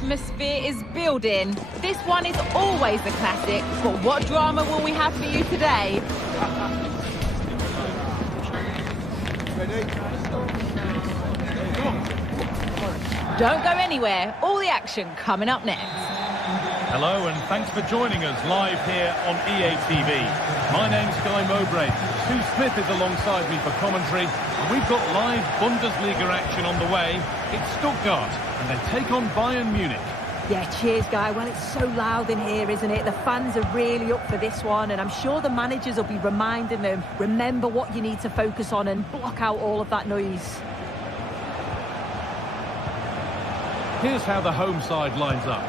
atmosphere is building. This one is always a classic, but what drama will we have for you today? Don't go anywhere. All the action coming up next. Hello and thanks for joining us live here on EA TV. My name's Guy Mowbray. Stu Smith is alongside me for commentary. And we've got live Bundesliga action on the way. It's Stuttgart and they take on Bayern Munich. Yeah, cheers, Guy. Well, it's so loud in here, isn't it? The fans are really up for this one, and I'm sure the managers will be reminding them, remember what you need to focus on and block out all of that noise. Here's how the home side lines up.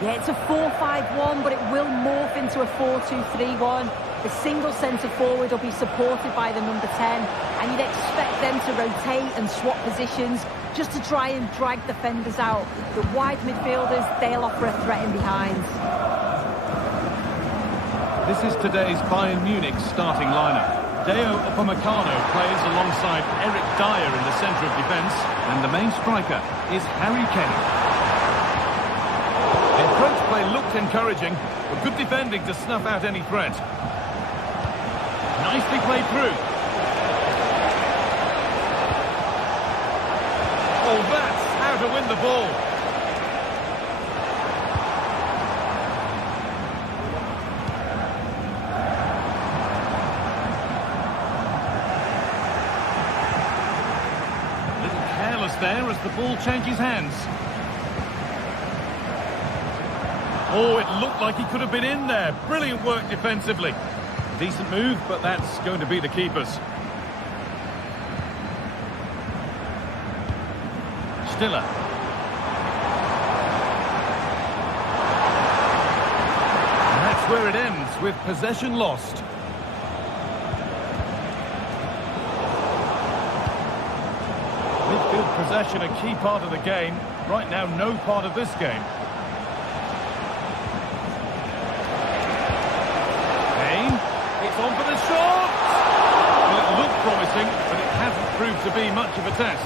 Yeah, it's a 4-5-1, but it will morph into a 4-2-3-1. The single centre-forward will be supported by the number 10, and you'd expect them to rotate and swap positions just to try and drag defenders out. The wide midfielders, they'll offer a threat in behind. This is today's Bayern Munich starting lineup. Deo Upamecano plays alongside Eric Dyer in the centre of defence, and the main striker is Harry Kane. The approach play looked encouraging, but good defending to snuff out any threat. Nicely played through. Oh, that's how to win the ball. A little careless there as the ball changes hands. Oh, it looked like he could have been in there. Brilliant work defensively. Decent move, but that's going to be the keeper's. Stiller. And that's where it ends, with possession lost. Midfield possession, a key part of the game. Right now, no part of this game. It's on for the shot! Well, it looked promising, but it hasn't proved to be much of a test.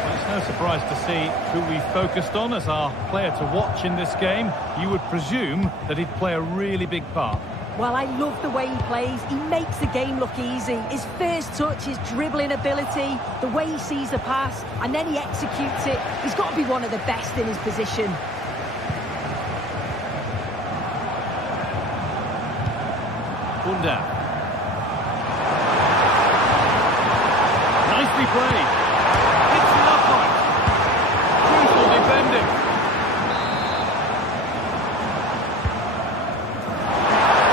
Well, it's no surprise to see who we focused on as our player to watch in this game. You would presume that he'd play a really big part. Well, I love the way he plays. He makes the game look easy. His first touch, his dribbling ability, the way he sees the pass, and then he executes it. He's got to be one of the best in his position. Bunda. Nicely played. Hits the upright. Crucial defending.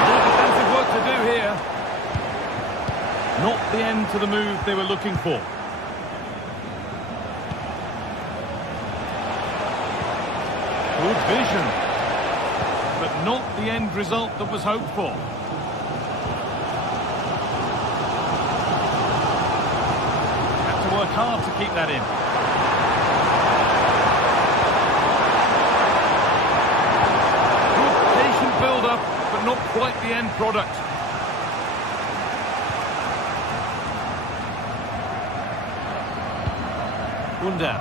More defensive work to do here. Not the end to the move they were looking for. Good vision. But not the end result that was hoped for. Work hard to keep that in. Good patient build-up, but not quite the end product. Bunda.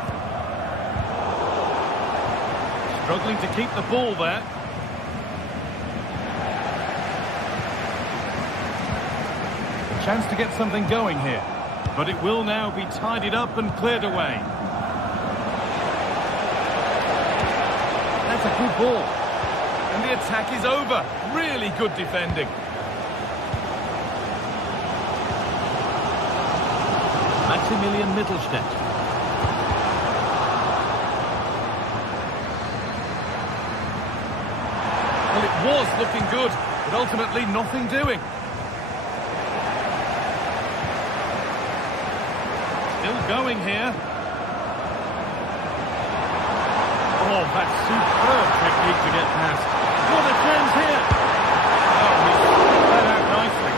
Struggling to keep the ball there. A chance to get something going here. But it will now be tidied up and cleared away. That's a good ball. And the attack is over. Really good defending. Maximilian Mittelstädt. Well, it was looking good, but ultimately nothing doing. Still going here. Oh, that's superb technique to get past. What a chance here. Oh, he scored that out nicely.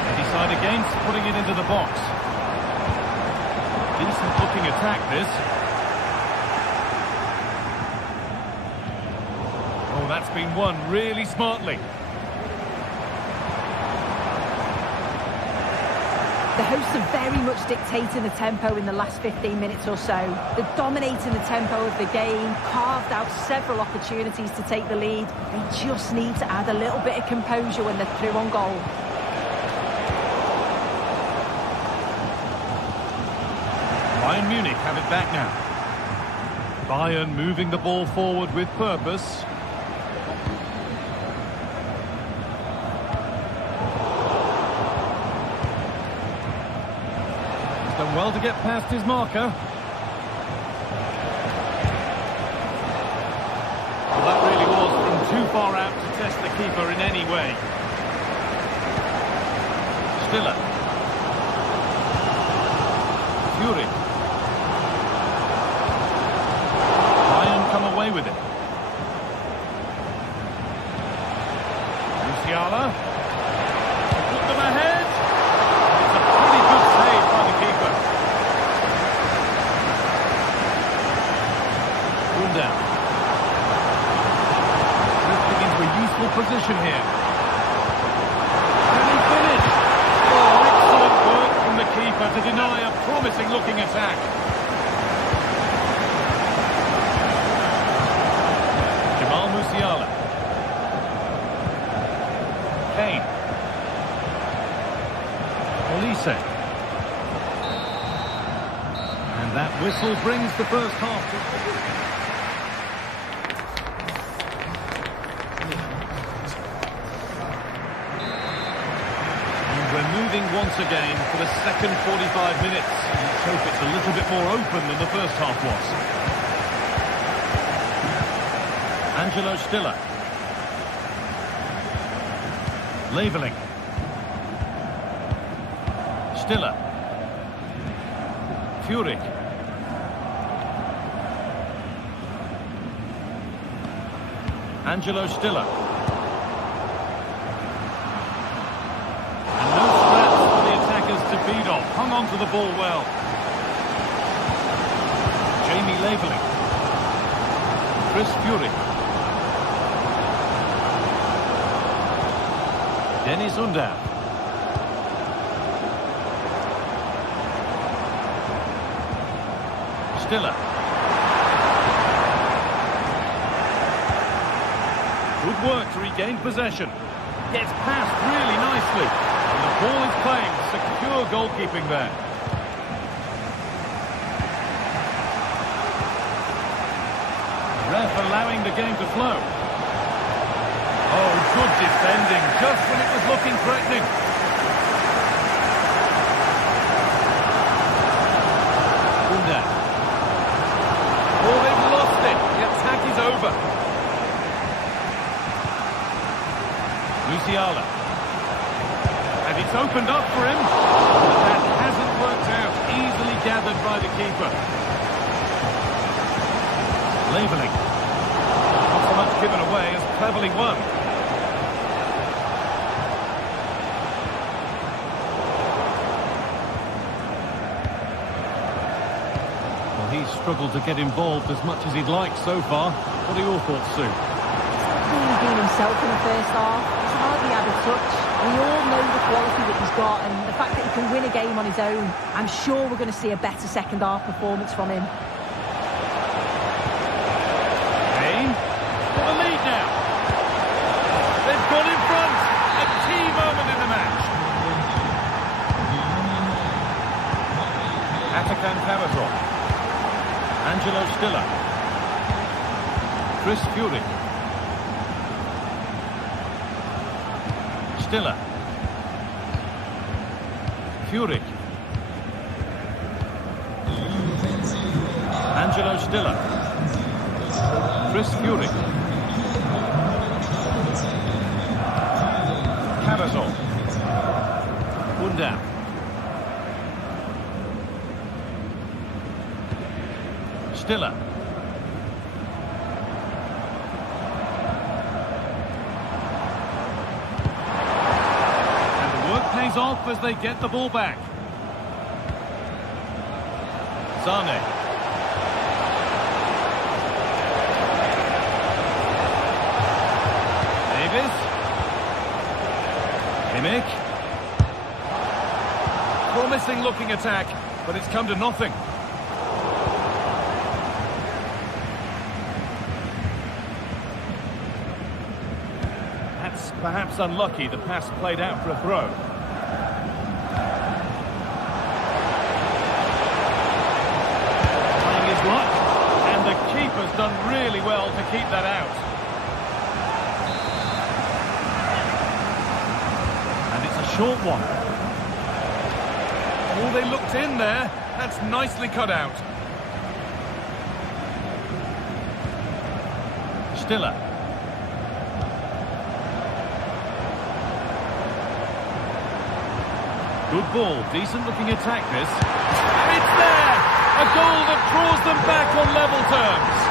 They decide against putting it into the box. Decent looking attack, this. Oh, that's been won really smartly. The hosts are very much dictating the tempo in the last 15 minutes or so. They're dominating the tempo of the game, carved out several opportunities to take the lead. They just need to add a little bit of composure when they're through on goal. Bayern Munich have it back now. Bayern moving the ball forward with purpose. He's done well to get past his marker. Well, that really was from too far out to test the keeper in any way. Stiller. Fury. Come away with it. Musiala. Put them ahead. It's a pretty good save by the keeper. Rundown. Drifting into a useful position here. Can he finish? Oh, excellent work from the keeper to deny a promising looking attack. Musiala. Kane. Olise. And that whistle brings the first half to... And we're moving once again for the second 45 minutes. Let's hope it's a little bit more open than the first half was. Angelo Stiller. Leveling. Stiller. Furyk. Angelo Stiller. And no scraps for the attackers to beat off. Hung on to the ball well. Jamie Leveling. Chris Furyk. Dennis Undav. Stiller. Good work to regain possession. Gets past really nicely. And the ball is playing. Secure goalkeeping there. Ref allowing the game to flow. Oh, good defending, just when it was looking threatening. Undav. Oh, they've lost it. The attack is over. Musiala. And it's opened up for him. But that hasn't worked out. Easily gathered by the keeper. Leveling. Not so much given away as cleverly won. He's struggled to get involved as much as he'd like so far. What are your thoughts, Sue? He's really been himself in the first half. He's hardly had a touch. We all know the quality that he's got, and the fact that he can win a game on his own. I'm sure we're going to see a better second half performance from him. Kane for the lead now. They've got in front. A key moment in the match. Atakan Karamazov. Angelo Stiller. Chris Furyk. Stiller. Furyk. Angelo Stiller. Chris Furyk. Karamazov. Undav. Stiller. And the work pays off as they get the ball back. Sane. Davis. Kimmich. From promising looking attack, but it's come to nothing. That's perhaps unlucky, the pass played out for a throw. Trying his luck, and the keeper's done really well to keep that out. And it's a short one. Oh, they looked in there. That's nicely cut out. Stiller. Good ball, decent looking attack this. And it's there! A goal that draws them back on level terms.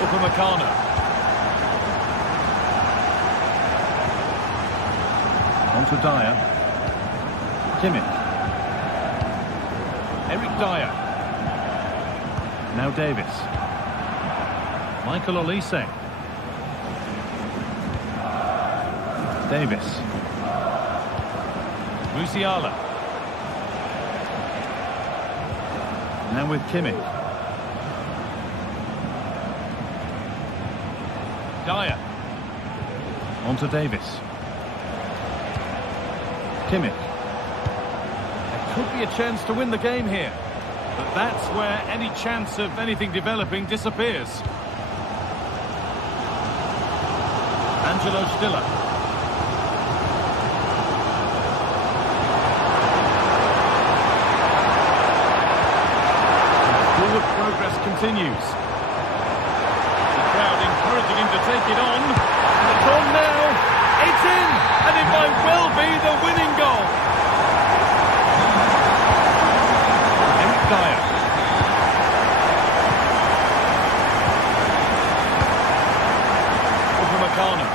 Upamecano. On to Dyer. Kimmich. Eric Dyer. Now Davis. Michael Olise. Davis. Musiala. Now with Kimmich. Dyer. On to Davis. Kimmich. There could be a chance to win the game here, but that's where any chance of anything developing disappears. Angelo Stiller. Forward progress continues. Encouraging him to take it on, and it's on now, it's in, and it might well be the winning goal. Eric Dyer. Upamecano.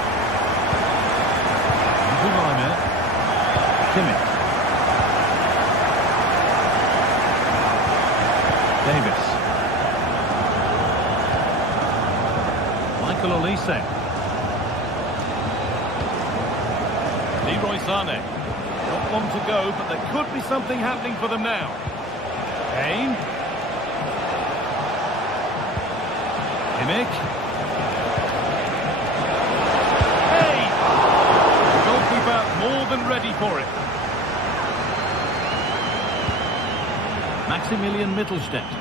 Liner. Kimmich. Davis. Michael Olise. Leroy Sané. Not long to go, but there could be something happening for them now. Kane. Kimmich. Hey! The goalkeeper more than ready for it. Maximilian Mittelstädt.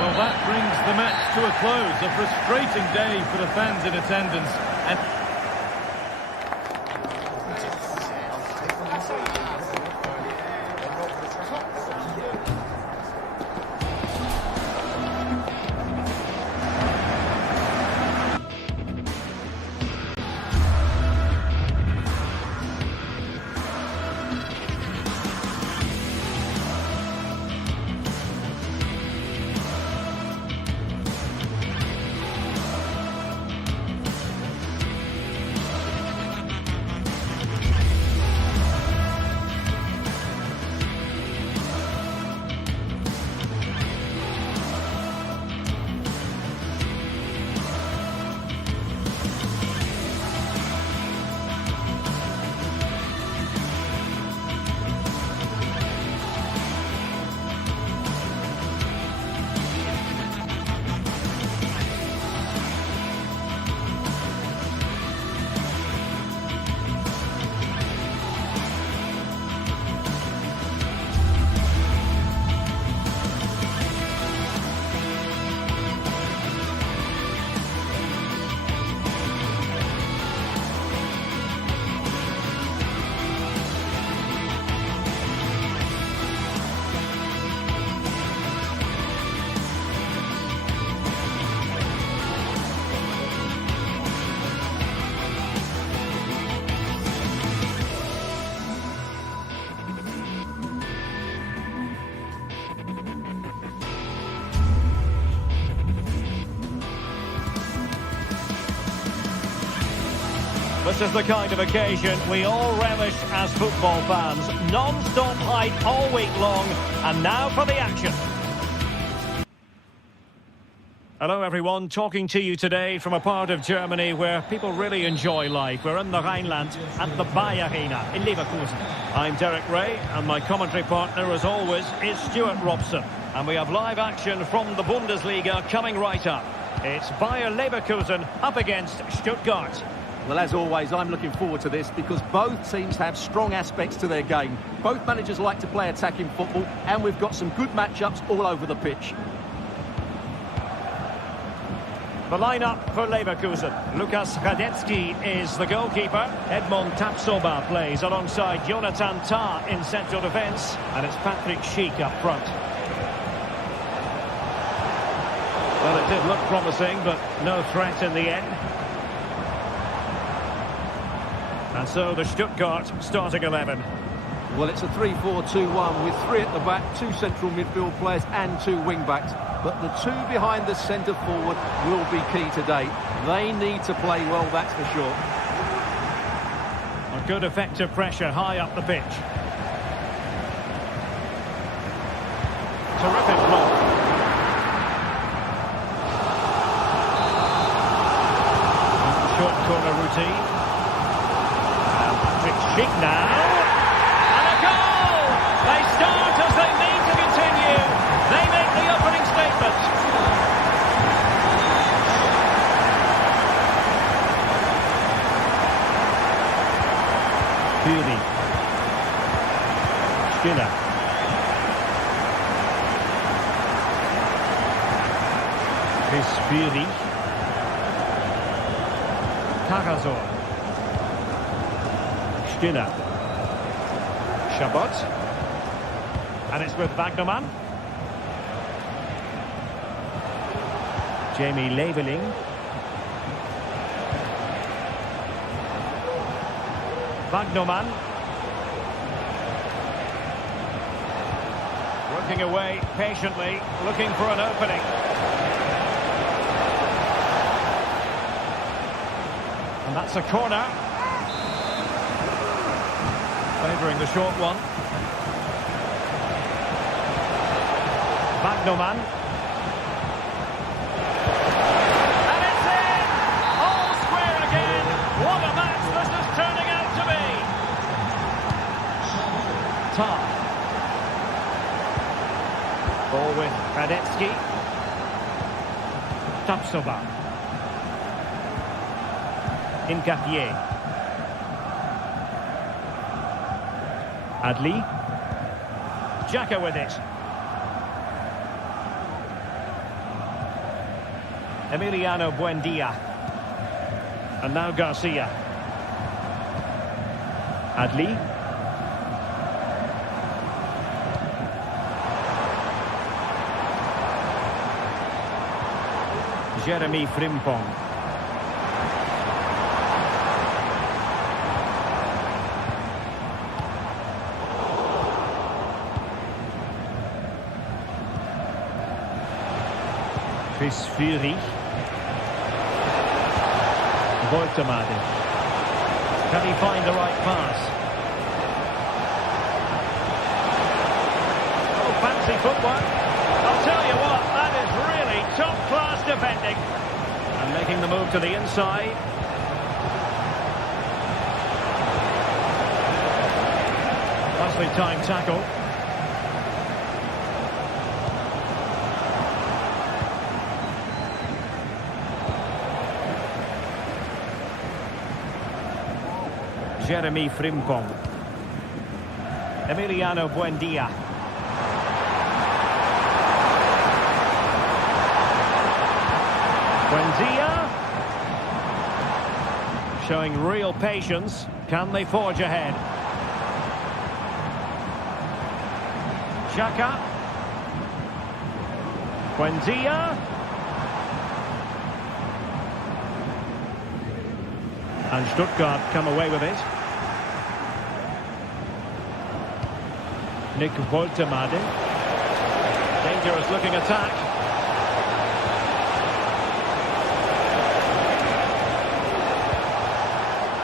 Well, that brings the match to a close. A frustrating day for the fans in attendance. And This is the kind of occasion we all relish as football fans. Non-stop hype all week long, and now for the action. Hello everyone, talking to you today from a part of Germany where people really enjoy life. We're in the Rhineland at the Bayer Arena in Leverkusen. I'm Derek Ray, and my commentary partner as always is Stuart Robson. And we have live action from the Bundesliga coming right up. It's Bayer Leverkusen up against Stuttgart. Well, as always, I'm looking forward to this because both teams have strong aspects to their game. Both managers like to play attacking football, and we've got some good matchups all over the pitch. The lineup for Leverkusen. Lukas Radetzky is the goalkeeper. Edmond Tapsoba plays alongside Jonathan Tah in central defence. And it's Patrick Schick up front. Well, it did look promising, but no threat in the end. And so the Stuttgart starting 11. Well, it's a 3-4-2-1 with 3 at the back, 2 central midfield players and 2 wing-backs. But the 2 behind the centre forward will be key today. They need to play well, that's for sure. A good effective pressure high up the pitch. Terrific block. Short corner routine. And Patrick Schick now. And a goal! They start as they mean to continue. They make the opening statement. Fury. Skinner. Chris Fury. Karasor. Skinner. Chabot. And it's with Wagnerman. Jamie Leveling. Wagnerman. Working away patiently, looking for an opening. And that's a corner. Favouring the short one. Wagnerman. And it's in! All square again. What a match this is turning out to be. Tah. Ball with Radetzky. Tapsoba. Incapié. Adli. Xhaka with it. Emiliano Buendia. And now Garcia. Adli. Jeremy Frimpong. Chris Fury. Woltemade. Can he find the right pass? Oh, fancy footwork. I'll tell you what, that is really top-class defending. And making the move to the inside. Nicely timed tackle. Jeremy Frimpong. Emiliano Buendia. Buendia. Showing real patience. Can they forge ahead? Xhaka. Buendia. And Stuttgart come away with it. Nick Woltemade. Dangerous looking attack.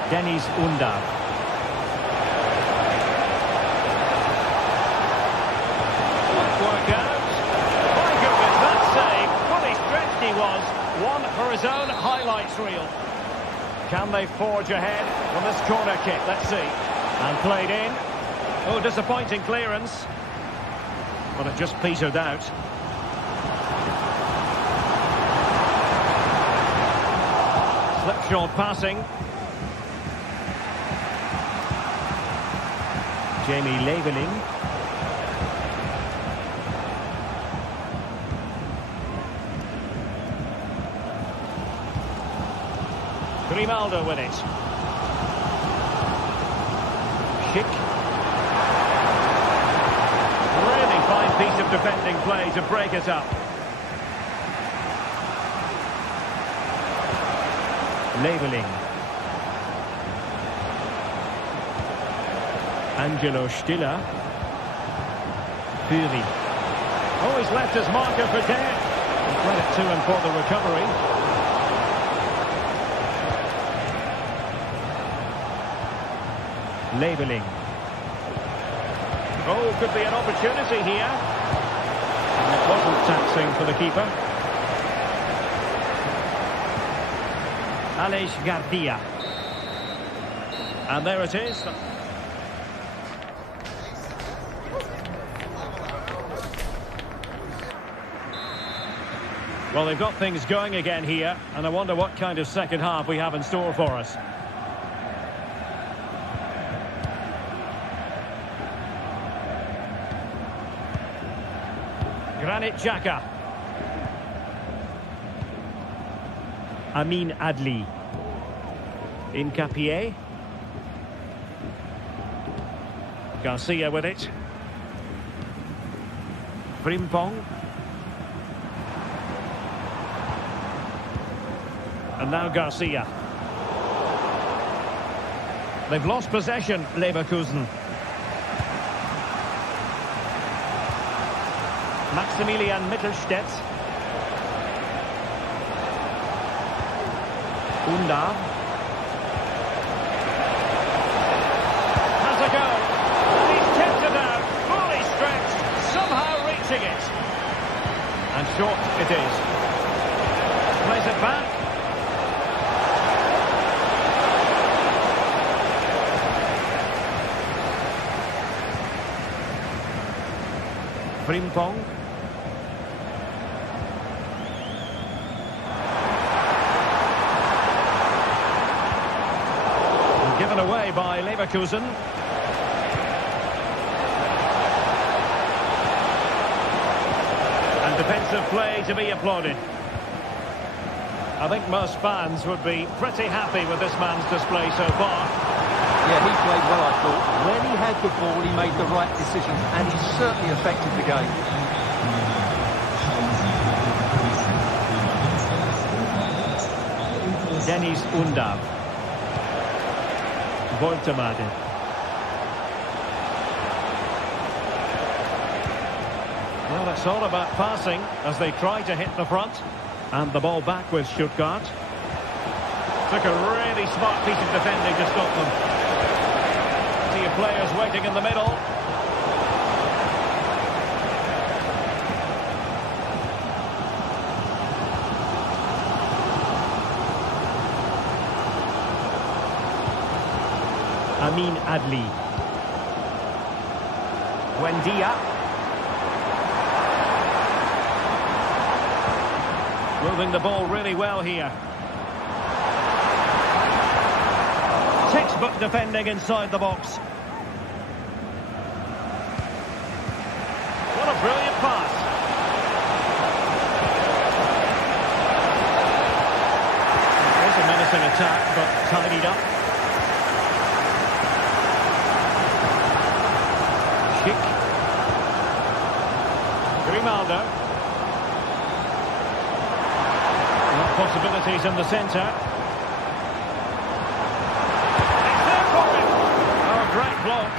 Dennis Undav. Work out. My goodness, that save. Fully stretched he was. One for his own highlights reel. Can they forge ahead from this corner kick? Let's see. And played in. Oh, disappointing clearance. But it just petered out. Slipshod passing. Jamie Leveling. Grimaldo with it. Schick. Really fine piece of defending play to break it up. Leveling. Angelo Stiller. Fury. Oh, he's left his marker for dead. Credit to him for the recovery. Leveling. Oh, could be an opportunity here. And it wasn't taxing for the keeper. Aleix Garcia. And there it is. Well, they've got things going again here, and I wonder what kind of second half we have in store for us. Granit Xhaka. Amin Adli. Incapié. Garcia with it. Frimpong. And now Garcia. They've lost possession, Leverkusen. Maximilian Mittelstädt. Undav. Has a go. And he's tipped it out. Fully stretched. Somehow reaching it. And short it is. Plays it back. Frimpong. Given away by Leverkusen. And defensive play to be applauded. I think most fans would be pretty happy with this man's display so far. Yeah, he played well, I thought. When he had the ball, he made the right decisions, and he certainly affected the game. Dennis Undav. Woltemade. Well, it's all about passing as they try to hit the front. And the ball back with Stuttgart. Took a really smart piece of defending to stop them. See your players waiting in the middle. Amin Adli. Buendia. Moving the ball really well here. Textbook defending inside the box. What a brilliant pass. It was a menacing attack, but tidied up. Schick. Grimaldo. Possibilities in the centre. It's there for him. Oh, great block.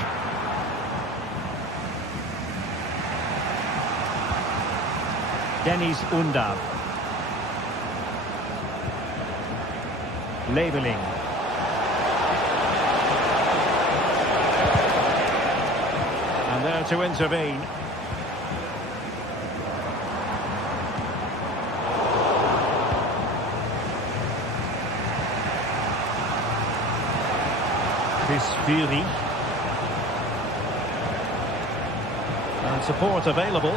Dennis Undav. Leveling. there to intervene. Fury. And support available.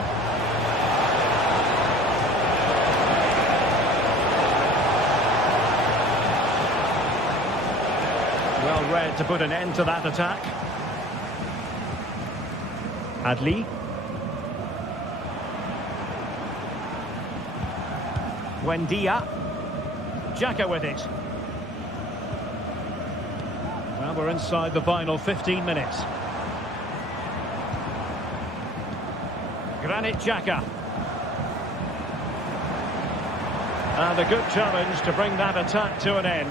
Well read to put an end to that attack. Adli. Buendia. Xhaka with it. Well, we're inside the final 15 minutes. Granit Xhaka. And a good challenge to bring that attack to an end.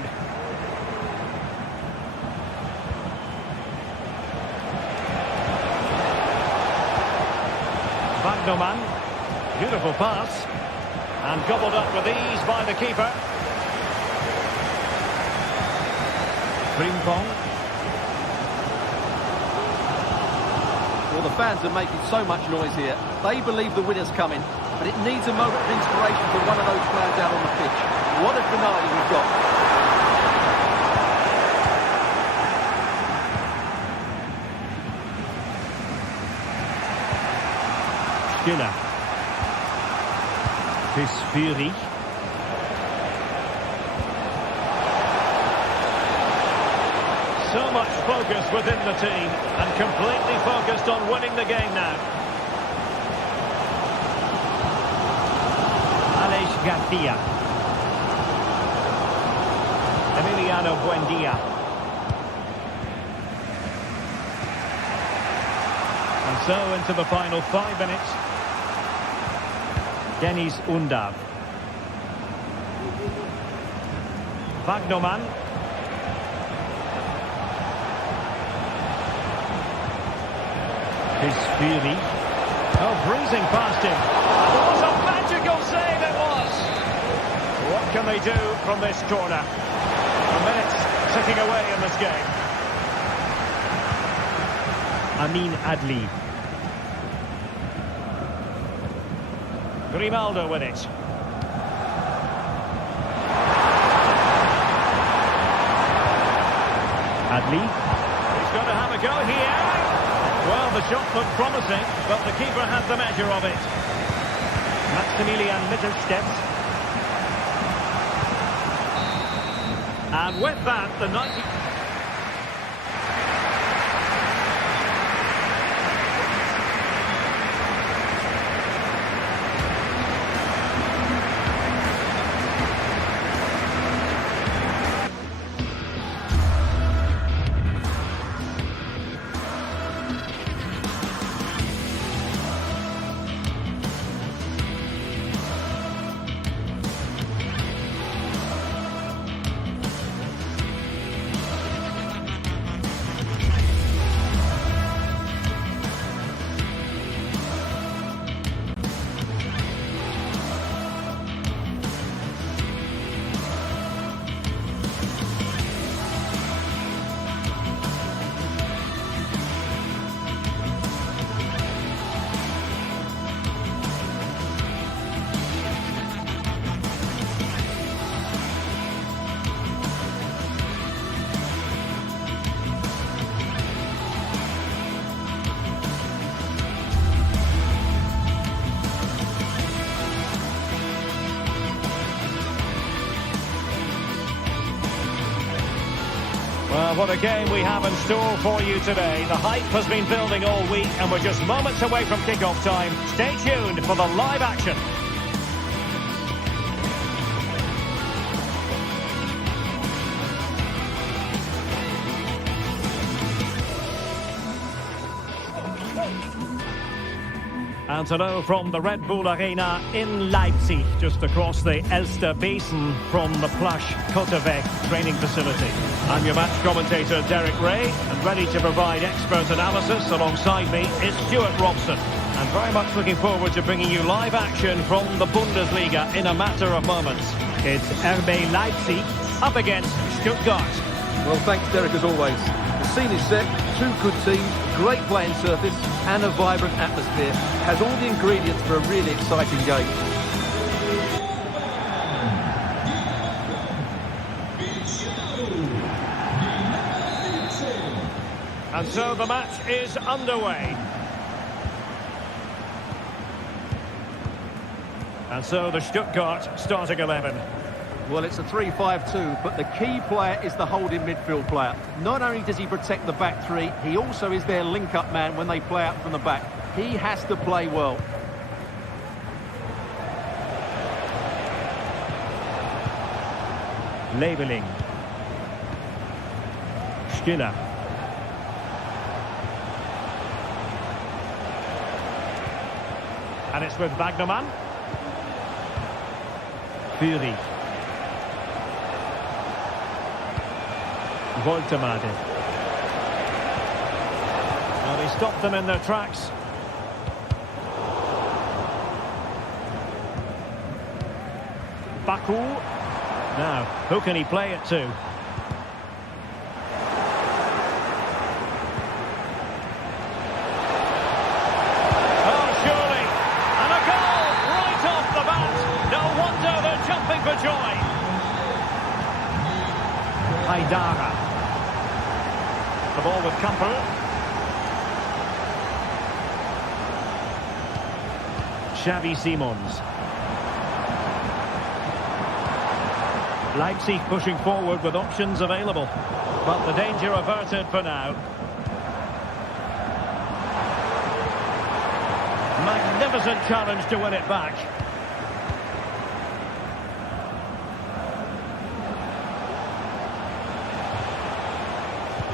Wagnerman. Beautiful pass. And gobbled up with ease by the keeper. Frimpong. Well, the fans are making so much noise here. They believe the winner's coming, but it needs a moment of inspiration for one of those players out on the pitch. What a finale we've got. Schiller. Fury. So much focus within the team and completely focused on winning the game now. Alex Garcia. Emiliano Buendia. And so into the final 5 minutes. Dennis Undav. Wagnerman. Fury. Oh, breezing past him. What a magical save it was! What can they do from this corner? A minute ticking away in this game. Amin Adli. Grimaldo with it. Adli. He's going to have a go here. Well, the shot looked promising, but the keeper had the measure of it. Maximilian Mittelstädt. And with that, the 90... Well, what a game we have in store for you today. The hype has been building all week and we're just moments away from kick-off time. Stay tuned for the live action. And hello from the Red Bull Arena in Leipzig, just across the Elster Basin from the plush Kotterweg training facility. I'm your match commentator, Derek Ray, and ready to provide expert analysis alongside me is Stuart Robson. And very much looking forward to bringing you live action from the Bundesliga in a matter of moments. It's RB Leipzig up against Stuttgart. Well, thanks, Derek, as always. The scene is set, two good teams, great playing surface and a vibrant atmosphere. Has all the ingredients for a really exciting game. And so the match is underway. And so the Stuttgart starting 11. Well, it's a 3-5-2, but the key player is the holding midfield player. Not only does he protect the back three, he also is their link-up man when they play out from the back. He has to play well. Labeling. Stiller. And it's with Wagnerman. Fury. Woltemade. Well, he stopped them in their tracks. Baku. Now, who can he play it to? Oh, surely. And a goal right off the bat. No wonder they're jumping for joy. Haidara. The ball with Kamper. Xavi Simons. Leipzig pushing forward with options available. But the danger averted for now. Magnificent challenge to win it back.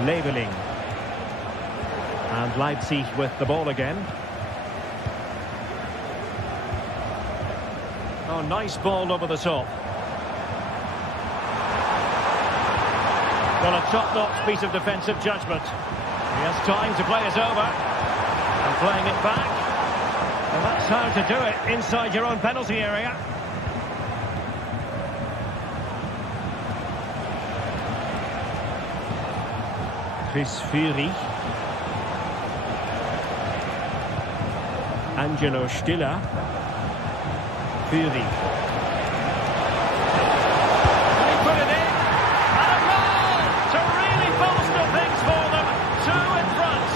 Labeling. And Leipzig with the ball again. Oh, nice ball over the top. Well, a top-notch piece of defensive judgment. He has time to play it over. And playing it back. And that's how to do it inside your own penalty area. Chris Fury. Angelo Stiller. Fury. And he put it in. And a goal to really bolster things for them. Two in front.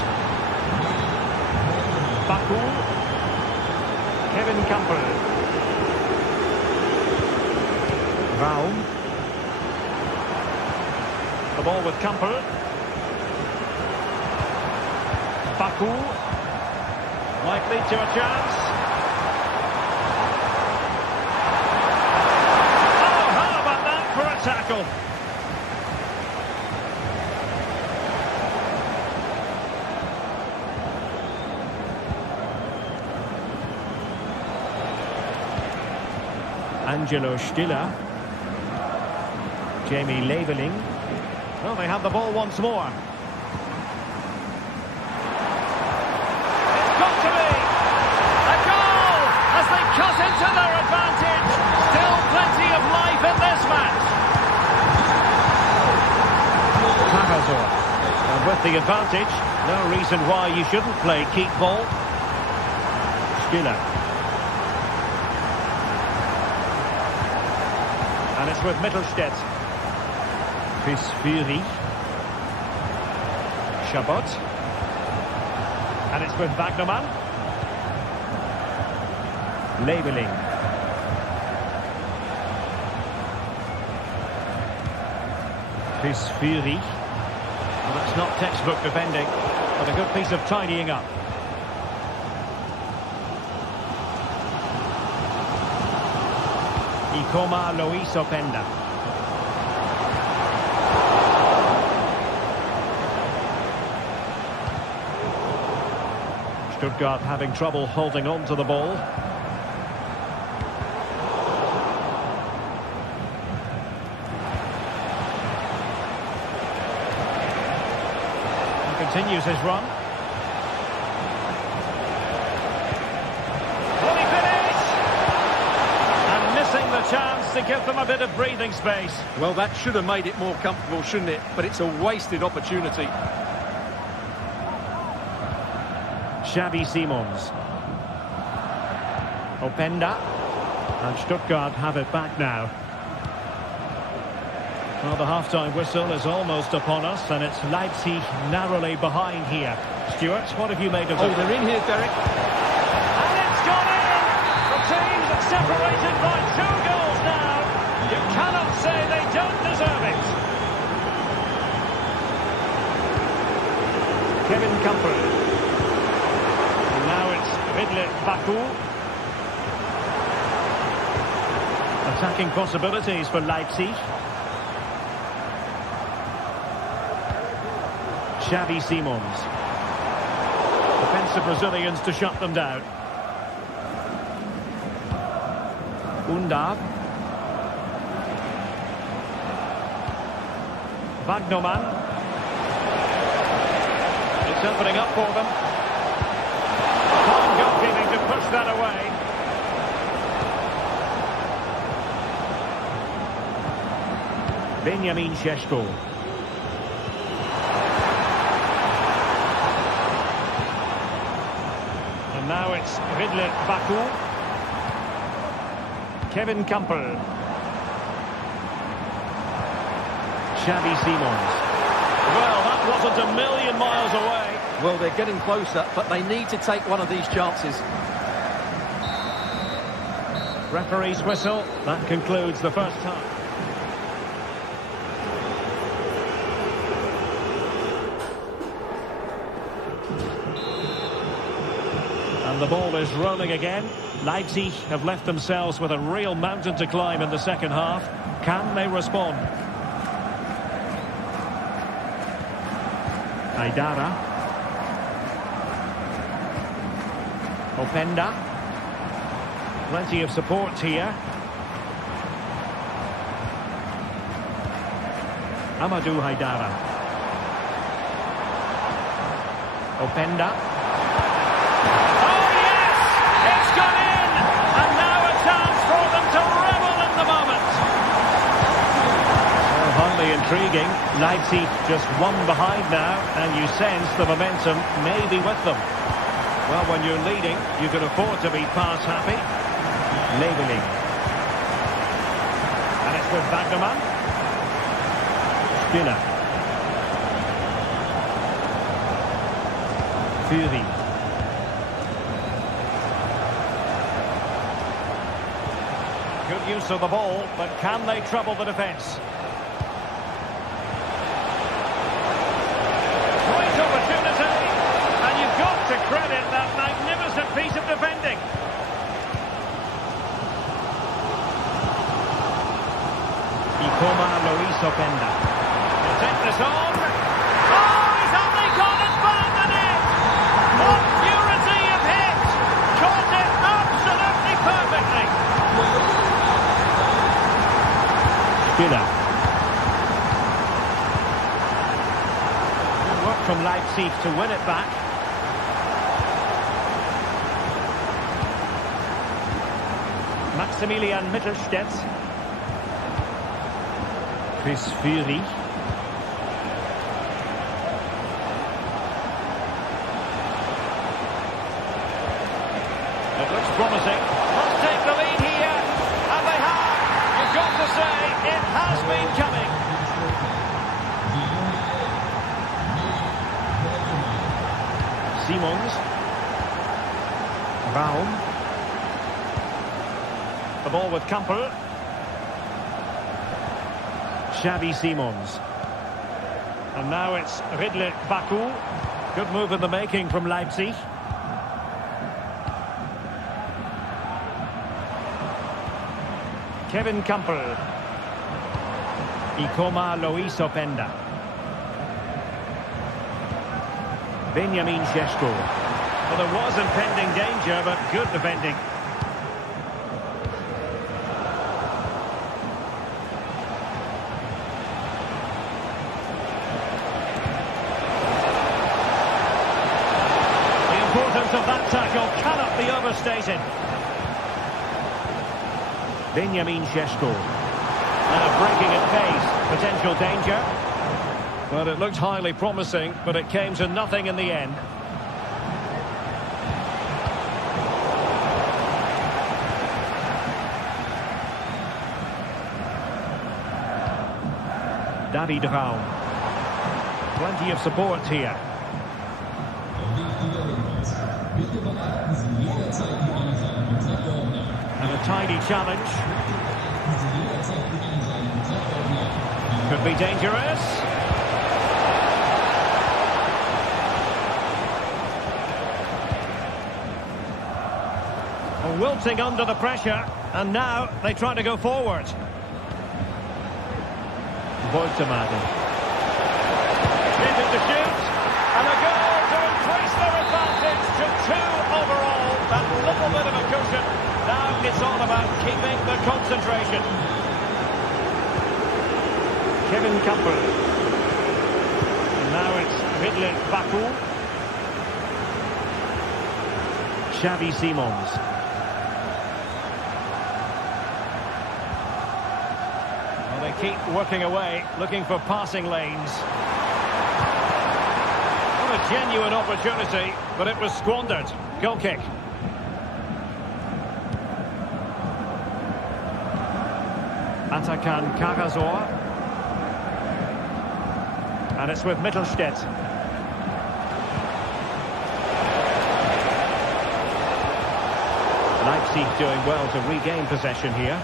Baku. Kevin Kamper. Raum. The ball with Kamper. Baku. Might lead to a chance. Oh, how about that for a tackle? Angelo Stiller. Jamie Labeling. Well, they have the ball once more. Cut into their advantage. Still plenty of life in this match. Cavazor. And with the advantage, no reason why you shouldn't play keep ball. Stiller. And it's with Mittelstädt. Chris Fury. Chabot. And it's with Wagnerman. Labeling. Chris Fury. Well, that's not textbook defending, but a good piece of tidying up. Ikoma Luis Openda. Stuttgart having trouble holding on to the ball. Continues his run. Will he finish? And missing the chance to give them a bit of breathing space. Well, that should have made it more comfortable, shouldn't it? But it's a wasted opportunity. Xavi Simons. Openda. And Stuttgart have it back now. Well, the half-time whistle is almost upon us, and it's Leipzig narrowly behind here. Stuart, what have you made of it? Oh, they're in here, Derek. And it's gone in! The teams are separated by 2 goals now. You cannot say they don't deserve it. Kevin Camper. And now it's Ridley Baku. Attacking possibilities for Leipzig. Xavi Simons. Defensive Brazilians to shut them down. Undav. Wagnerman. It's opening up for them. Fine goalkeeping to push that away. Benjamin Šeško. And now it's Ridley Baku. Kevin Campbell. Xavi Simons. Well, that wasn't a million miles away. Well, they're getting closer, but they need to take one of these chances. Referee's whistle. That concludes the first half. And the ball is rolling again. Leipzig have left themselves with a real mountain to climb in the second half. Can they respond? Aidara. Openda. Plenty of support here. Amadou Haidara. Openda. Oh yes! It's gone in! And now a chance for them to revel in the moment. So highly intriguing. Leipzig just one behind now, and you sense the momentum may be with them. Well, when you're leading, you can afford to be pass happy. Labeling. And it's with Wagnerman. Skinner. Fury. Good use of the ball, but can they trouble the defence? Great opportunity, and you've got to credit that magnificent piece of defending. Luis Openda. He'll take this on. Oh, he's only gone and found the net. What purity of hit. Caught it absolutely perfectly. Skinner. Good work from Leipzig to win it back. Maximilian Mittelstädt. Chris Fury. It looks promising. Must take the lead here. And they have. You've got to say, it has been coming. Simons. Raum. The ball with Campbell. Xavi Simons. And now it's Ridley Baku. Good move in the making from Leipzig. Kevin Campbell. Ikoma Luis Openda. Benjamin Šeško. Well, there was impending danger, but good defending. The importance of that tackle cannot be overstated. Benjamin Šeško. Now breaking at pace. Potential danger. Well, it looked highly promising, but it came to nothing in the end. David Raum. Plenty of support here. And a tidy challenge. Could be dangerous. Wilting under the pressure, and now they try to go forward. Voigtemaden. Needed to shoot, and a goal to increase their advantage to 2 overall. That little bit of a cushion. Now it's all about keeping the concentration. Kevin Campbell. And now it's Ridley Baku. Xavi Simons. Keep working away, looking for passing lanes. What a genuine opportunity, but it was squandered. Goal kick. Atakan Karazor. And it's with Mittelstädt. Leipzig doing well to regain possession here.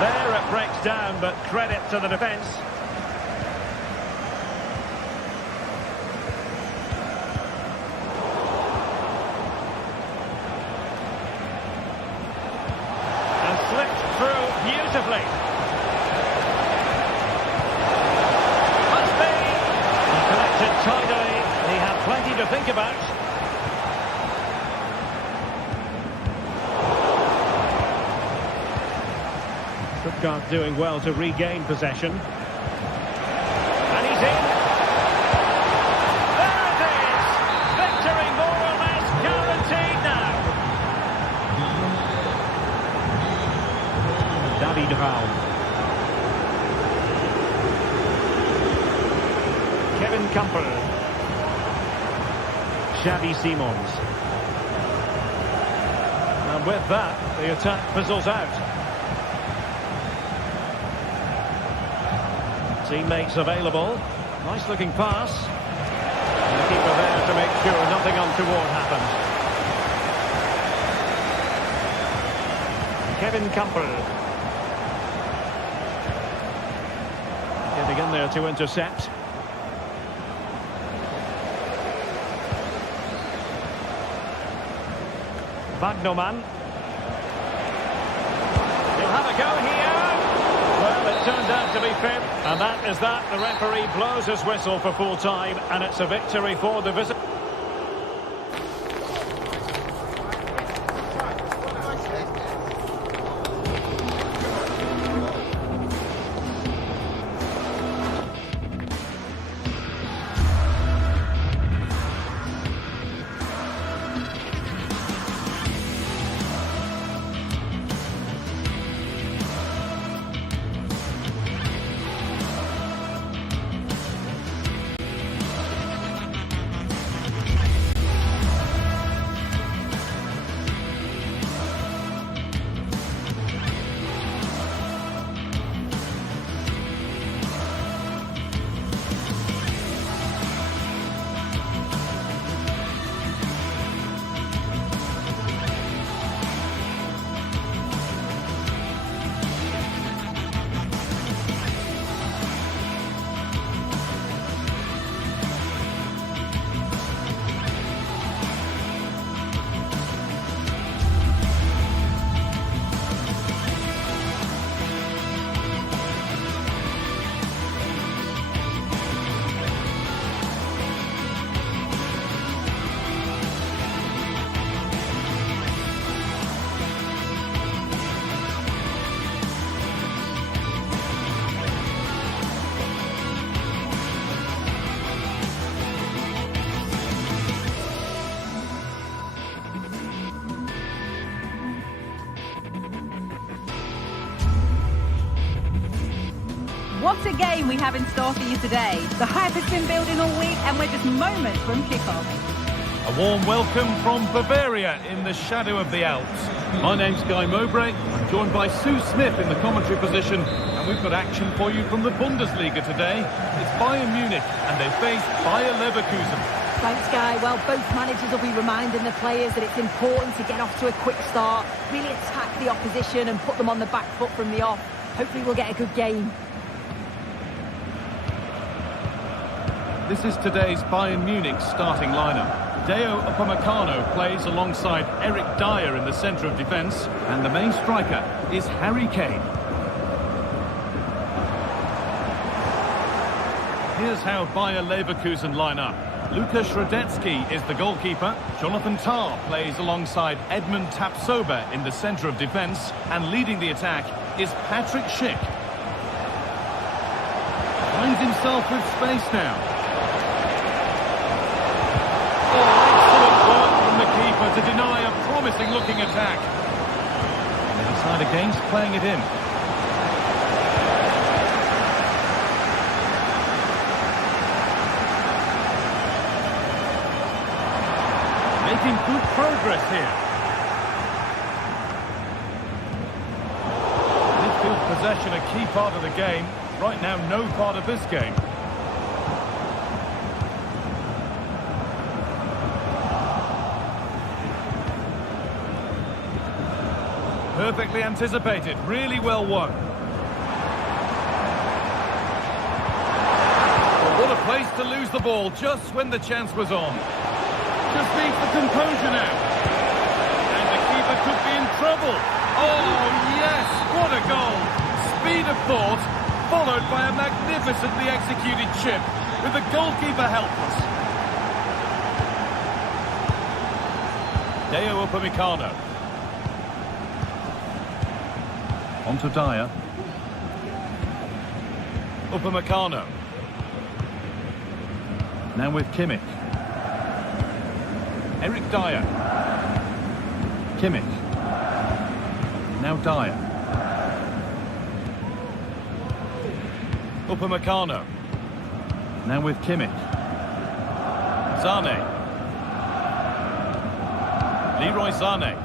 There it breaks down, but credit to the defence. And slipped through beautifully. Must be. He collected tidily. He had plenty to think about. Stuttgart doing well to regain possession. And he's in. There it is! Victory more or less guaranteed now. David Raum. Kevin Campbell. Xavi Simons. And with that, the attack fizzles out. Teammates available. Nice looking pass. And the keeper there to make sure nothing untoward happened. Kevin Campbell. Getting in there to intercept. Wagnerman. He'll have a go here. Well, it turned out to be fair, and that is that. The referee blows his whistle for full time, and it's a victory for the visitor. What a game we have in store for you today. The hype has been building all week and we're just moments from kickoff. A warm welcome from Bavaria in the shadow of the Alps. My name's Guy Mowbray. I'm joined by Sue Smith in the commentary position, and we've got action for you from the Bundesliga today. It's Bayern Munich, and they face Bayer Leverkusen. Thanks, Guy. Well, both managers will be reminding the players that it's important to get off to a quick start, really attack the opposition and put them on the back foot from the off. Hopefully we'll get a good game. This is today's Bayern Munich starting lineup. Deo Upamecano plays alongside Eric Dyer in the centre of defence, and the main striker is Harry Kane. Here's how Bayer Leverkusen line up. Lukas Radetzky is the goalkeeper. Jonathan Tah plays alongside Edmund Tapsoba in the centre of defence, and leading the attack is Patrick Schick. Finds himself with space now. To deny a promising-looking attack. And they decide against playing it in. Making good progress here. Midfield possession a key part of the game. Right now, no part of this game. Perfectly anticipated, really well won. Well, what a place to lose the ball just when the chance was on. Just needs the composure now. And the keeper could be in trouble. Oh, yes, what a goal. Speed of thought, followed by a magnificently executed chip, with the goalkeeper helpless. Deo Upamecano. On to Dyer. Upamecano. Now with Kimmich. Eric Dyer. Kimmich. Now Dyer. Upamecano. Now with Kimmich. Zane. Leroy Zane.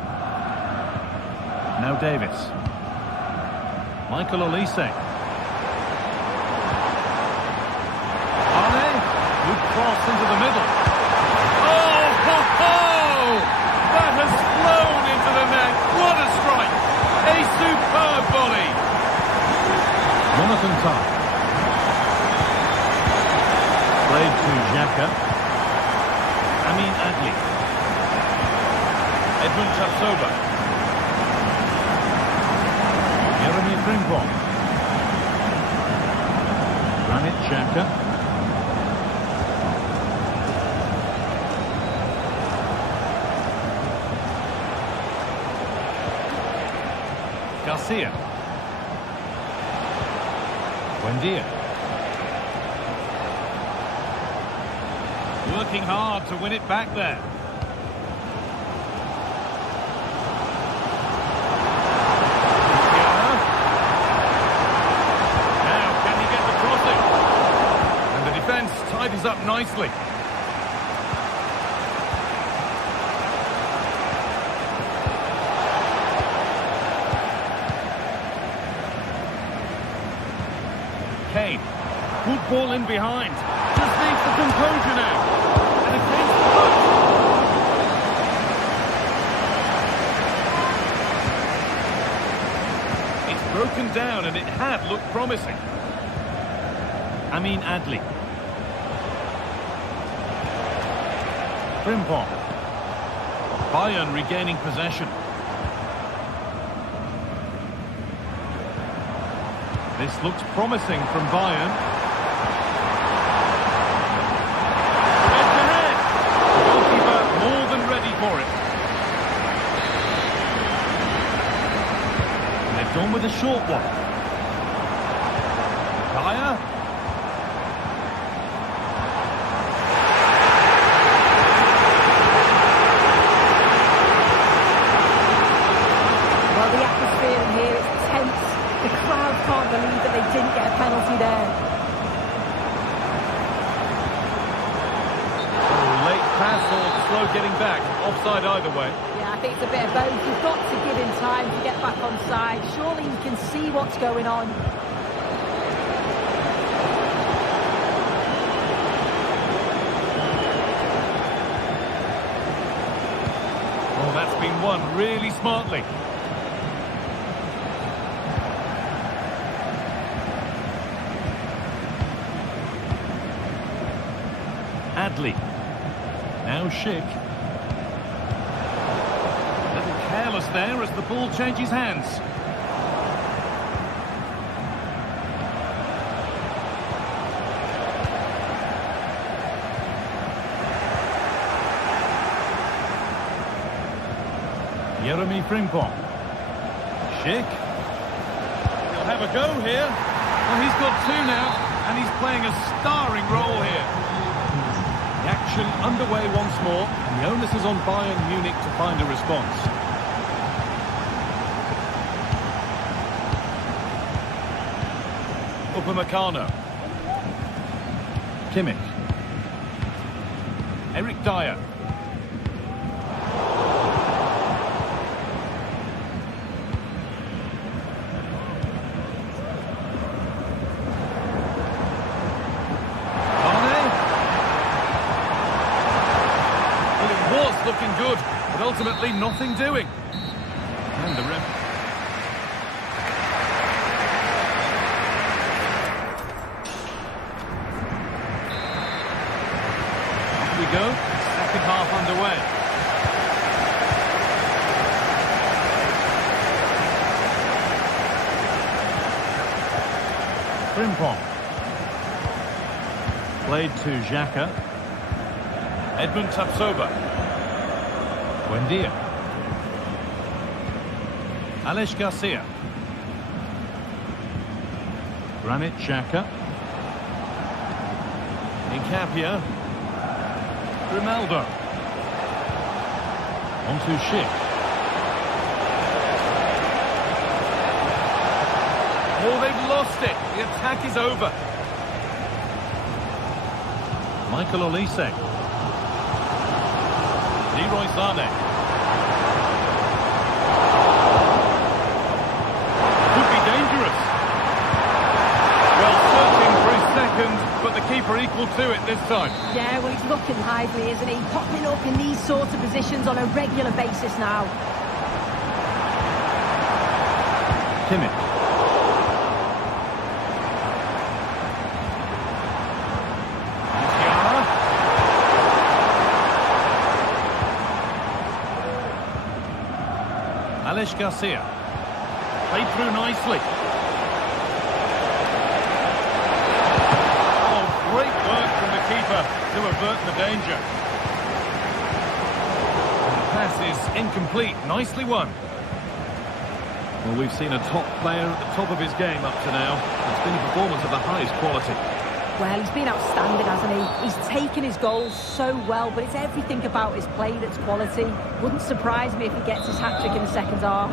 Now Davis. Michael Olise. Arne, good cross into the middle. Oh, ho, ho! That has flown into the net. What a strike! A superb volley. Jonathan Tah. Played to Xhaka. Amin Adli. Edmund Tapsoba. Granit Xhaka. Garcia. Buendia. Working hard to win it back there. Ties up nicely. Kane. Good ball in behind. Just needs the composure now. And against the post. It's broken down and it had looked promising. Amin Adli. Frimpong. Bayern regaining possession. This looks promising from Bayern. Head to head. The goalkeeper more than ready for it. And they've gone with a short one. Dyer. Can't believe that they didn't get a penalty there. Oh, late pass or throw getting back. Offside either way. Yeah, I think it's a bit of both. You've got to give him time to get back on side. Surely he can see what's going on. Oh, that's been won really smartly. Adley. Now Schick. A little careless there as the ball changes hands. Jeremy Frimpong. Schick. He'll have a go here. Well, he's got two now, and he's playing a starring role here. The action underway once more, and the onus is on Bayern Munich to find a response. Upamecano. Kimmich. Eric Dyer. Looking good, but ultimately nothing doing. And the ref. Off we go. Second half underway. Frimpong. Played to Xhaka. Edmund Tapsoba. Buendia. Alex Garcia. Granit Xhaka. Incapia. Grimaldo. On to Schick. Oh, they've lost it. The attack is over. Michael Olise. Leroy Sané. Could be dangerous. Well, searching for his second, but the keeper equal to it this time. Yeah, well, he's looking lively, isn't he? Popping up in these sorts of positions on a regular basis now. Kimmich. Alex Garcia. Played through nicely. Oh, great work from the keeper to avert the danger. The pass is incomplete. Nicely won. Well, we've seen a top player at the top of his game up to now. It's been a performance of the highest quality. Well, he's been outstanding, hasn't he? He's taken his goals so well, but it's everything about his play that's quality. Wouldn't surprise me if he gets his hat-trick in the second half.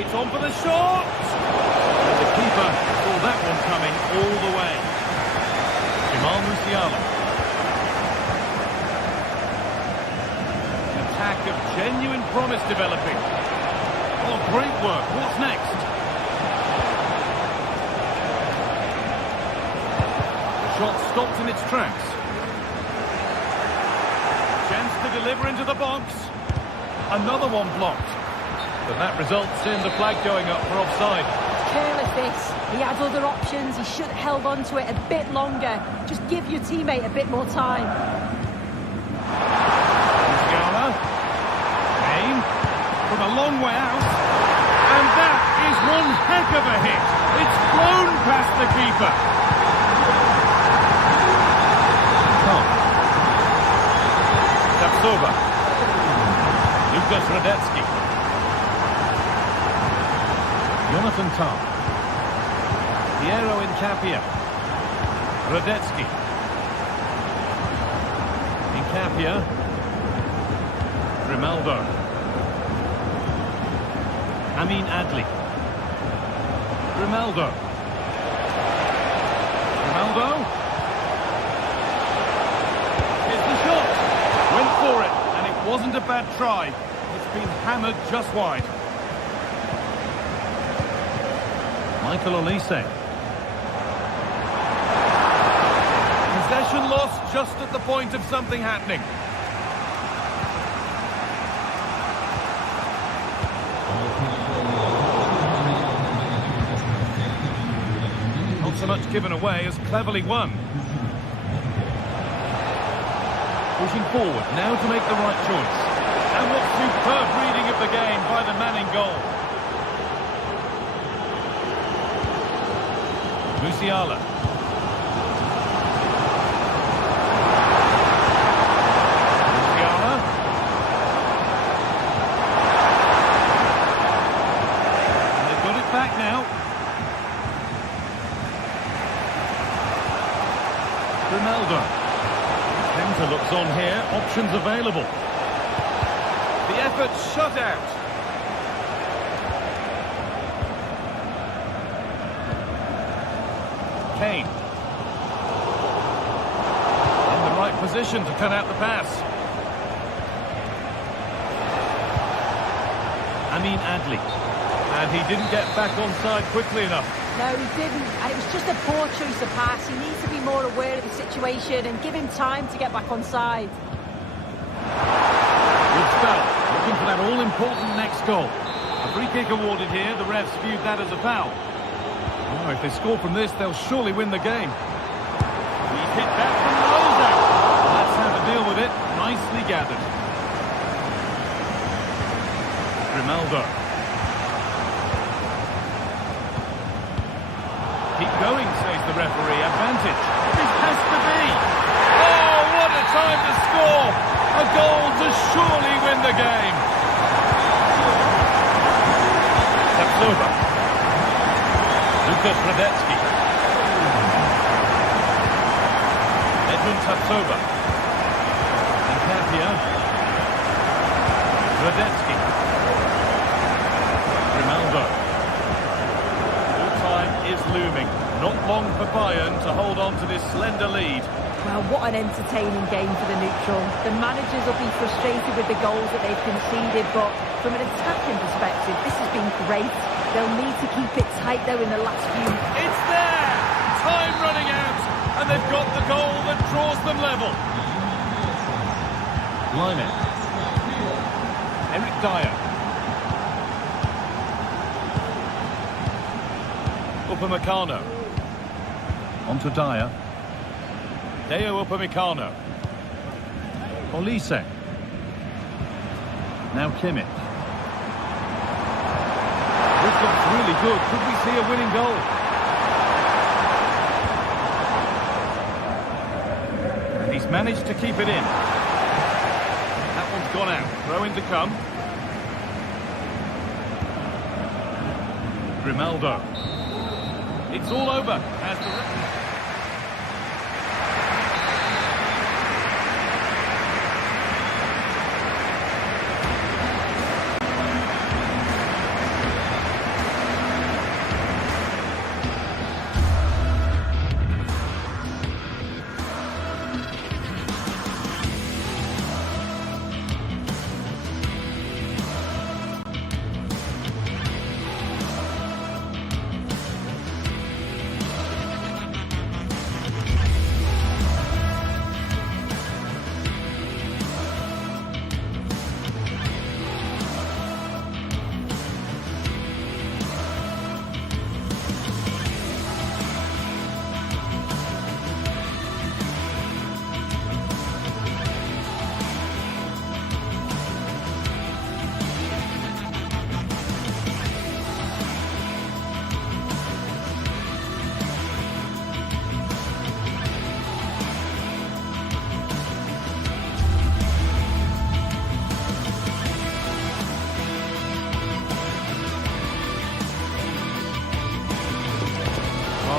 It's on for the shot! And the keeper saw that one coming all the way. Jamal Musiala. Of genuine promise developing. Oh, great work. What's next? The shot stopped in its tracks. Chance to deliver into the box. Another one blocked. But that results in the flag going up for offside. Careless this. He had other options. He should have held on to it a bit longer. Just give your teammate a bit more time. From a long way out, and that is one heck of a hit. It's flown past the keeper. Tapsoba. Lukas Radetzky. Jonathan Tah. Piero Incapia. Radetzky. Incapia. Grimaldo. Amin Adli. Ronaldo. Ronaldo. Here's the shot. Went for it, and it wasn't a bad try. It's been hammered just wide. Michael Olise. Possession lost just at the point of something happening. Not so much given away as cleverly won. Pushing forward now to make the right choice. And what superb reading of the game by the man in goal. Musiala. Musiala. And they've got it back now. Ronaldo. Counter looks on here. Options available. The effort shut out. Kane. In the right position to cut out the pass. Adli. And he didn't get back onside quickly enough. No, he didn't, and it was just a poor choice of pass. He needs to be more aware of the situation and give him time to get back onside. Good spell, looking for that all-important next goal. A free kick awarded here, the refs viewed that as a foul. Oh, if they score from this, they'll surely win the game. He hit that from nose out. That's how to deal with it, nicely gathered. Ronaldo. Keep going, says the referee. Advantage. This has to be. Oh, what a time to score! A goal to surely win the game. Tapsoba. Lucas Radetzky. Edmund Tapsoba. Nkapia. Radetzky. Ronaldo. Is looming. Not long for Bayern to hold on to this slender lead. Well, what an entertaining game for the neutral. The managers will be frustrated with the goals that they've conceded, but from an attacking perspective, this has been great. They'll need to keep it tight, though, in the last few. It's there! Time running out, and they've got the goal that draws them level. Line. Eric Dyer. Upamecano. On to Dyer. Deo Upamecano. Olise. Now Kimmich. This looks really good. Could we see a winning goal? And he's managed to keep it in. That one's gone out. Throw in to come. Grimaldo. It's all over as the...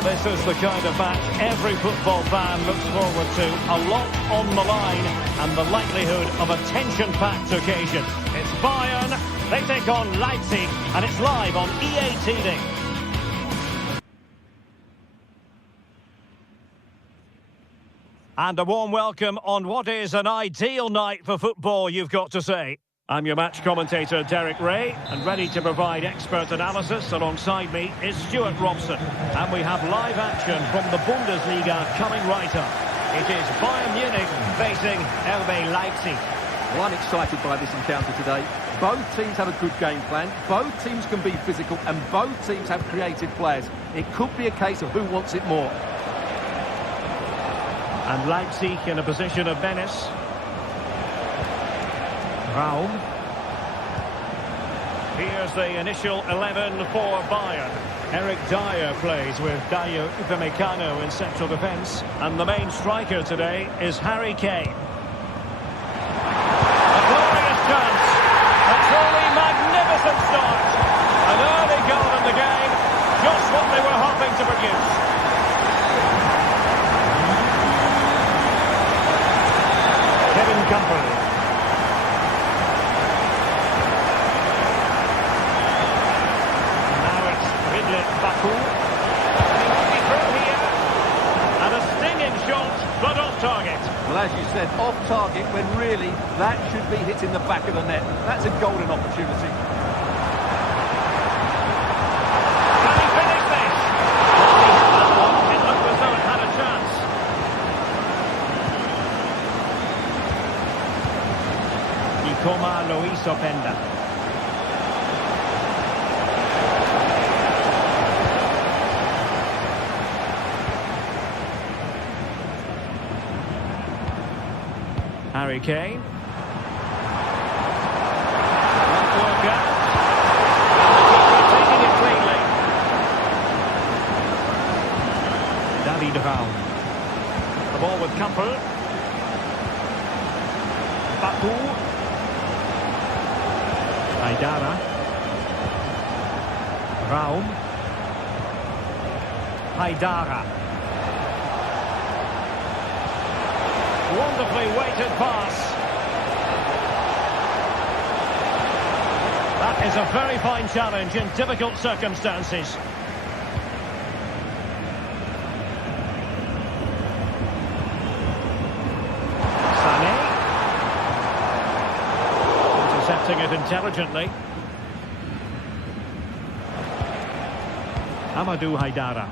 This is the kind of match every football fan looks forward to. A lot on the line and the likelihood of a tension-packed occasion. It's Bayern, they take on Leipzig, and it's live on EA TV. And a warm welcome on what is an ideal night for football, you've got to say. I'm your match commentator, Derek Ray, and ready to provide expert analysis. Alongside me is Stuart Robson. And we have live action from the Bundesliga coming right up. It is Bayern Munich facing RB Leipzig. Well, I'm excited by this encounter today. Both teams have a good game plan, both teams can be physical, and both teams have creative players. It could be a case of who wants it more. And Leipzig in a position of menace. Raum. Here's the initial 11 for Bayern. Eric Dyer plays with Dayo Upamecano in central defence. And the main striker today is Harry Kane. A glorious chance. A truly magnificent start. An early goal in the game. Just what they were hoping to produce. Kevin Campbell. Now it's Ridley Baku. He might be through here. And a stinging shot, but off target. Well, as you said, off target when really that should be hitting the back of the net. That's a golden opportunity. Can he finish this? Well, he had that one. It looked as though it had a chance. Ikoma Luis Openda. Harry Kane. Won't work out. And the keeper taking it cleanly. David Raum. The ball with Campbell. Baku. Haidara. Raum. Haidara. Wonderfully weighted pass. That is a very fine challenge in difficult circumstances. Sané. Intercepting it intelligently. Amadou Haidara.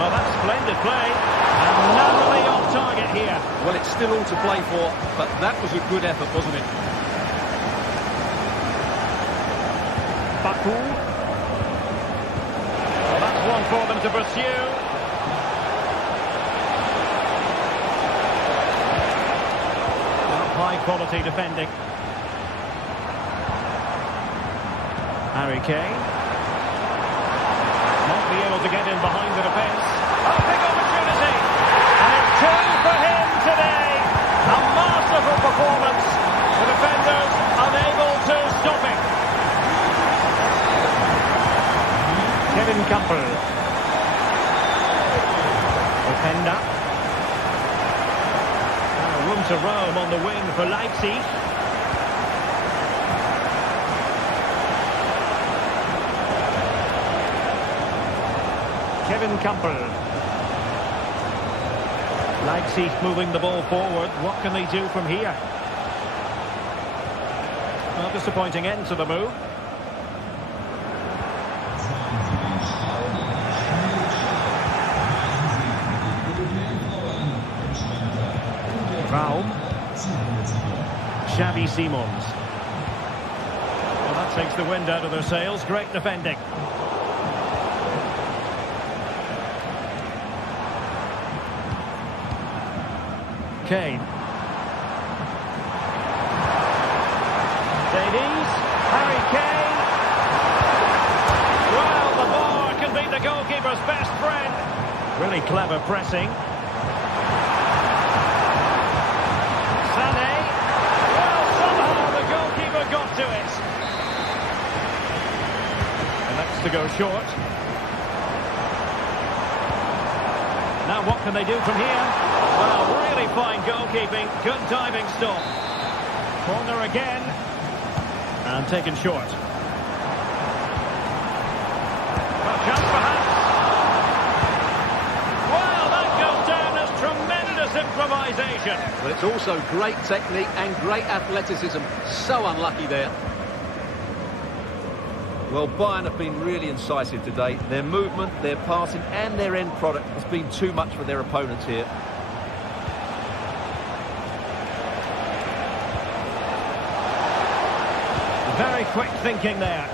Oh, that's splendid play. And narrowly off target here. Well, it's still all to play for, but that was a good effort, wasn't it? Baku. Well, that's one for them to pursue. Well, high quality defending. Harry Kane. Not be able to get in behind the defence. Oh, big opportunity! And it's two for him today! A masterful performance. The defenders unable to stop it. Kevin Campbell. Openda. Room to roam on the wing for Leipzig. Kevin Campbell. Leipzig moving the ball forward. What can they do from here? Well, disappointing end to the move. Raum. Xavi Simons. Well, that takes the wind out of their sails. Great defending. Kane. Davies. Harry Kane. Well, the bar can be the goalkeeper's best friend. Really clever pressing. Sané. Well, somehow the goalkeeper got to it. And that's to go short. Now what can they do from here? Well, really fine goalkeeping, good diving stop. Corner again. And taken short. Well, chance for foundation. But it's also great technique and great athleticism. So unlucky there. Well, Bayern have been really incisive today. Their movement, their passing and their end product has been too much for their opponents here. Very quick thinking there.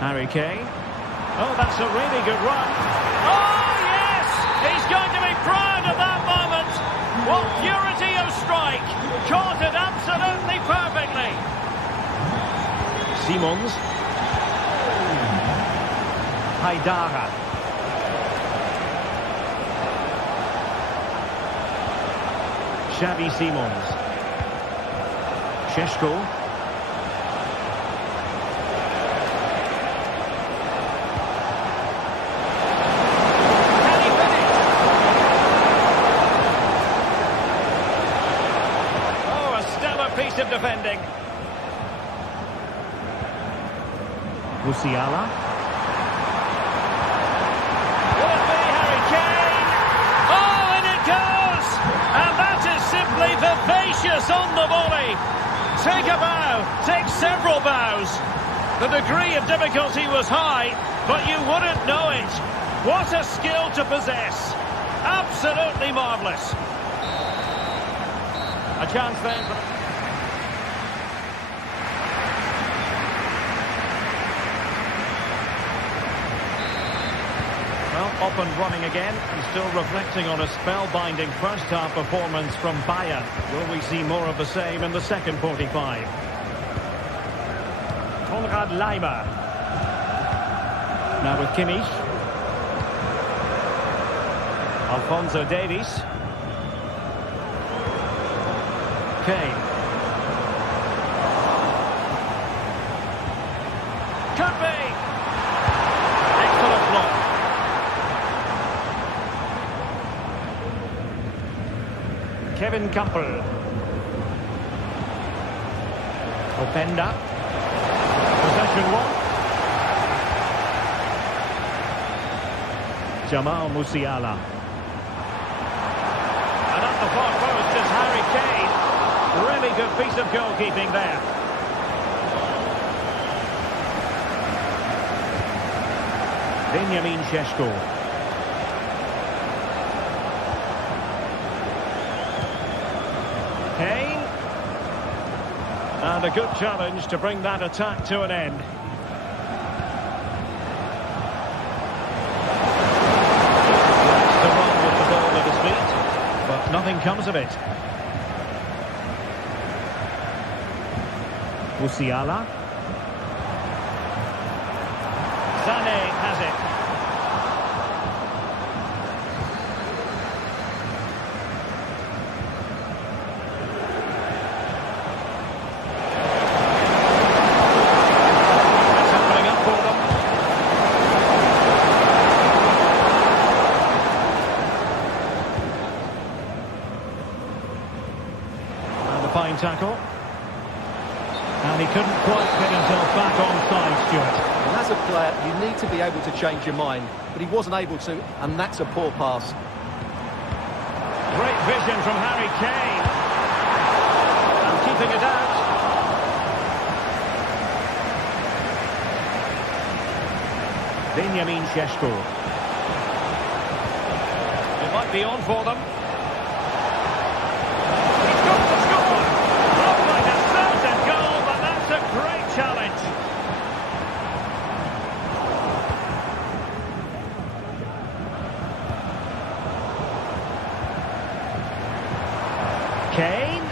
Harry Kane. Oh, that's a really good run. Oh, yes! He's going to be proud of that moment. What purity of strike. Caught it absolutely perfectly. Simons. Haidara. Xavi Simons. Šeško. Piece of defending. Musiala. Will it be Harry Kane? Oh, and it goes! And that is simply vivacious on the volley. Take a bow, take several bows. The degree of difficulty was high, but you wouldn't know it. What a skill to possess. Absolutely marvellous. A chance then. Well, up and running again, and still reflecting on a spellbinding first-half performance from Bayern. Will we see more of the same in the second 45? Konrad Laimer. Now with Kimmich. Alphonso Davies. Kane. Could be! Excellent block. Kevin Campbell. Openda. Possession one. Jamal Musiala. And at the far post is Harry Kane. Really good piece of goalkeeping there. Benjamin Šeško. Kane. And a good challenge to bring that attack to an end. Likes to run with the ball at his feet, but nothing comes of it. Musiala. Sané has it. Fine tackle. And he couldn't quite get himself back on side, Stuart. And as a player, you need to be able to change your mind, but he wasn't able to, and that's a poor pass. Great vision from Harry Kane. And keeping it out. Benjamin Šeško. It might be on for them. Challenge. Kane.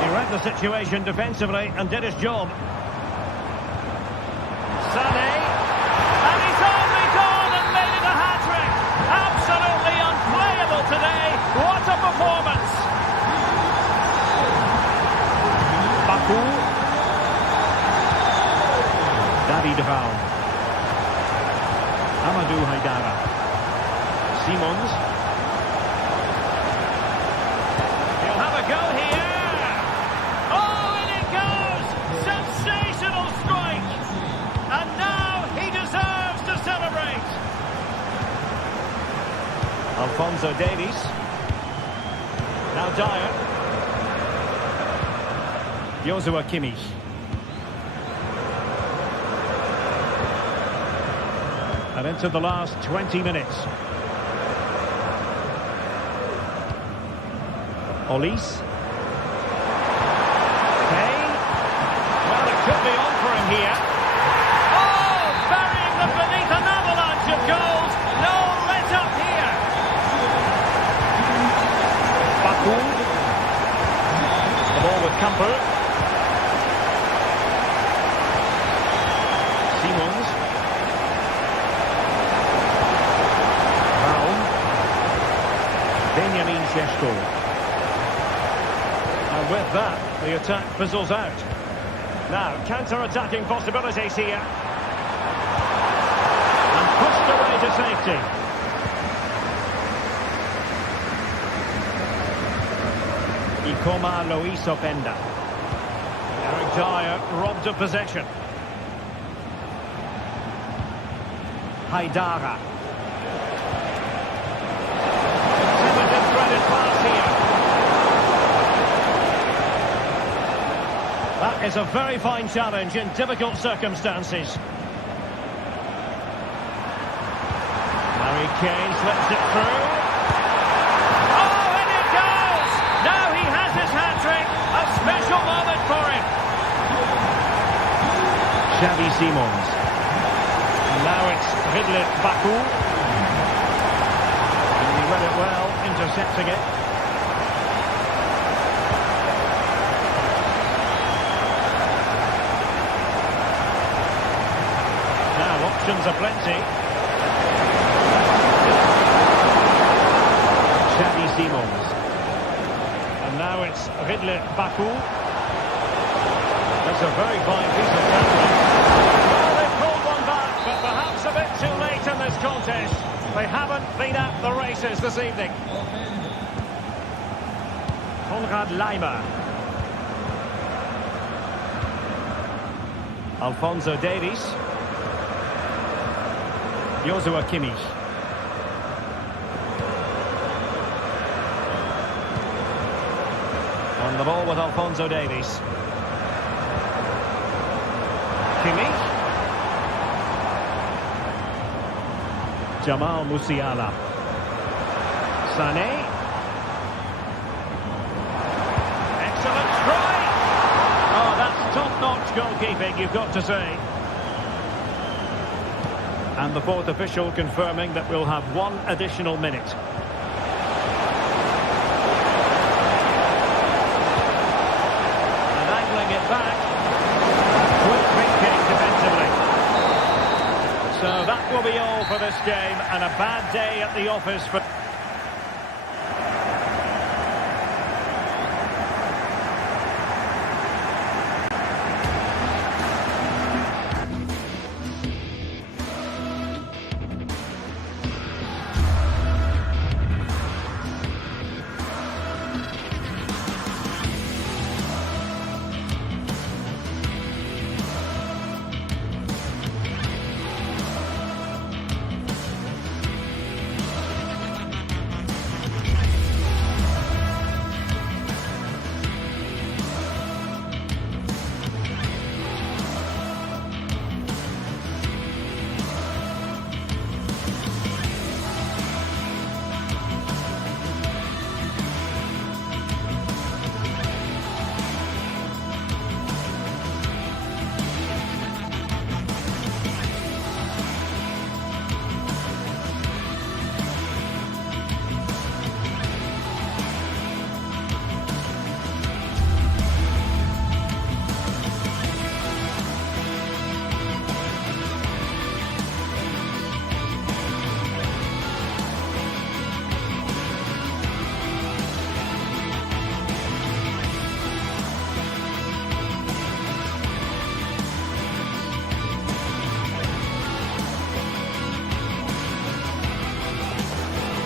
He read the situation defensively and did his job. Sané. And he's only gone and made it a hat-trick. Absolutely unplayable today. What a performance. David Raum. Amadou Haidara. Simons. He'll have a go here. Oh, and it goes! Sensational! Alphonso Davies. Now Dyer. Joshua Kimmich. And into the last 20 minutes. Olise. Kane. Well, it could be on for him here. Oh, burying them beneath an avalanche of goals. No let up here. Baku. The ball with Camper. Simons. Brown. Benjamin Sesko. And with that, the attack fizzles out. Now, counter-attacking possibilities here. And pushed away to safety. Ikoma Luis Openda. Eric Dyer robbed of possession. Haidara. Timothy threaded pass here. That is a very fine challenge in difficult circumstances. Harry Kane slips it through. Oh, and it goes! Now he has his hat-trick. A special moment for him. Xavi Simons. And now it's Ridley Baku. And he read it well, intercepting it. Options are plenty. Xavi Simons. And now it's Ridley Baku. That's a very fine piece of tackling. Well, they've pulled one back, but perhaps a bit too late in this contest. They haven't been at the races this evening. Konrad Laimer. Alphonso Davies. Joshua Kimmich. On the ball with Alphonso Davies. Kimmich. Jamal Musiala. Sané. Excellent strike! Oh, that's top-notch goalkeeping, you've got to say. And the fourth official confirming that we'll have one additional minute. And angling it back. Quick thinking defensively. So that will be all for this game, and a bad day at the office for...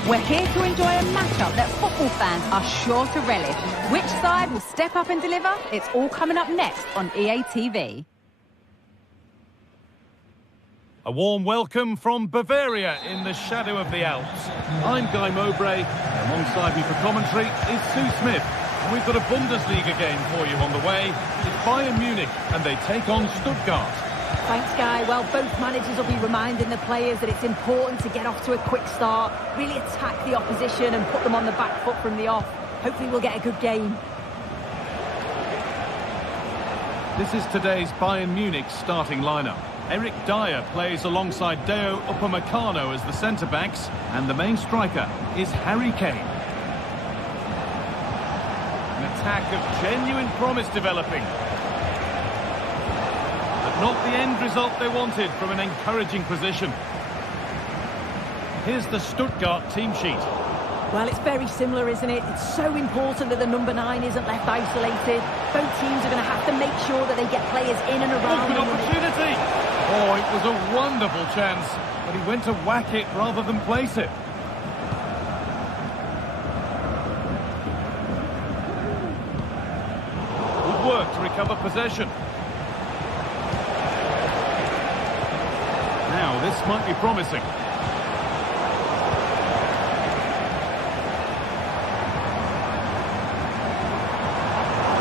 We're here to enjoy a matchup that football fans are sure to relish. Which side will step up and deliver? It's all coming up next on EA TV. A warm welcome from Bavaria in the shadow of the Alps. I'm Guy Mowbray, and alongside me for commentary is Sue Smith. And we've got a Bundesliga game for you on the way. It's Bayern Munich, and they take on Stuttgart. Thanks, Guy. Well, both managers will be reminding the players that it's important to get off to a quick start, really attack the opposition and put them on the back foot from the off. Hopefully we'll get a good game. This is today's Bayern Munich starting lineup. Eric Dyer plays alongside Deo Upamecano as the centre-backs, and the main striker is Harry Kane. An attack of genuine promise developing. But not the end result they wanted from an encouraging position. Here's the Stuttgart team sheet. Well, it's very similar, isn't it? It's so important that the number 9 isn't left isolated. Both teams are going to have to make sure that they get players in and around. Good opportunity! Oh, it was a wonderful chance, but he went to whack it rather than place it. Good work to recover possession. Now, this might be promising.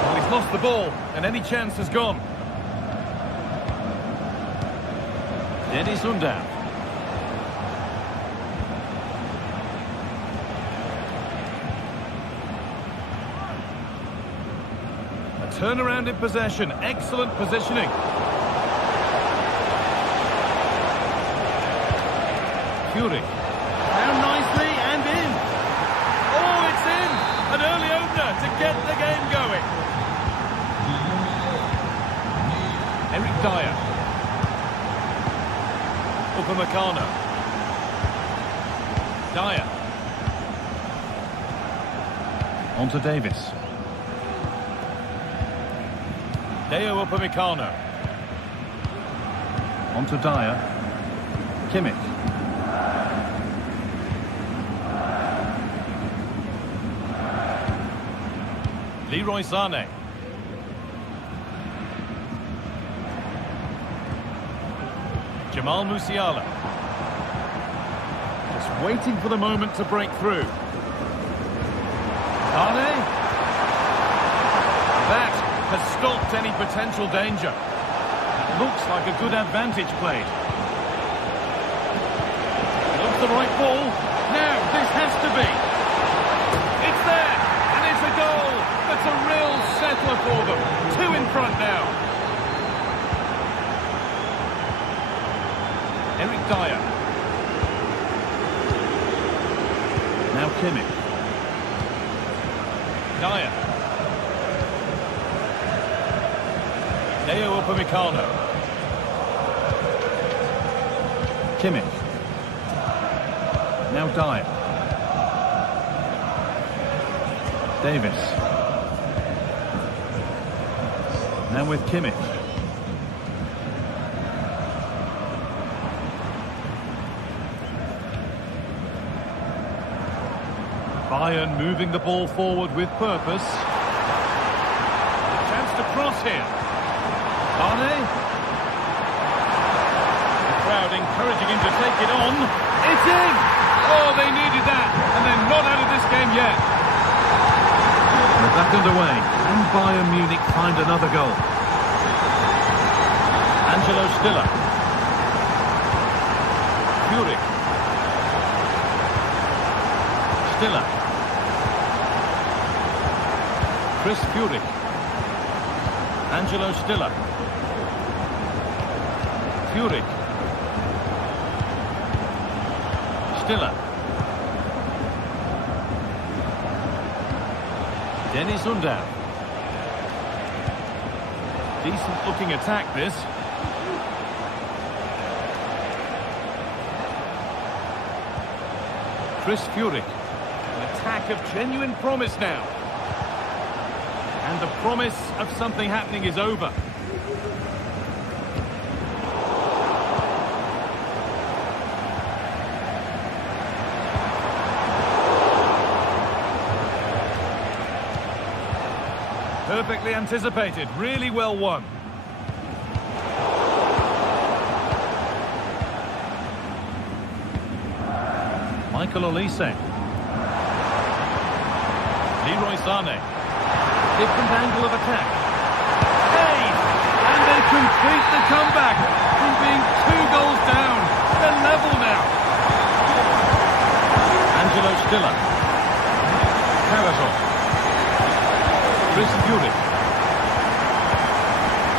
Well, he's lost the ball, and any chance has gone. Dennis Undav. A turnaround in possession. Excellent positioning. Furyk. Down nicely and in. Oh, it's in! An early opener to get the game going. Eric Dyer. Upamecano. Dyer. On to Davis. Deo Upamecano. On to Dyer. Kimmich. Leroy Sané. Jamal Musiala. Just waiting for the moment to break through. Sané. That has stopped any potential danger. Looks like a good advantage played. Looks the right ball. Now this has to be. It's there, and it's a goal. That's a real settler for them. 2 in front now. Eric Dyer. Now Kimmich. Dyer. Deo Upamecano. Kimmich. Now Dyer. Davis. Now with Kimmich. Bayern moving the ball forward with purpose. Chance to cross here. Sané. The crowd encouraging him to take it on. It's in! Oh, they needed that, and they're not out of this game yet. They're back underway, and Bayern Munich find another goal. Angelo Stiller. Furyk. Stiller. Chris Furyk. Angelo Stiller. Furyk. Stiller. Dennis Undav. Decent looking attack this. Chris Furyk. An attack of genuine promise now. And the promise of something happening is over. Perfectly anticipated, really well won. Michael Olise. Leroy Sané. Different angle of attack. Hey! And they complete the comeback from being 2 goals down. They're level now. Angelo Stiller. Carazon. Chris Furyk.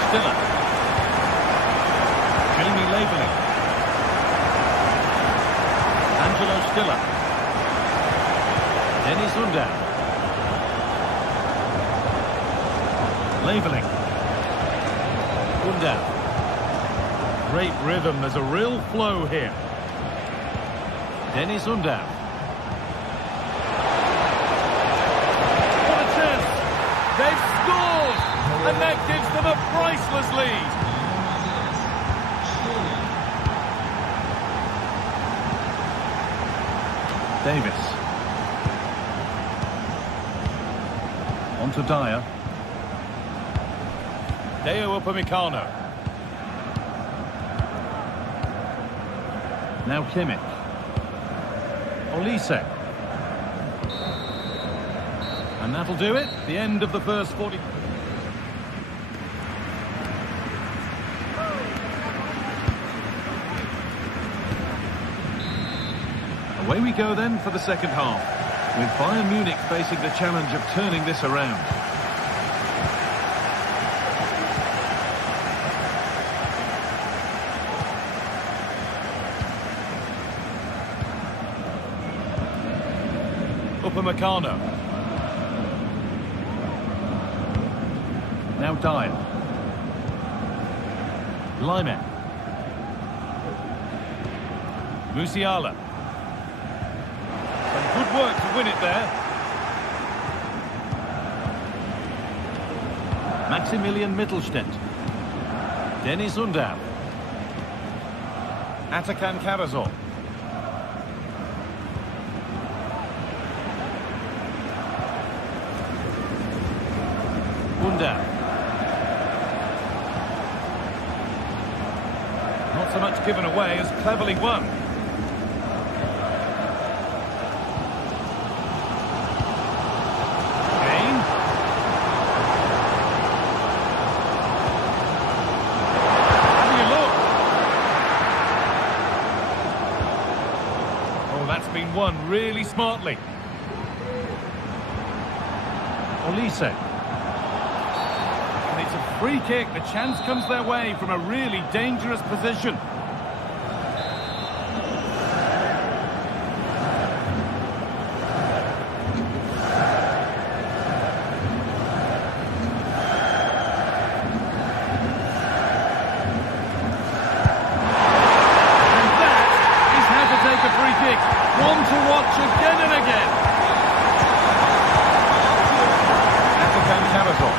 Stiller. Jamie Labeling. Angelo Stiller. Dennis Undav. Labeling. Undav. Great rhythm. There's a real flow here. Dennis Undav. What a chance! They've scored! And that gives them a priceless lead. Davis. On to Dyer. Deo Upamecano. Now Kimmich. Olise. And that'll do it. The end of the first 40. Away we go then for the second half, with Bayern Munich facing the challenge of turning this around. Upamecano. Now Dyer. Lyman. Musiala. Some good work to win it there. Maximilian Mittelstädt. Dennis Undav. Atakan Karazor. Undav. Not so much given away as cleverly won. Kane. How do you look? Oh, that's been won really smartly. Olise. It's a free kick. The chance comes their way from a really dangerous position. And that is how to take a free kick. One to watch again and again. Atakan Karazor.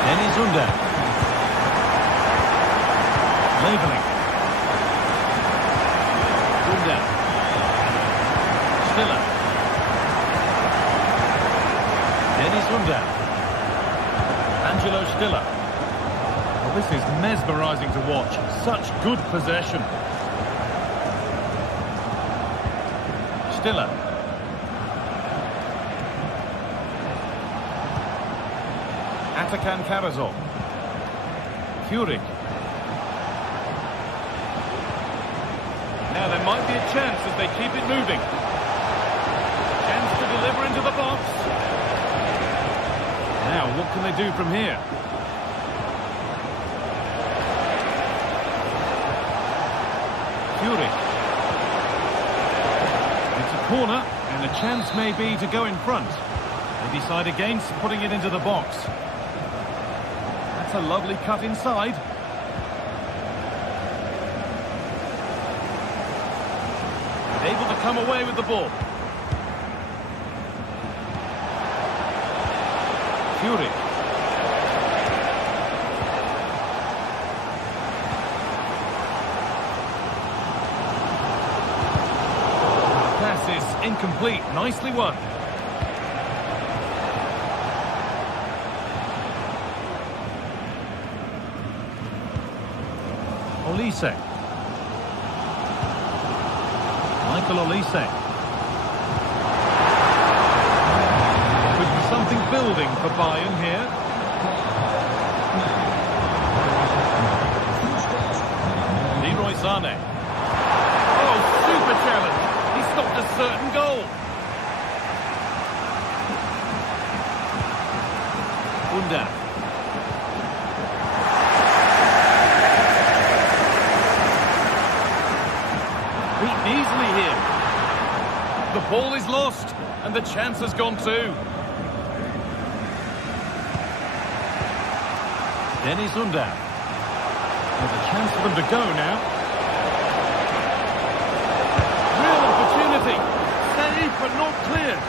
Dennis Undav. Labeling. Undav. Stiller. Dennis Undav. Angelo Stiller. Well, this is mesmerising to watch. Such good possession. Stiller. Atakan Karazor. Furyk. Now there might be a chance as they keep it moving. Chance to deliver into the box. Now what can they do from here? Furyk. It's a corner and a chance may be to go in front. They decide against putting it into the box. That's a lovely cut inside. Able to come away with the ball. Furyk. The pass is incomplete. Nicely won. Olise. Michael Crystal Olise. Could be something building for Bayern here. Leroy Sané. Oh, super challenge. He stopped a certain goal. Unda. Beaten easily here. The ball is lost, and the chance has gone too. Dennis Unda. There's a chance for them to go now. Real opportunity. Saved, but not cleared.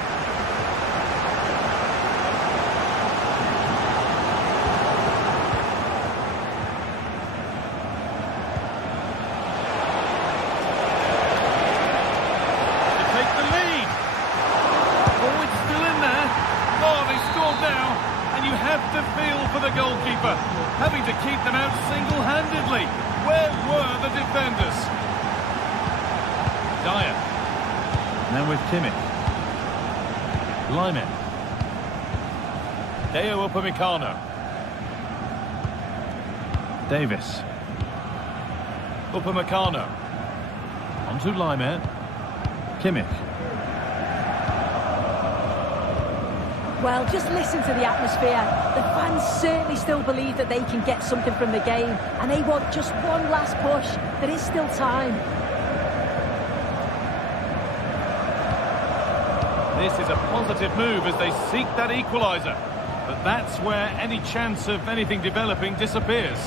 Goalkeeper having to keep them out single-handedly. Where were the defenders? Dyer. Now with Kimmich. Lyman. Deo Upamecano. Davis. Upamecano. Onto Lyman. Kimmich. Well, just listen to the atmosphere. The fans certainly still believe that they can get something from the game, and they want just one last push. There is still time. This is a positive move as they seek that equaliser. But that's where any chance of anything developing disappears.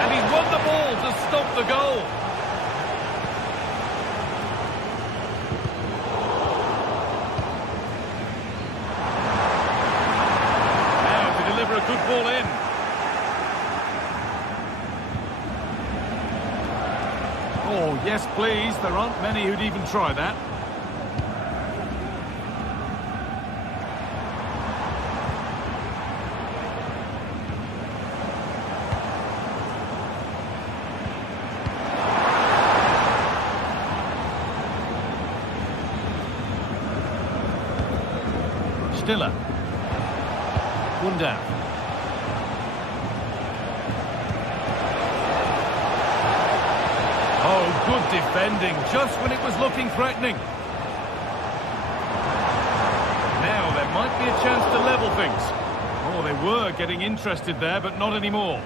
And he's won the ball to stop the goal. Good ball in. Oh, yes, please. There aren't many who'd even try that. Stiller. Unda. Oh, good defending, just when it was looking threatening. Now there might be a chance to level things. Oh, they were getting interested there, but not anymore.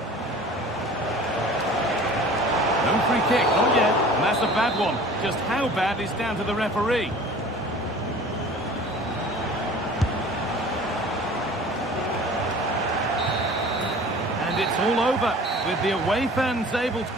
No free kick, not yet. And that's a bad one. Just how bad is down to the referee. And it's all over, with the away fans able to...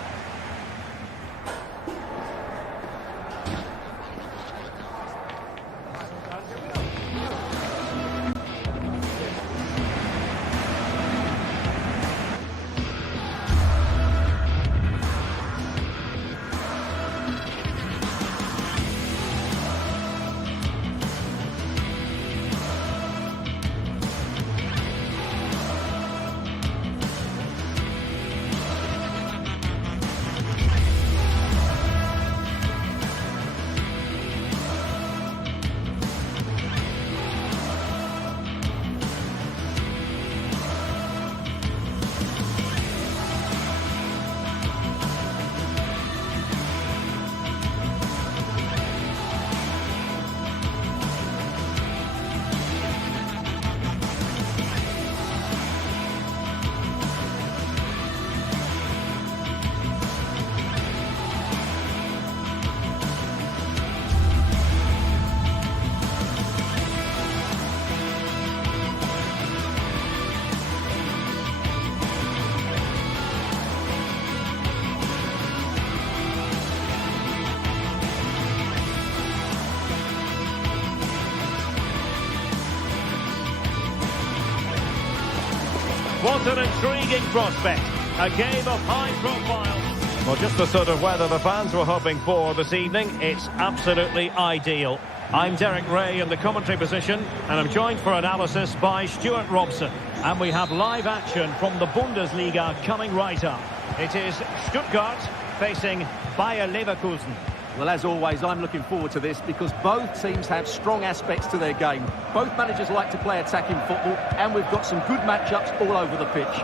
What an intriguing prospect. A game of high profile. Well, just the sort of weather the fans were hoping for this evening. It's absolutely ideal. I'm Derek Ray in the commentary position, and I'm joined for analysis by Stuart Robson. And we have live action from the Bundesliga coming right up. It is Stuttgart facing Bayer Leverkusen. Well, as always, I'm looking forward to this because both teams have strong aspects to their game. Both managers like to play attacking football, and we've got some good matchups all over the pitch.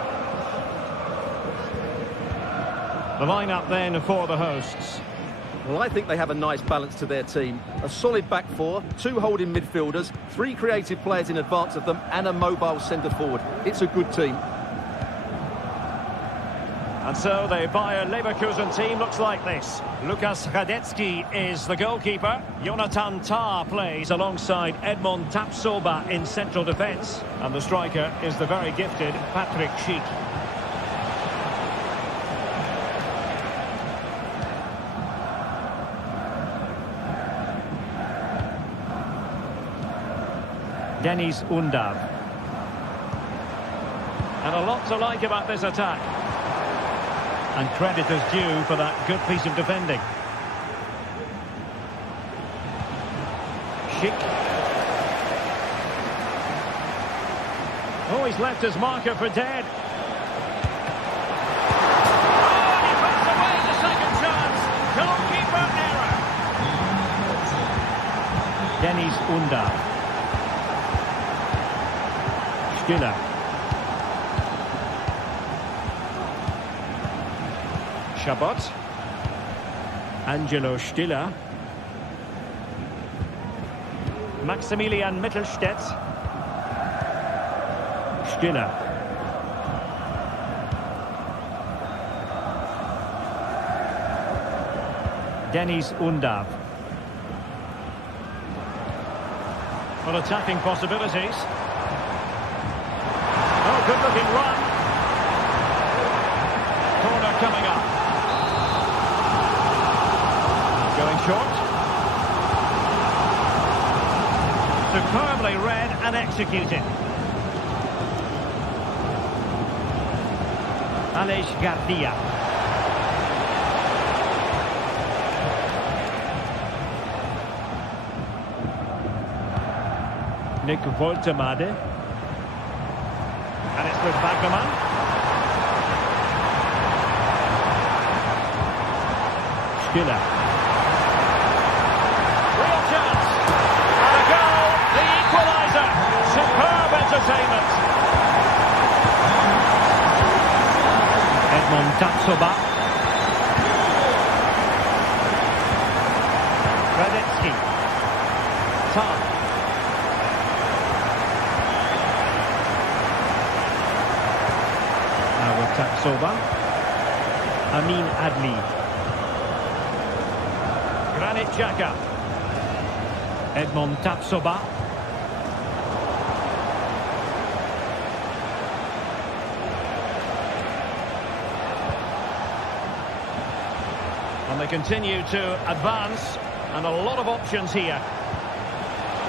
The lineup then for the hosts. Well, I think they have a nice balance to their team. A solid back four, 2 holding midfielders, 3 creative players in advance of them, and a mobile centre-forward. It's a good team. And so the Bayer Leverkusen team looks like this. Lukas Radetzky is the goalkeeper. Jonathan Tah plays alongside Edmond Tapsoba in central defence. And the striker is the very gifted Patrick Schick. Denis Undav. And a lot to like about this attack. And credit is due for that good piece of defending. Schick. Oh, he's left his marker for dead. Oh, and he puts away the second chance. Goalkeeper error. Denis Undav. Stiller. Chabot. Angelo Stiller. Maximilian Mittelstädt. Stiller. Denis Undav. For attacking possibilities. Oh, good looking run. Corner coming up. Going short. Superbly read and executed. Aleix Garcia. Nick Woltemade. And it's with Baggerman. Stiller. Real chance. And a goal. The equaliser. Superb entertainment. Edmond Tapsoba. Radetzky. Tah. Tapsoba. Amin Adli. Granit Xhaka. Edmond Tapsoba. And they continue to advance, and a lot of options here.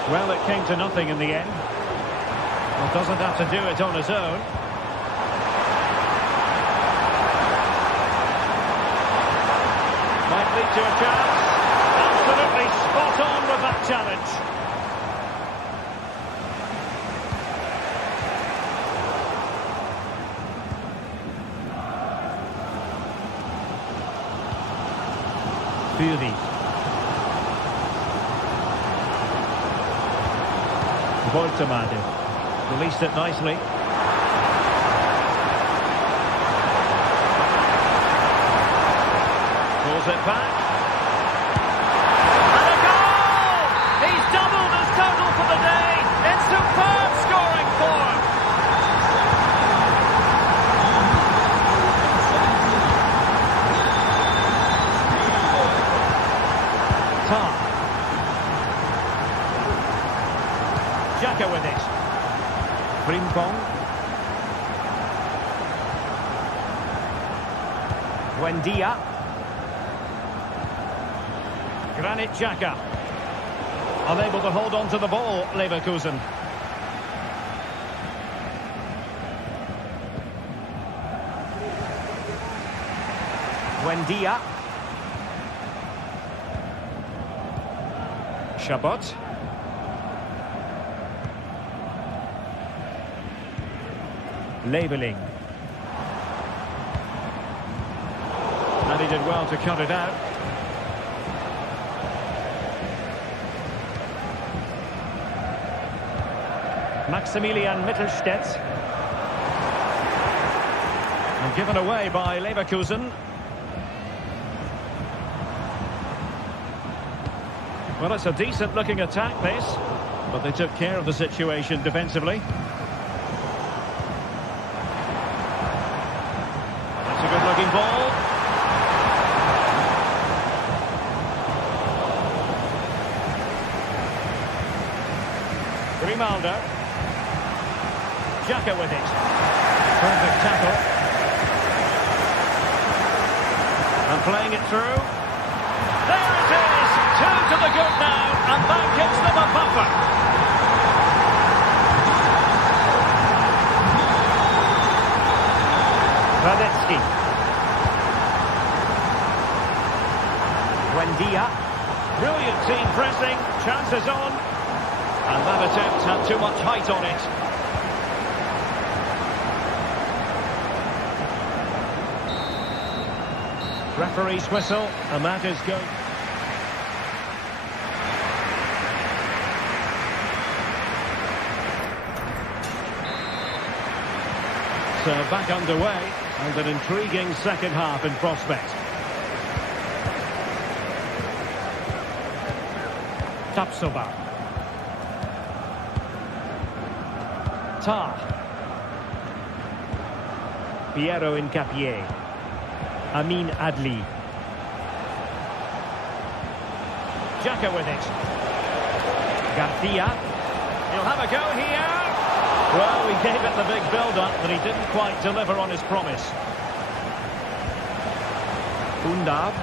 Well, it came to nothing in the end. Well, doesn't have to do it on his own. Might lead to a chance. Absolutely spot on with that challenge. Fury. Woltemade. Released it nicely. Pulls it back. And a goal! He's doubled his total for the day. It's superb scoring form. Tah. Xhaka with it. Frimpong. Buendia. Granit Xhaka. Unable to hold on to the ball, Leverkusen. Buendia. Chabot. Labeling. did well to cut it out. Maximilian Mittelstädt. And given away by Leverkusen. Well, it's a decent-looking attack, this. But they took care of the situation defensively. That's a good-looking ball. Grimaldo. Xhaka with it. Perfect tackle. And playing it through. There it is! 2 to the good now, and that gives them a buffer. Radetsky. Buendia. Brilliant team pressing. Chances on. And that attempt had too much height on it. Referee's whistle, and that is good. So back underway, and an intriguing second half in prospect. Tapsoba. Tar. Piero Incapié. Amin Adli. Xhaka with it. Garcia. He'll have a go here. Well, we gave it the big build-up, but he didn't quite deliver on his promise. Undab.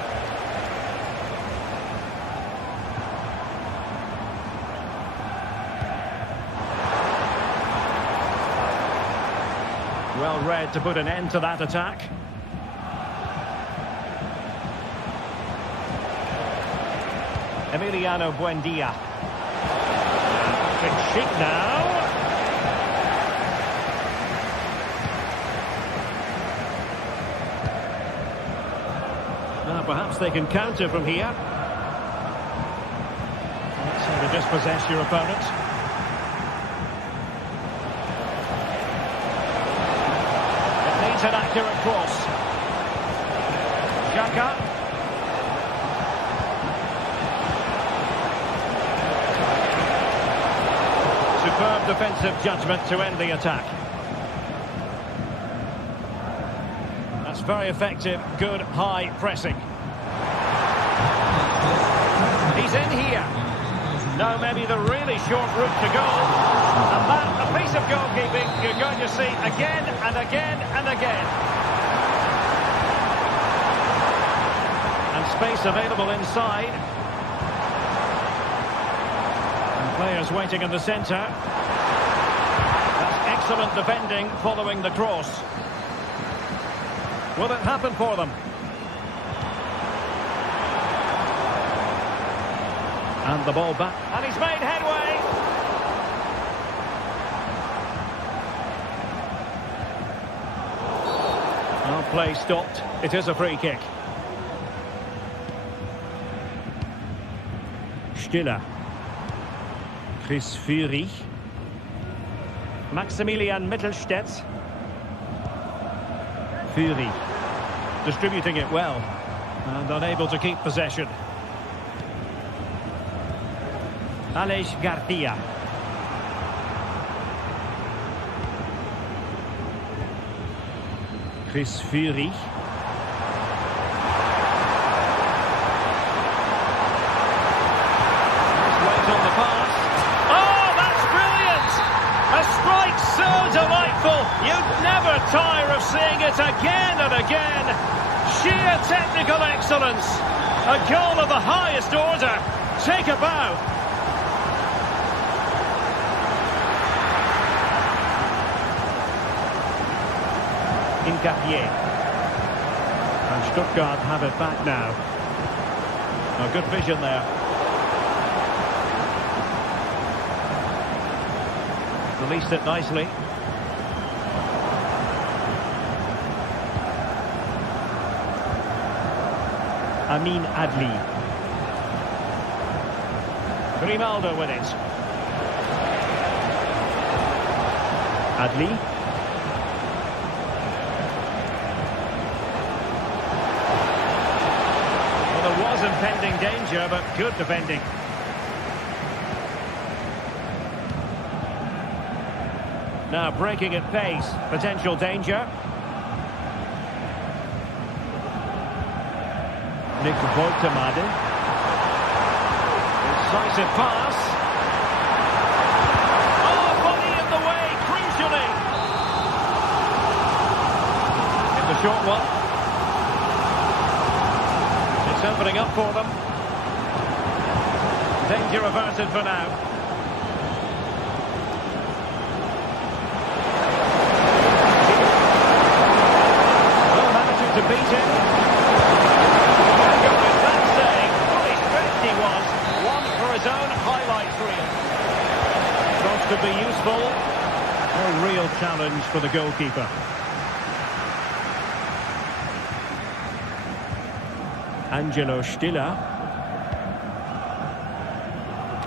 Well read to put an end to that attack. Emiliano Buendia. Big sheet now. Now perhaps they can counter from here. That's how to dispossess your opponent. It needs an accurate cross. Xhaka. Superb defensive judgment to end the attack. That's very effective, good high pressing. He's in here. Now maybe the really short route to goal. And that, a piece of goalkeeping you're going to see again and again and again. And space available inside. Players waiting in the centre. That's excellent defending following the cross. Will it happen for them? And the ball back. And he's made headway. Well, play stopped. It is a free kick. Stiller. Chris Führig. Maximilian Mittelstädt. Führig. Distributing it well. And unable to keep possession. Aleix Garcia. Chris Führig. Delightful. You'd never tire of seeing it again and again. Sheer technical excellence. A goal of the highest order. Take a bow. Incapié. And Stuttgart have it back now. A good vision there. Released it nicely. Amin Adli. Grimaldo with it. Adli. Well, there was impending danger, but good defending. Now breaking at pace, potential danger. Nick Woltemade. Decisive pass. Oh, body in the way, crucially. In the short one. It's opening up for them. Danger averted for now. To beat him. My goodness, that's saying fully stretched he was. One for his own highlights reel. Thought could be useful. A real challenge for the goalkeeper. Angelo Stiller.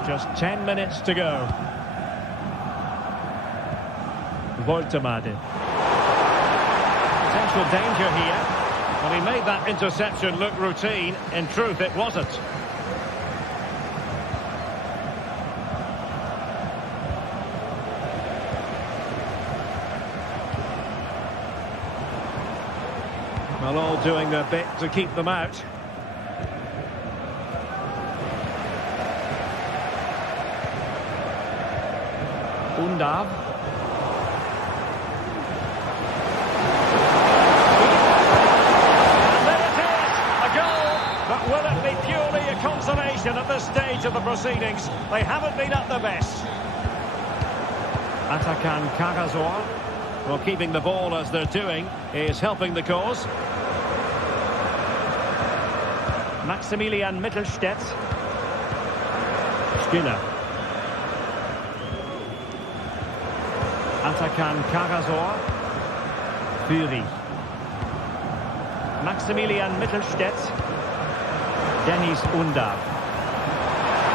Just 10 minutes to go. Woltemade. Potential danger here. Well, he made that interception look routine. In truth, it wasn't. Well, all doing their bit to keep them out. Undav. Will it be purely a consolation at this stage of the proceedings? They haven't been at their best. Atakan Karasor, well, keeping the ball as they're doing, is helping the cause. Maximilian Mittelstädt. Stiller. Atakan Karasor. Fury. Maximilian Mittelstädt. Dennis Undav.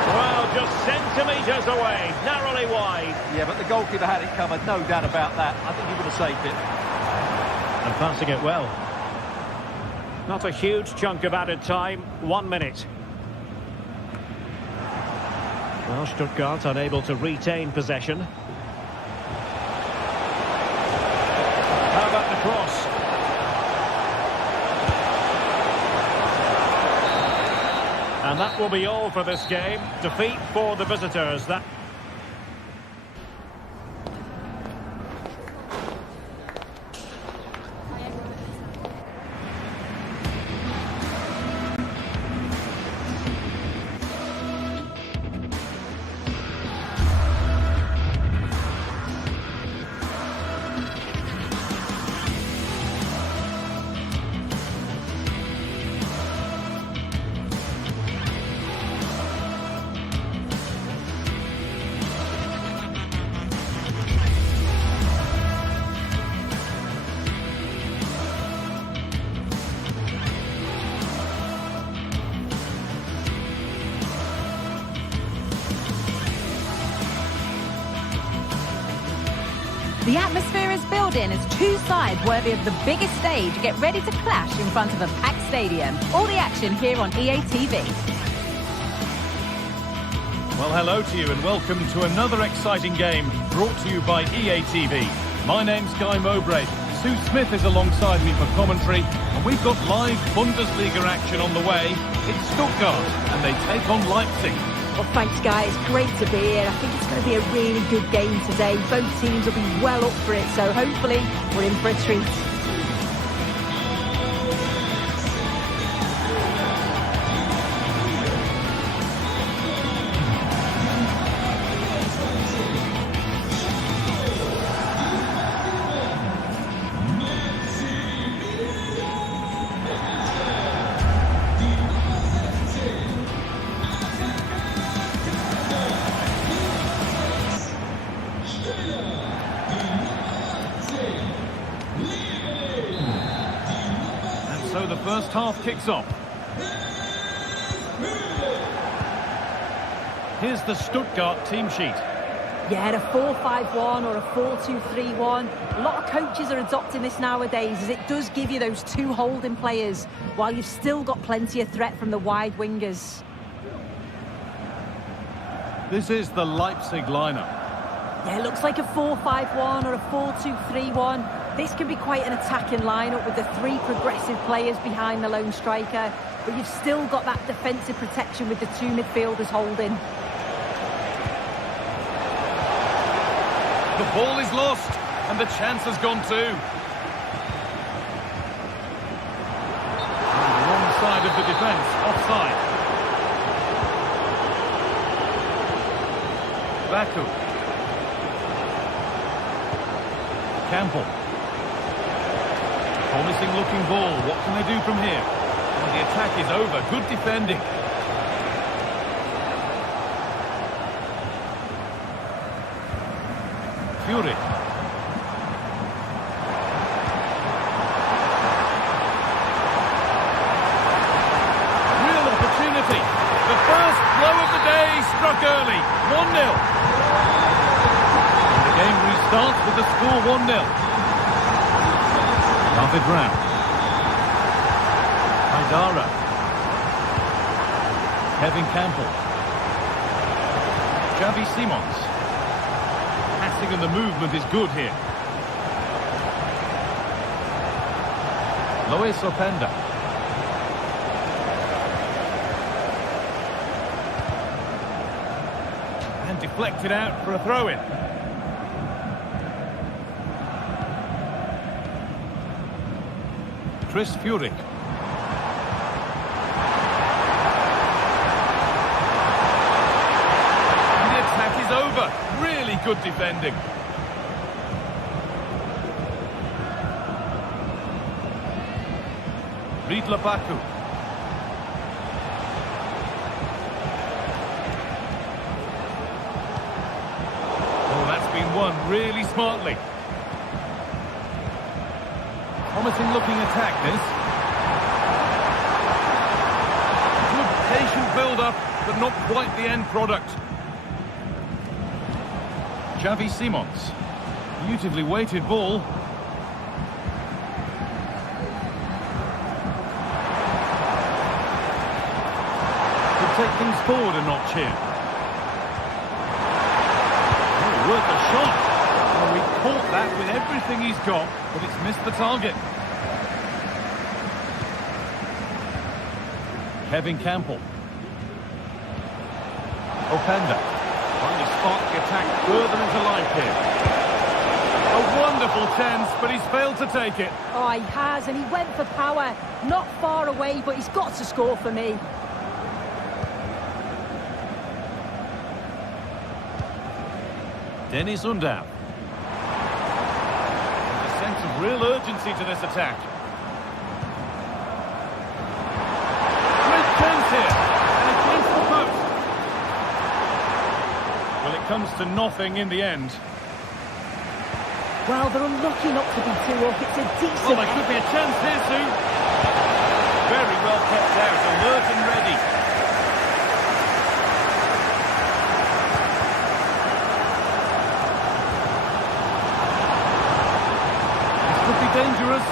Well, just centimetres away, narrowly wide. Yeah, but the goalkeeper had it covered, no doubt about that. I think he would have saved it. And passing it well. Not a huge chunk of added time, 1 minute. Well, Stuttgart unable to retain possession. How about the cross? And that will be all for this game. Defeat for the visitors. That. The atmosphere is building as two sides worthy of the biggest stage get ready to clash in front of a packed stadium. All the action here on EA TV. Well, hello to you and welcome to another exciting game brought to you by EA TV. My name's Guy Mowbray. Sue Smith is alongside me for commentary, and we've got live Bundesliga action on the way. It's Stuttgart, and they take on Leipzig. Well, thanks, guys. Great to be here. I think it's going to be a really good game today. Both teams will be well up for it, so hopefully we're in for a treat. So the first half kicks off. Here's the Stuttgart team sheet. Yeah, a 4-5-1 or a 4-2-3-1. A lot of coaches are adopting this nowadays, as it does give you those two holding players, while you've still got plenty of threat from the wide wingers. This is the Leipzig lineup. Yeah, it looks like a 4-5-1 or a 4-2-3-1. This can be quite an attacking lineup with the three progressive players behind the lone striker, but you've still got that defensive protection with the two midfielders holding. The ball is lost, and the chance has gone too. On the wrong side of the defence, offside. Baku. Campbell. Promising looking ball. What can they do from here? And the attack is over. Good defending. Fury. Real opportunity. The first blow of the day struck early. 1-0. The game restarts with the score 1-0. David Brown. Haidara. Kevin Campbell. Xavi Simons. And the movement is good here. Lois Openda. And deflected out for a throw-in. Chris Furyk. And the attack is over. Really good defending. Ridla Baku. Oh, that's been won really smartly. Promising looking attack, this. Good patient build-up, but not quite the end product. Xavi Simons. Beautifully weighted ball. Could take things forward a notch here. Oh, worth a shot. Well, he caught that with everything he's got, but it's missed the target. Kevin Campbell. Openda. Trying to spark the attack further into life here. A wonderful chance, but he's failed to take it. Oh, he has, and he went for power. Not far away, but he's got to score for me. Dennis Undav. There's a sense of real urgency to this attack. Great chance here, and against the post. Well, it comes to nothing in the end. Well, they're unlucky not to be 2 up. It's a decent... Well, there could be a chance here soon. Very well kept out, alert and ready. This could be dangerous.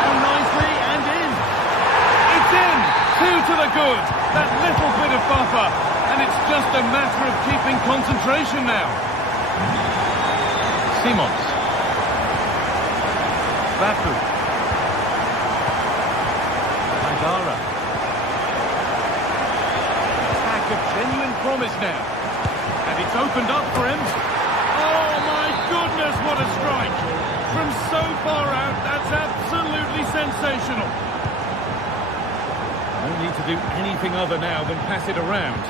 Down nicely and in. It's in! 2 to the good. That little bit of buffer. And it's just a matter of keeping concentration now. Simons. Baku. Haidara. Attack of genuine promise now. And it's opened up for him. Oh my goodness, what a strike. From so far out, that's absolutely sensational. No need to do anything other now than pass it around.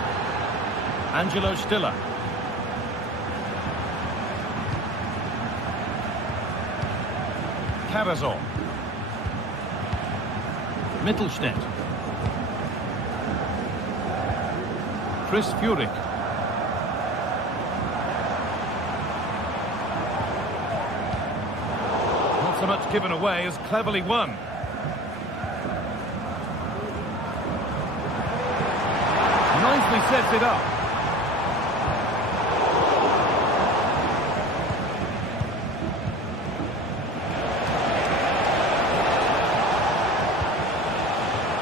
Angelo Stiller. Karazor. Mittelstädt. Chris Furyk. Not so much given away as cleverly won. nicely sets it up.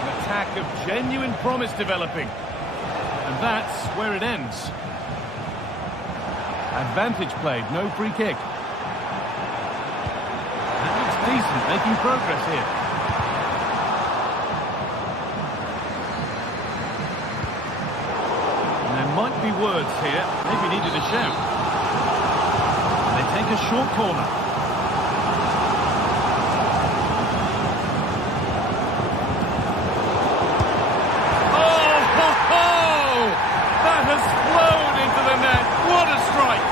An attack of genuine promise developing. And that's where it ends. Advantage played, no free kick. That looks decent, making progress here. And there might be words here, maybe needed a shout. They take a short corner. That has flowed into the net. What a strike!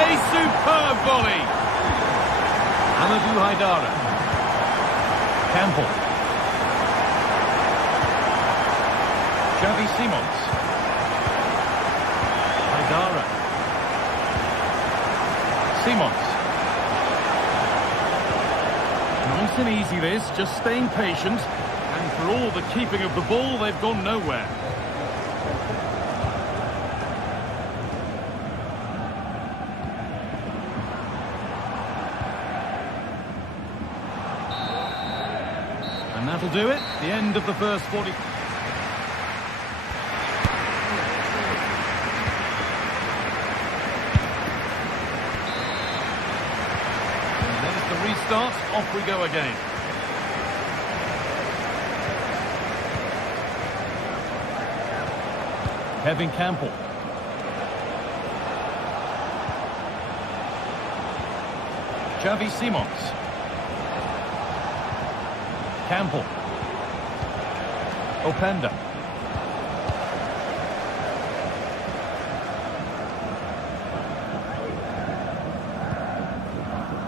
A superb volley. Amadou Haidara. Campbell. Xavi Simons. Haidara. Simons. Nice and easy this, just staying patient. And for all the keeping of the ball, they've gone nowhere. And that'll do it. The end of the first 40. And there's the restart. Off we go again. Kevin Campbell. Xavi Simons. Campbell. Openda.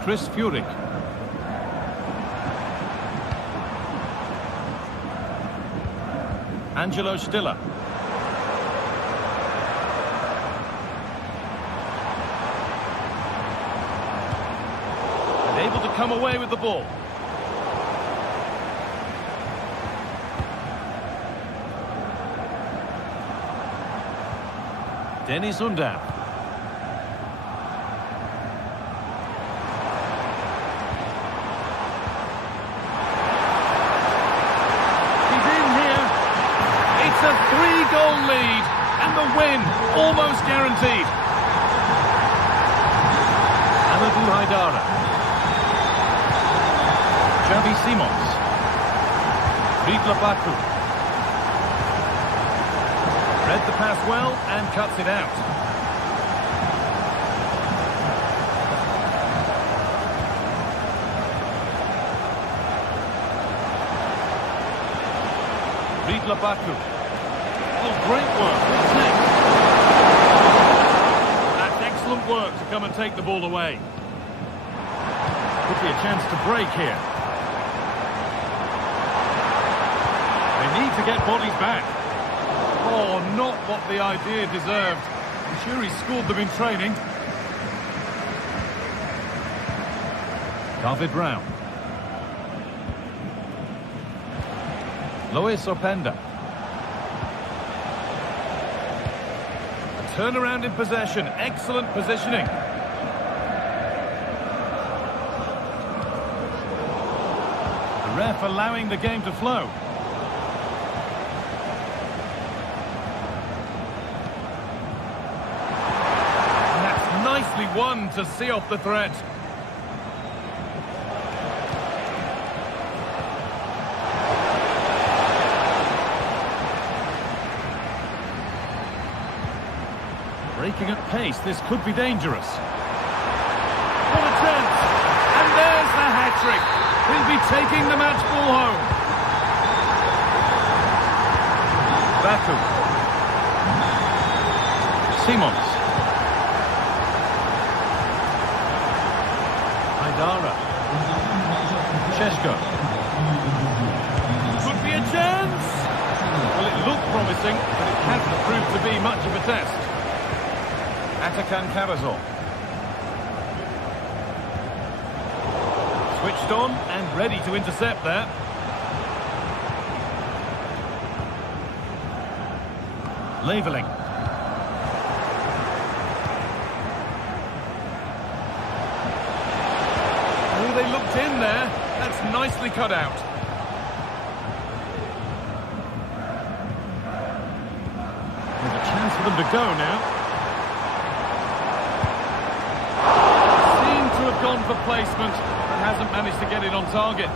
Chris Furyk. Angelo Stiller. And able to come away with the ball. Dennis Undav. He's in here. It's a 3-goal lead and the win almost guaranteed. Amadou Haidara. Xavi Simons. Ridla Baku. Read the pass well and cuts it out. Ridla Baku. Oh, great work. What's next? That's excellent work to come and take the ball away. Could be a chance to break here. They need to get bodies back. Oh, not what the idea deserved. I'm sure he scored them in training. David Brown. Lois Openda. A turnaround in possession. Excellent positioning. The ref allowing the game to flow. Nicely won to see off the threat. Breaking at pace, this could be dangerous. What a chance! And there's the hat-trick. He'll be taking the match ball home. Baku. Simons. Haidara. Sheshko. Could be a chance. Well, it looked promising, but it hasn't proved to be much of a test. Atakan Karazor. Switched on and ready to intercept there. Leveling. Oh, they looked in there. That's nicely cut out. There's a chance for them to go now. Seemed to have gone for placement, but hasn't managed to get it on target.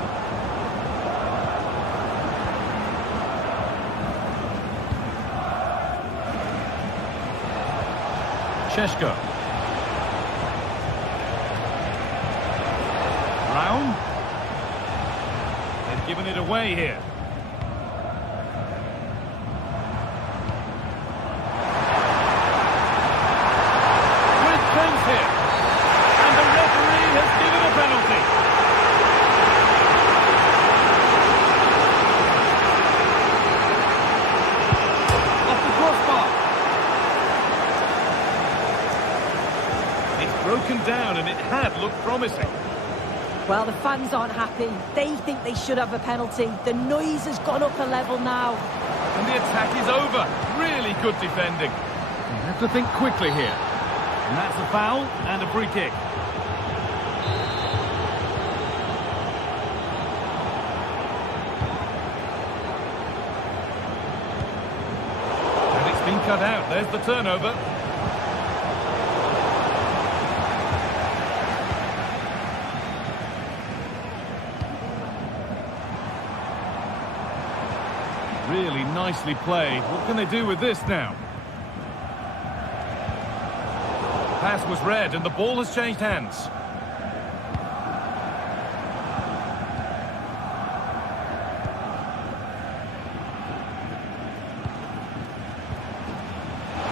Cheshko. Brown. They've given it away here. With pace here. And the referee has given a penalty. Off the crossbar. It's broken down and it had looked promising. Well, the fans aren't happy. They think they should have a penalty. The noise has gone up a level now. And the attack is over. Really good defending. You have to think quickly here. And that's a foul and a free kick. And it's been cut out. There's the turnover. Really nicely played. What can they do with this now? Pass was red and the ball has changed hands.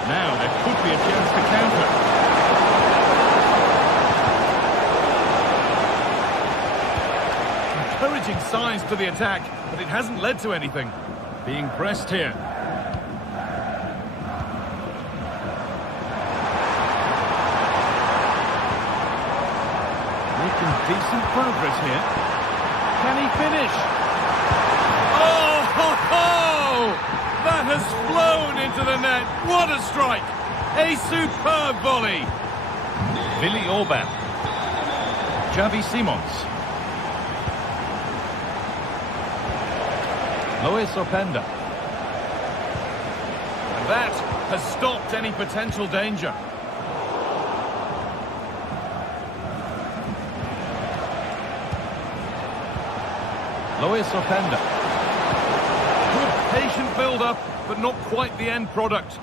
Now there could be a chance to counter. Encouraging signs to the attack, but it hasn't led to anything. Being pressed here. Making decent progress here. Can he finish? Oh, ho, ho! That has flown into the net. What a strike! A superb volley. Willi Orban. Xavi Simons. Luis Openda. And that has stopped any potential danger. Luis Openda. Good patient build-up, but not quite the end product.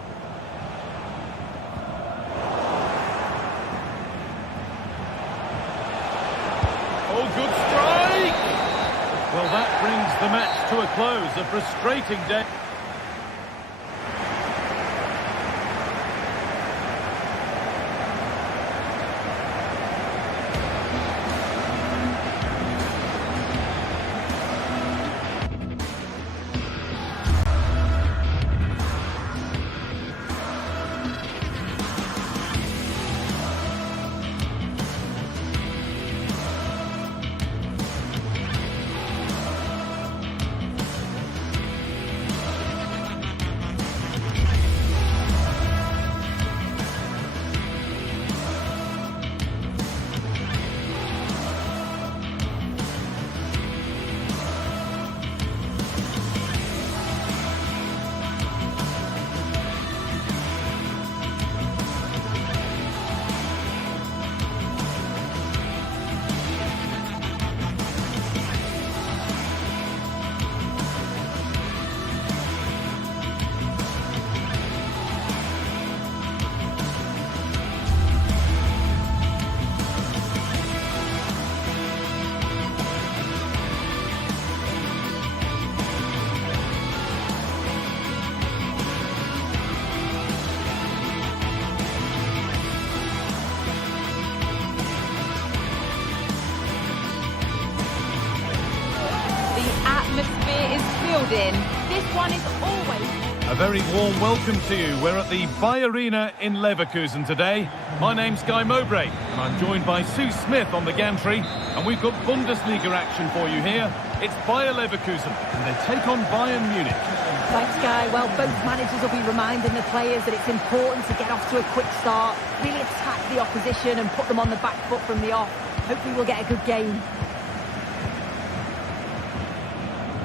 Oh, good strike! Well, that brings the match to a close. A frustrating day. In. This one is always... A very warm welcome to you. We're at the Bayer Arena in Leverkusen today. My name's Guy Mowbray, and I'm joined by Sue Smith on the gantry, and we've got Bundesliga action for you here. It's Bayer Leverkusen, and they take on Bayern Munich. Thanks, Guy. Well, both managers will be reminding the players that it's important to get off to a quick start, really attack the opposition and put them on the back foot from the off. Hopefully we'll get a good game.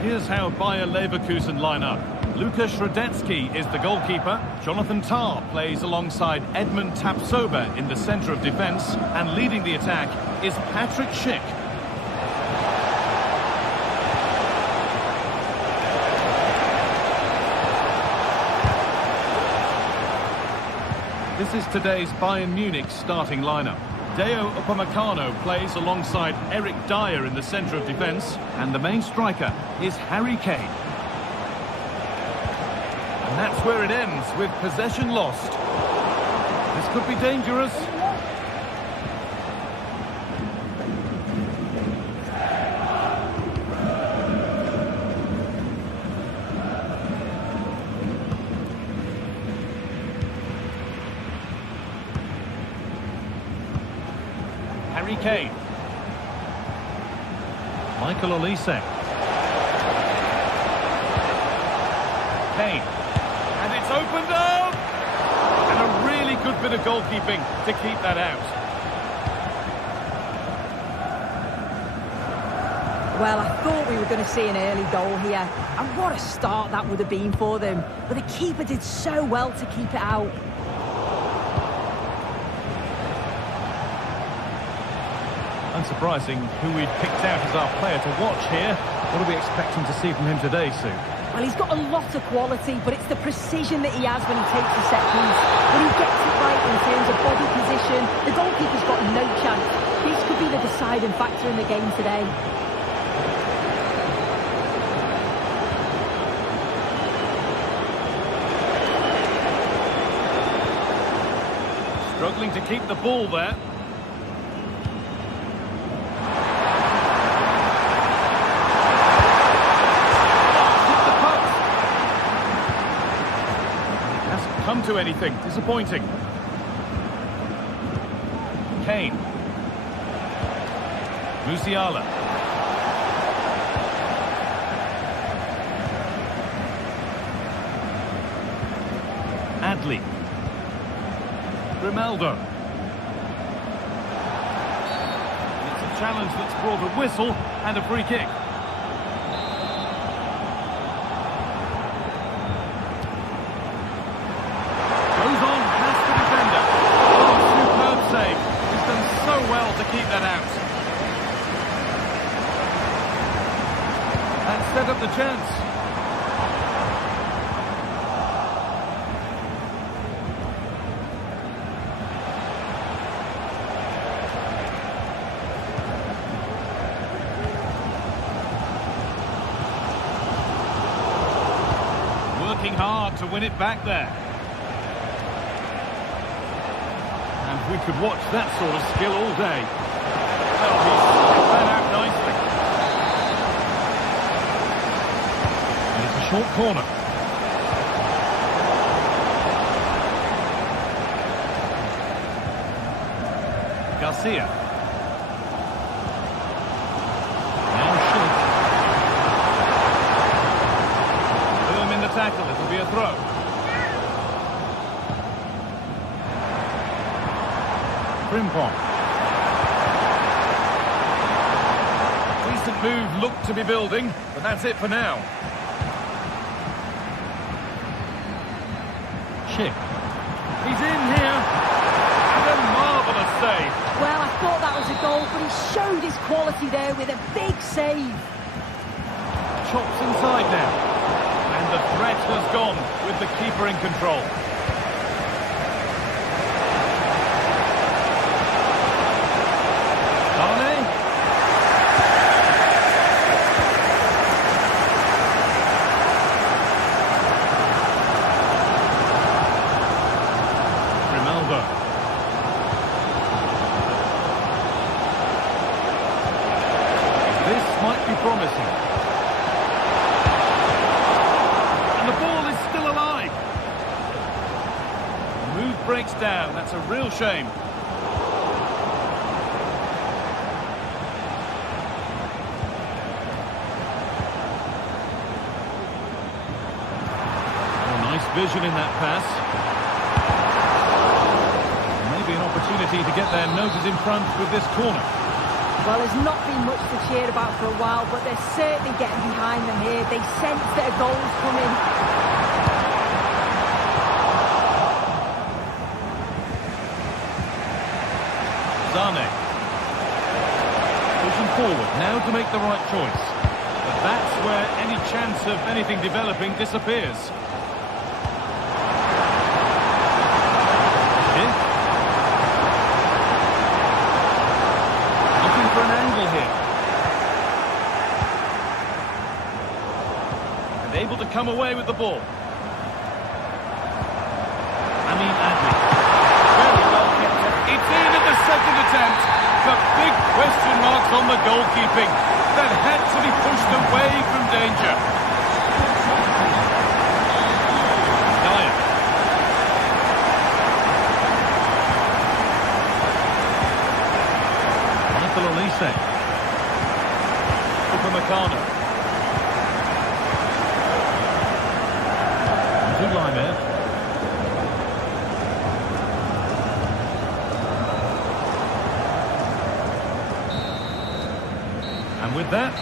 Here's how Bayer Leverkusen line up. Lukas Radetzky is the goalkeeper. Jonathan Tah plays alongside Edmund Tapsoba in the centre of defence. And leading the attack is Patrick Schick. This is today's Bayern Munich starting lineup. Deo Upamecano plays alongside Eric Dyer in the centre of defence, and the main striker is Harry Kane. And that's where it ends, with possession lost. This could be dangerous. Harry Kane. Michael Olise. Kane. And it's opened up! And a really good bit of goalkeeping to keep that out. Well, I thought we were going to see an early goal here. And what a start that would have been for them. But the keeper did so well to keep it out. Unsurprising who we've picked out as our player to watch here. What are we expecting to see from him today, Sue? Well, he's got a lot of quality, but it's the precision that he has when he takes a set piece. When he gets it right in terms of body position, the goalkeeper's got no chance. This could be the deciding factor in the game today. Struggling to keep the ball there. Come to anything. Disappointing. Kane. Musiala. Adli. Grimaldo. It's a challenge that's brought a whistle and a free kick. Keep that out. And set up the chance. Working hard to win it back there. And we could watch that sort of skill all day. Well, he stepped that out nicely. And it's a short corner. Garcia. Now Schick. Firm in the tackle, it'll be a throw. Frimpong. Decent move looked to be building, but that's it for now. Schick. He's in here. And a marvellous save. Well, I thought that was a goal, but he showed his quality there with a big save. Chops inside now. And the threat has gone with the keeper in control. This might be promising. And the ball is still alive. The move breaks down. That's a real shame. vision in that pass. Maybe an opportunity to get their noses in front with this corner. Well, there's not been much to cheer about for a while, but they're certainly getting behind them here. They sense that a goal's coming. Zane. Pushing forward, now to make the right choice. But that's where any chance of anything developing disappears. Looking for an angle here. And able to come away with the ball. It's in at the second attempt. The big question marks on the goalkeeping. That had to be pushed away from danger. Dyer. Michael Olise. Upamecano. Zulimer. And with that,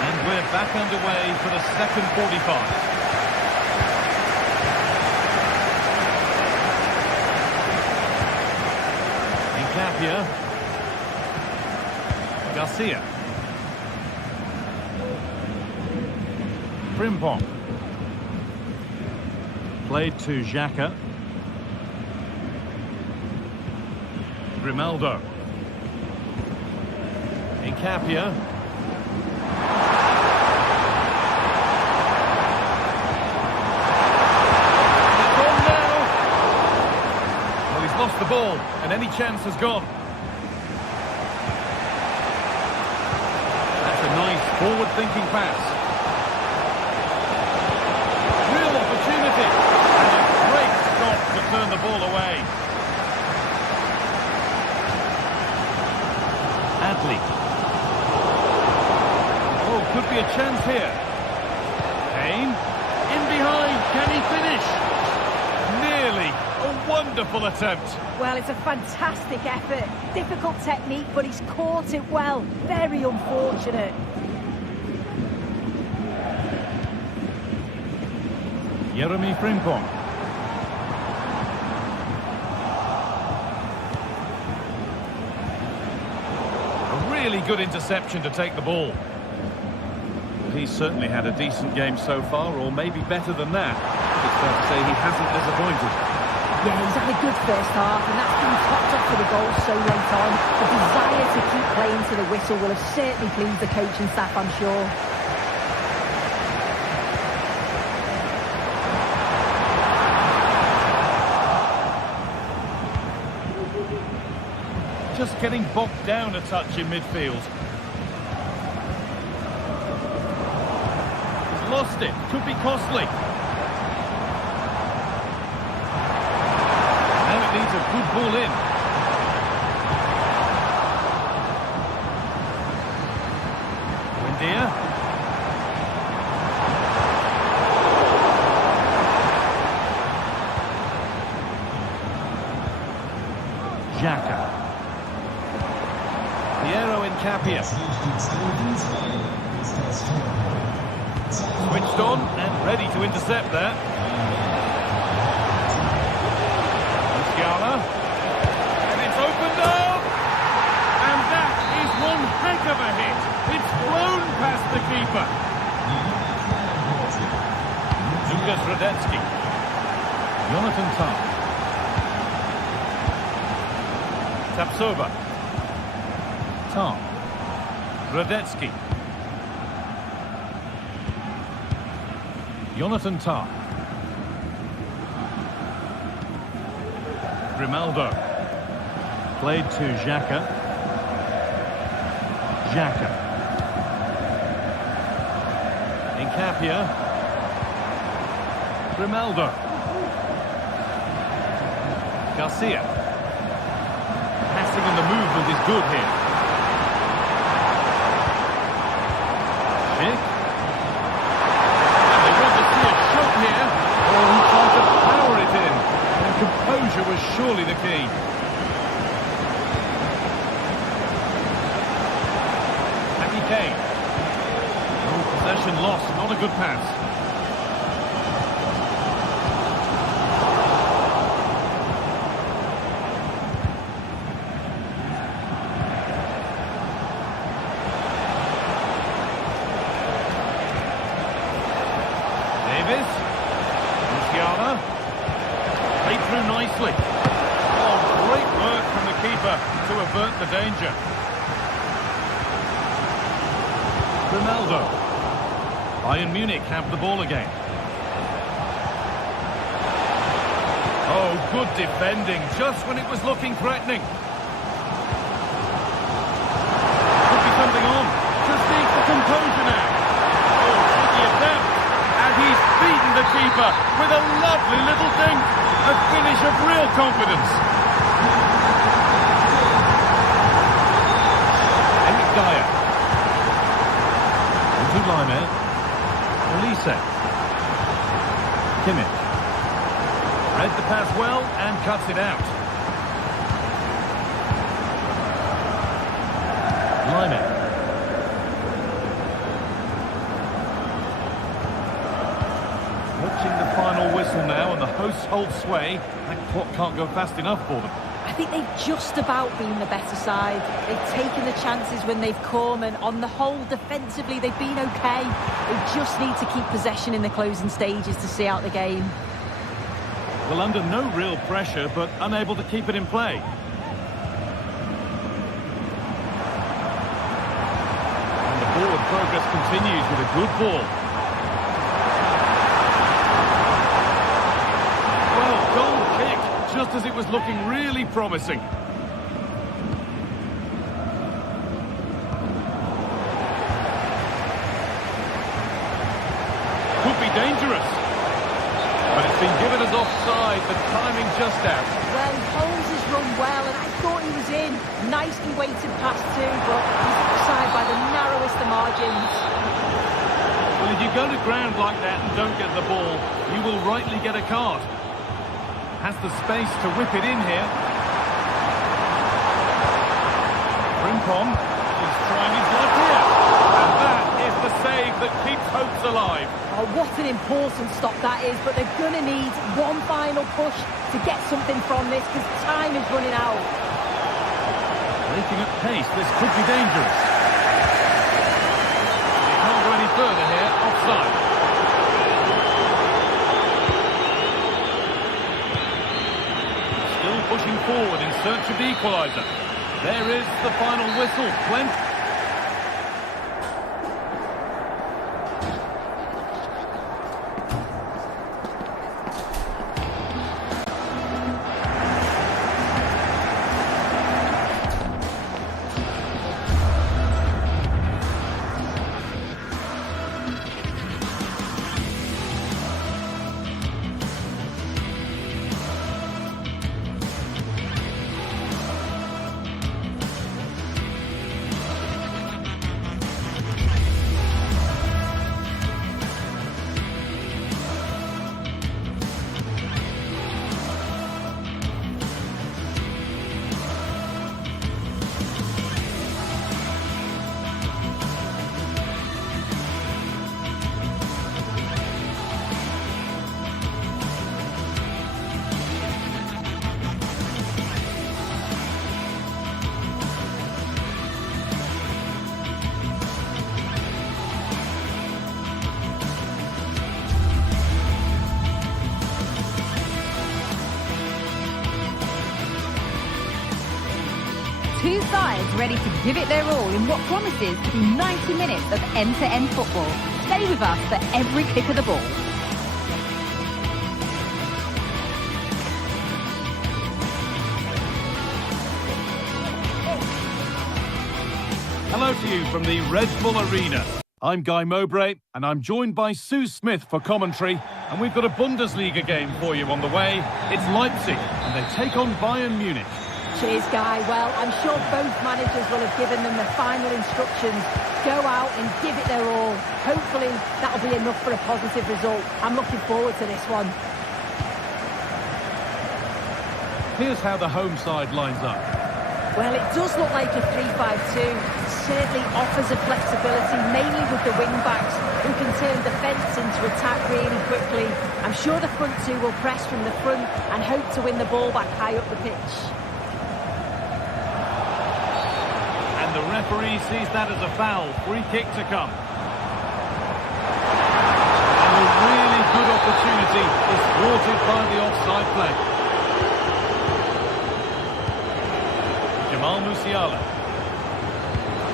and we're back underway for the second 45. Incapia. Garcia. Frimpong. Played to Xhaka. Grimaldo. Incapia. It's on now. Well, he's lost the ball, and any chance has gone. That's a nice forward-thinking pass. Real opportunity. And a great stop to turn the ball away. Adley. Oh, could be a chance here. Kane. In behind. Can he finish? Nearly. A wonderful attempt. Well, it's a fantastic effort. Difficult technique, but he's caught it well. Very unfortunate. Jeremy Frimpong. Really good interception to take the ball. He's certainly had a decent game so far, or maybe better than that. It's fair to say he hasn't disappointed. Yeah, he's had a good first half, and that's been topped up for the goal so late on. The desire to keep playing to the whistle will have certainly pleased the coaching staff, I'm sure. Just getting bogged down a touch in midfield. He's lost it. Could be costly. Now it needs a good ball in. Buendia. Xhaka. Incapia. Switched on and ready to intercept there. Musiala. And it's opened up! And that is one heck of a hit. It's flown past the keeper. Lucas Radetzky. Jonathan Tah. Tapsoba. Tah. Radetzky. Jonathan Tah. Grimaldo. Played to Xhaka. Xhaka. Incapia. Grimaldo. Garcia. Passing and the movement is good here. Kane. Oh, possession lost, not a good pass. Played through nicely. Oh, great work from the keeper to avert the danger. Ronaldo. Bayern Munich have the ball again. Oh, good defending, just when it was looking threatening. Could be something on. Just needs the composure now. Oh, tricky attempt. And he's beaten the keeper with a lovely little dink. A finish of real confidence. Eric Dyer. Into Lime. Elise. Kimmich. Read the pass well and cuts it out. Lime. Watching the final whistle now, and the hosts hold sway. That clock can't go fast enough for them. I think they've just about been the better side. They've taken the chances when they've come, and on the whole, defensively, they've been okay. They just need to keep possession in the closing stages to see out the game. Well, under no real pressure, but unable to keep it in play. And the forward progress continues with a good ball. Just as it was looking really promising. Could be dangerous. But it's been given as offside, the timing just out. Well, he holds his run well, and I thought he was in. Nicely weighted pass too, but he's offside by the narrowest of margins. Well, if you go to ground like that and don't get the ball, you will rightly get a card. Has the space to whip it in here. Frimpong is trying his luck here. And that is the save that keeps hopes alive. Oh, what an important stop that is, but they're going to need one final push to get something from this, because time is running out. Breaking at pace, this could be dangerous. They can't go any further here, offside. Pushing forward in search of the equaliser. There is the final whistle. Plenty. Two sides ready to give it their all in what promises to be 90 minutes of end-to-end football. Stay with us for every kick of the ball. Hello to you from the Red Bull Arena. I'm Guy Mowbray, and I'm joined by Sue Smith for commentary. And we've got a Bundesliga game for you on the way. It's Leipzig, and they take on Bayern Munich. Cheers, Guy. Well, I'm sure both managers will have given them the final instructions. Go out and give it their all. Hopefully, that'll be enough for a positive result. I'm looking forward to this one. Here's how the home side lines up. Well, it does look like a 3-5-2. certainly offers a flexibility, mainly with the wing-backs, who can turn defence into attack really quickly. I'm sure the front two will press from the front and hope to win the ball back high up the pitch. And the referee sees that as a foul. Free kick to come. And a really good opportunity is thwarted by the offside flag. Jamal Musiala.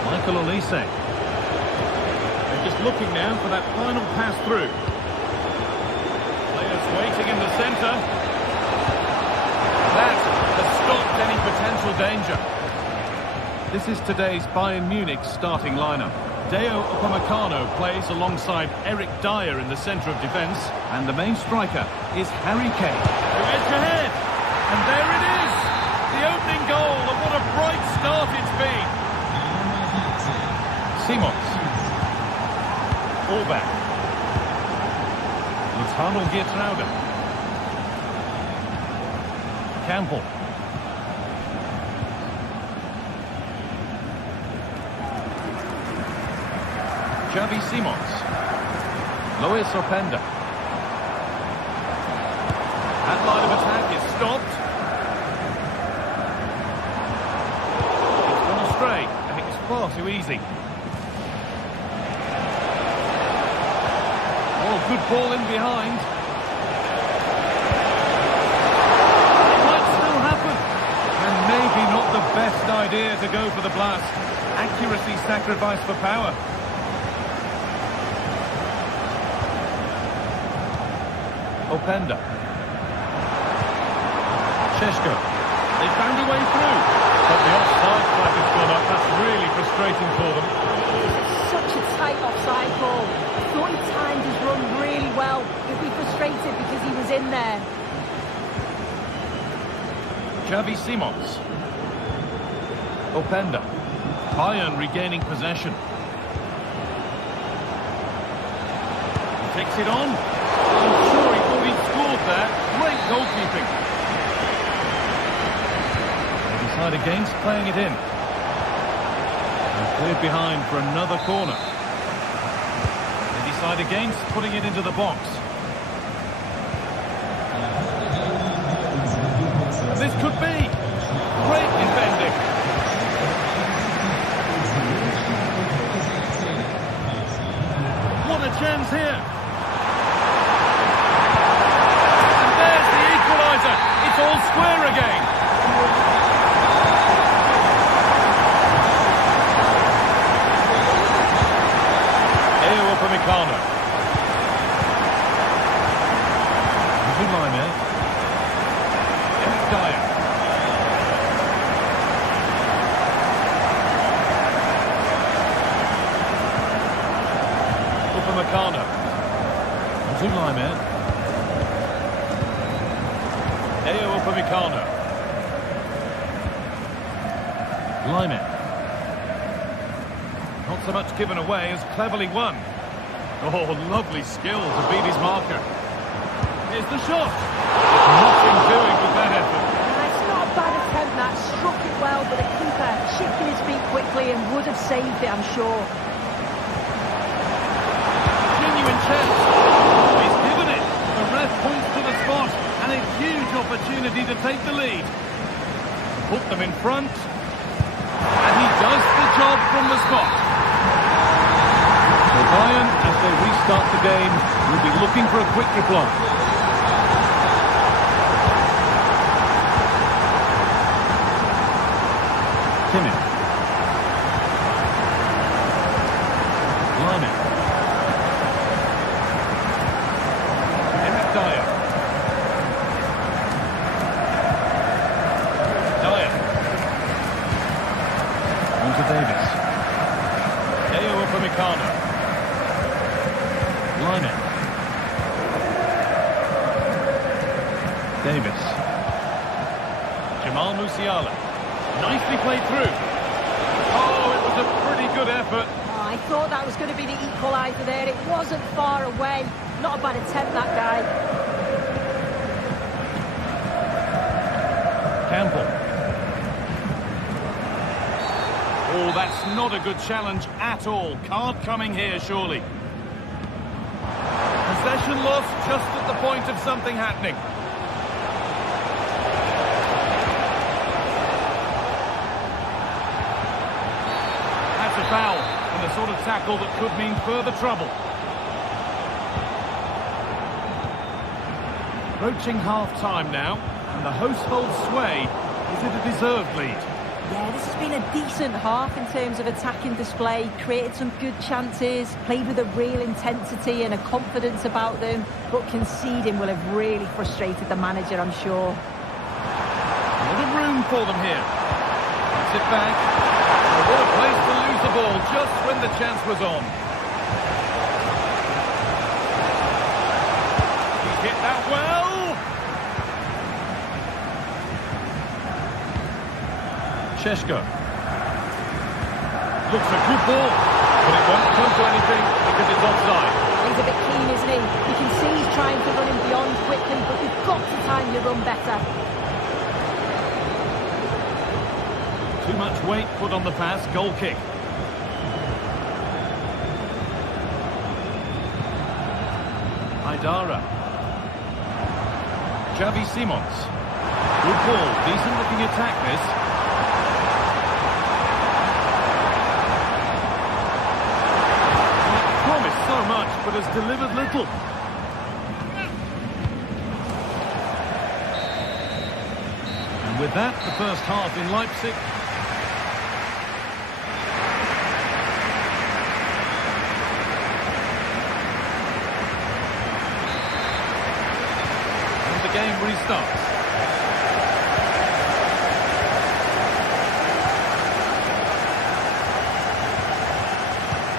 Michael Olise. They're just looking now for that final pass through. Players waiting in the centre. That has stopped any potential danger. This is today's Bayern Munich starting lineup. Deo Upamecano plays alongside Eric Dyer in the centre of defence. And the main striker is Harry Kane. Edge ahead. And there it is. The opening goal, and what a bright start it's been. Simons. All back. It's Arnold Geertruida. Campbell. Xavi Simons. Luis Openda. That line of attack is stopped. It's gone astray. I think it's far too easy. Oh, good ball in behind. It might still happen. And maybe not the best idea to go for the blast. Accuracy sacrificed for power. Openda. Šeško. They found a way through. But the offside flag has gone up. That's really frustrating for them. Such a tight offside ball. I thought he timed his run really well. He'll be frustrated because he was in there. Xavi Simons. Openda. Bayern regaining possession. Takes it on. I'm sure he thought he'd scored there. Great goalkeeping. They decide against playing it in. And cleared behind for another corner. They decide against putting it into the box. This could be. Great defending. What a chance here. It's all square again. Upamecano. Good line there. Eric Dyer. Upamecano. Good line there. Deo Upamecano. Lyman. Not so much given away as cleverly won. Oh, lovely skill to beat his marker. Here's the shot. Nothing doing with that effort. It's not a bad attempt, that. Struck it well, but the keeper shifted his feet quickly and would have saved it, I'm sure. Genuine chance. Oh, he's given it. The ref points to the spot. And a huge opportunity to take the lead. Put them in front. And he does the job from the spot. So Bayern, as they restart the game, will be looking for a quick reply. Kimmich. Lyman. Eric Dyer. Davis. Deo Upamecano. Lyman. Davis. Jamal Musiala. Nicely played through. Oh, it was a pretty good effort. Oh, I thought that was going to be the equaliser there. It wasn't far away. Not a bad attempt, that guy. Campbell. Oh, that That's not a good challenge at all. Card coming here, surely. Possession lost just at the point of something happening. That's a foul, and the sort of tackle that could mean further trouble. Approaching half-time now, and the hosts hold sway. Is it a deserved lead? Yeah, this has been a decent half in terms of attacking display, created some good chances, played with a real intensity and a confidence about them, but conceding will have really frustrated the manager, I'm sure. A lot of room for them here. Puts it back. But what a place to lose the ball just when the chance was on. He hit that well. Sheshko. Looks a good ball, but it won't come to anything because it's offside. He's a bit keen, isn't he? You can see he's trying to run him beyond quickly, but you've got to time your run better. Too much weight put on the pass, goal kick. Haidara. Xavi Simons. Good ball, decent looking attack this. Promised so much, but has delivered little. And with that, the first half in Leipzig. And the game restarts.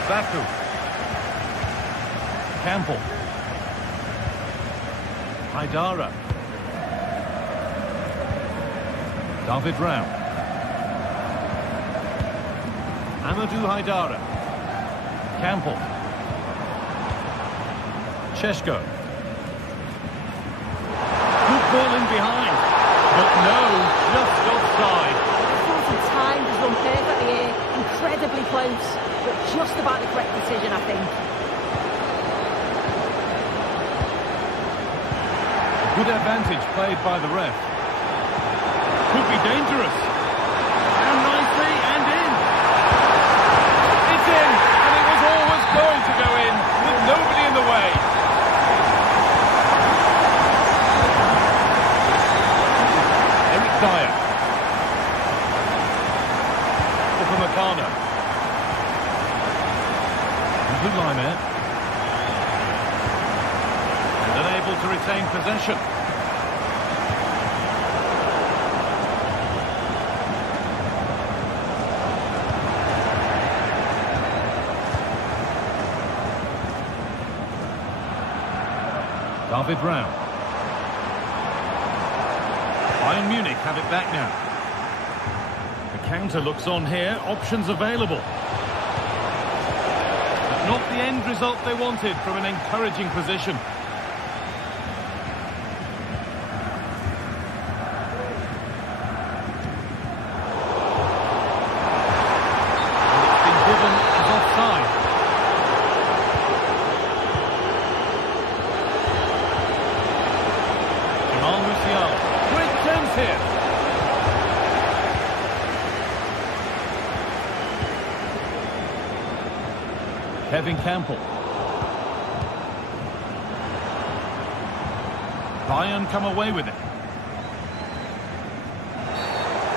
Baku. Campbell. Haidara. David Rao. Amadou Haidara. Campbell. Sheshko. Good ball in behind. But no, just offside. Full time has run perfectly here. Incredibly close, but just about the correct decision, I think. Good advantage played by the ref. Could be dangerous. And nicely, and in. It's in, and it was always going to go in, with nobody in the way. Eric Dyer. Upamecano. Blue and unable to retain possession. David Rao. Bayern Munich have it back now. The counter looks on here, options available. But not the end result they wanted from an encouraging position. Kevin Campbell. Bayern come away with it.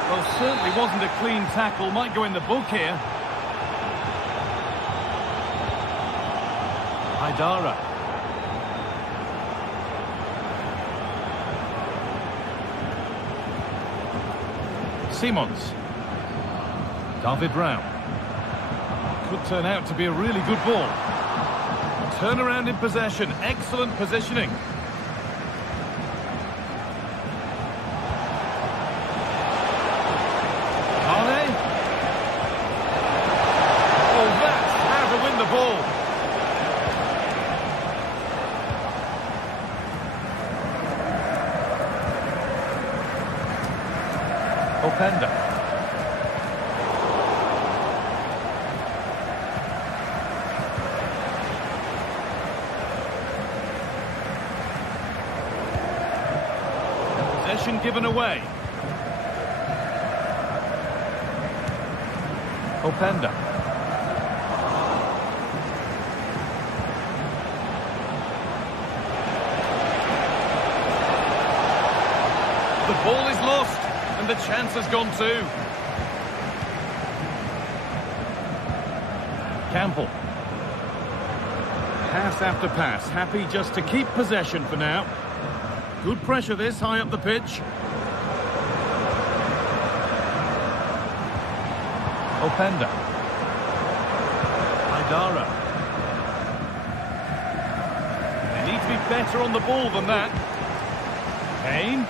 Well, certainly wasn't a clean tackle. Might go in the book here. Haidara. Simons. David Rao. Could turn out to be a really good ball. Turnaround in possession, excellent positioning. Are oh, that's how to win the ball. Openda. possession given away. Openda. The ball is lost, and the chance has gone too. Campbell. Pass after pass, happy just to keep possession for now. Good pressure this, high up the pitch. Openda. Haidara. They need to be better on the ball than that. Kane.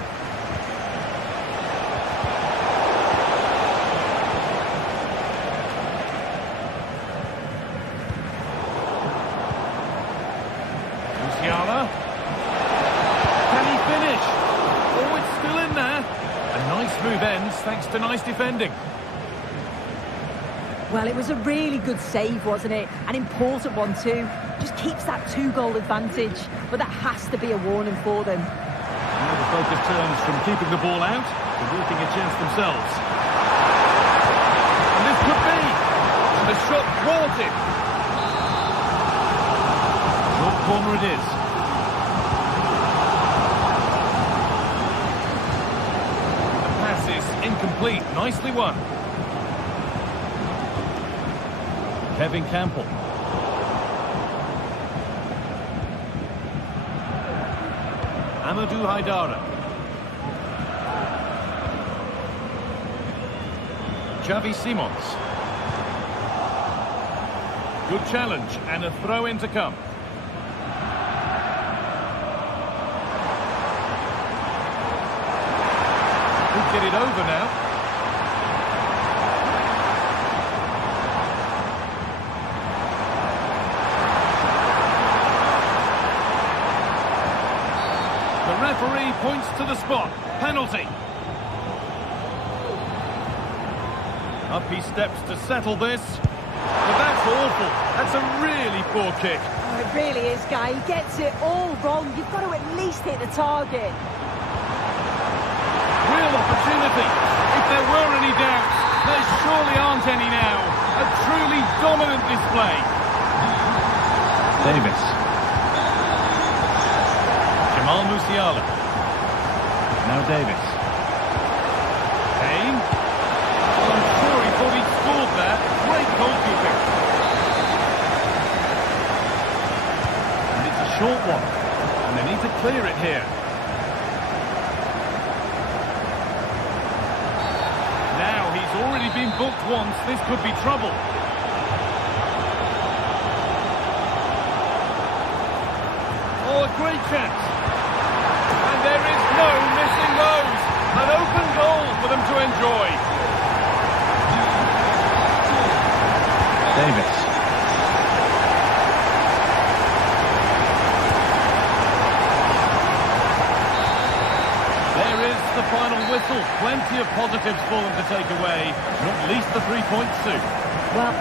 Musiala. Can he finish? Oh, it's still in there. A nice move ends thanks to nice defending. Well, it was a really good save, wasn't it? An important one too. Just keeps that 2-goal advantage. But that has to be a warning for them. Now the focus turns from keeping the ball out to working a chance themselves. And this could be. And the shot thwarted. Short corner it is. The pass is incomplete. Nicely won. Kevin Campbell. Amadou Haidara. Xavi Simons. Good challenge and a throw-in to come. Could get it over now. The referee points to the spot. Penalty. Up he steps to settle this. But that's awful. That's a really poor kick. Oh, it really is, Guy. He gets it all wrong. You've got to at least hit the target. Real opportunity. If there were any doubts, there surely aren't any now. A truly dominant display. Davis. Jamal Musiala. Now Davis. Kane. Well, I'm sure he thought he'd scored there. Great goalkeeping. And it's a short one. And they need to clear it here. Now he's already been booked once. This could be trouble. Oh, a great chance. And there is no missing those. An open goal for them to enjoy. Davis. There is the final whistle. Plenty of positives for them to take away. Not least the 3 points too. Well,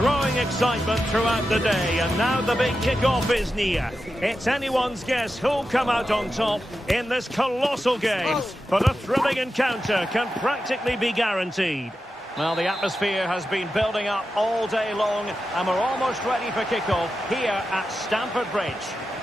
Growing excitement throughout the day, and now the big kick-off is near. It's anyone's guess who'll come out on top in this colossal game, but a thrilling encounter can practically be guaranteed. Well, the atmosphere has been building up all day long, and we're almost ready for kick-off here at Stamford Bridge.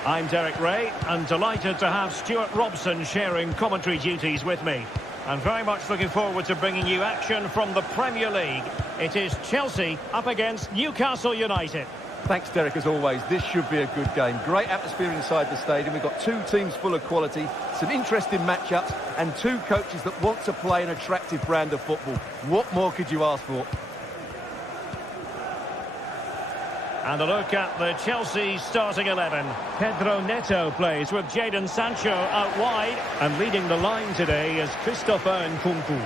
I'm Derek Ray, and delighted to have Stuart Robson sharing commentary duties with me. I'm very much looking forward to bringing you action from the Premier League. It is Chelsea up against Newcastle United. Thanks, Derek, as always. This should be a good game. Great atmosphere inside the stadium. We've got two teams full of quality, some interesting matchups, and two coaches that want to play an attractive brand of football. What more could you ask for? And a look at the Chelsea starting 11. Pedro Neto plays with Jadon Sancho out wide. And leading the line today is Christopher Nkunku.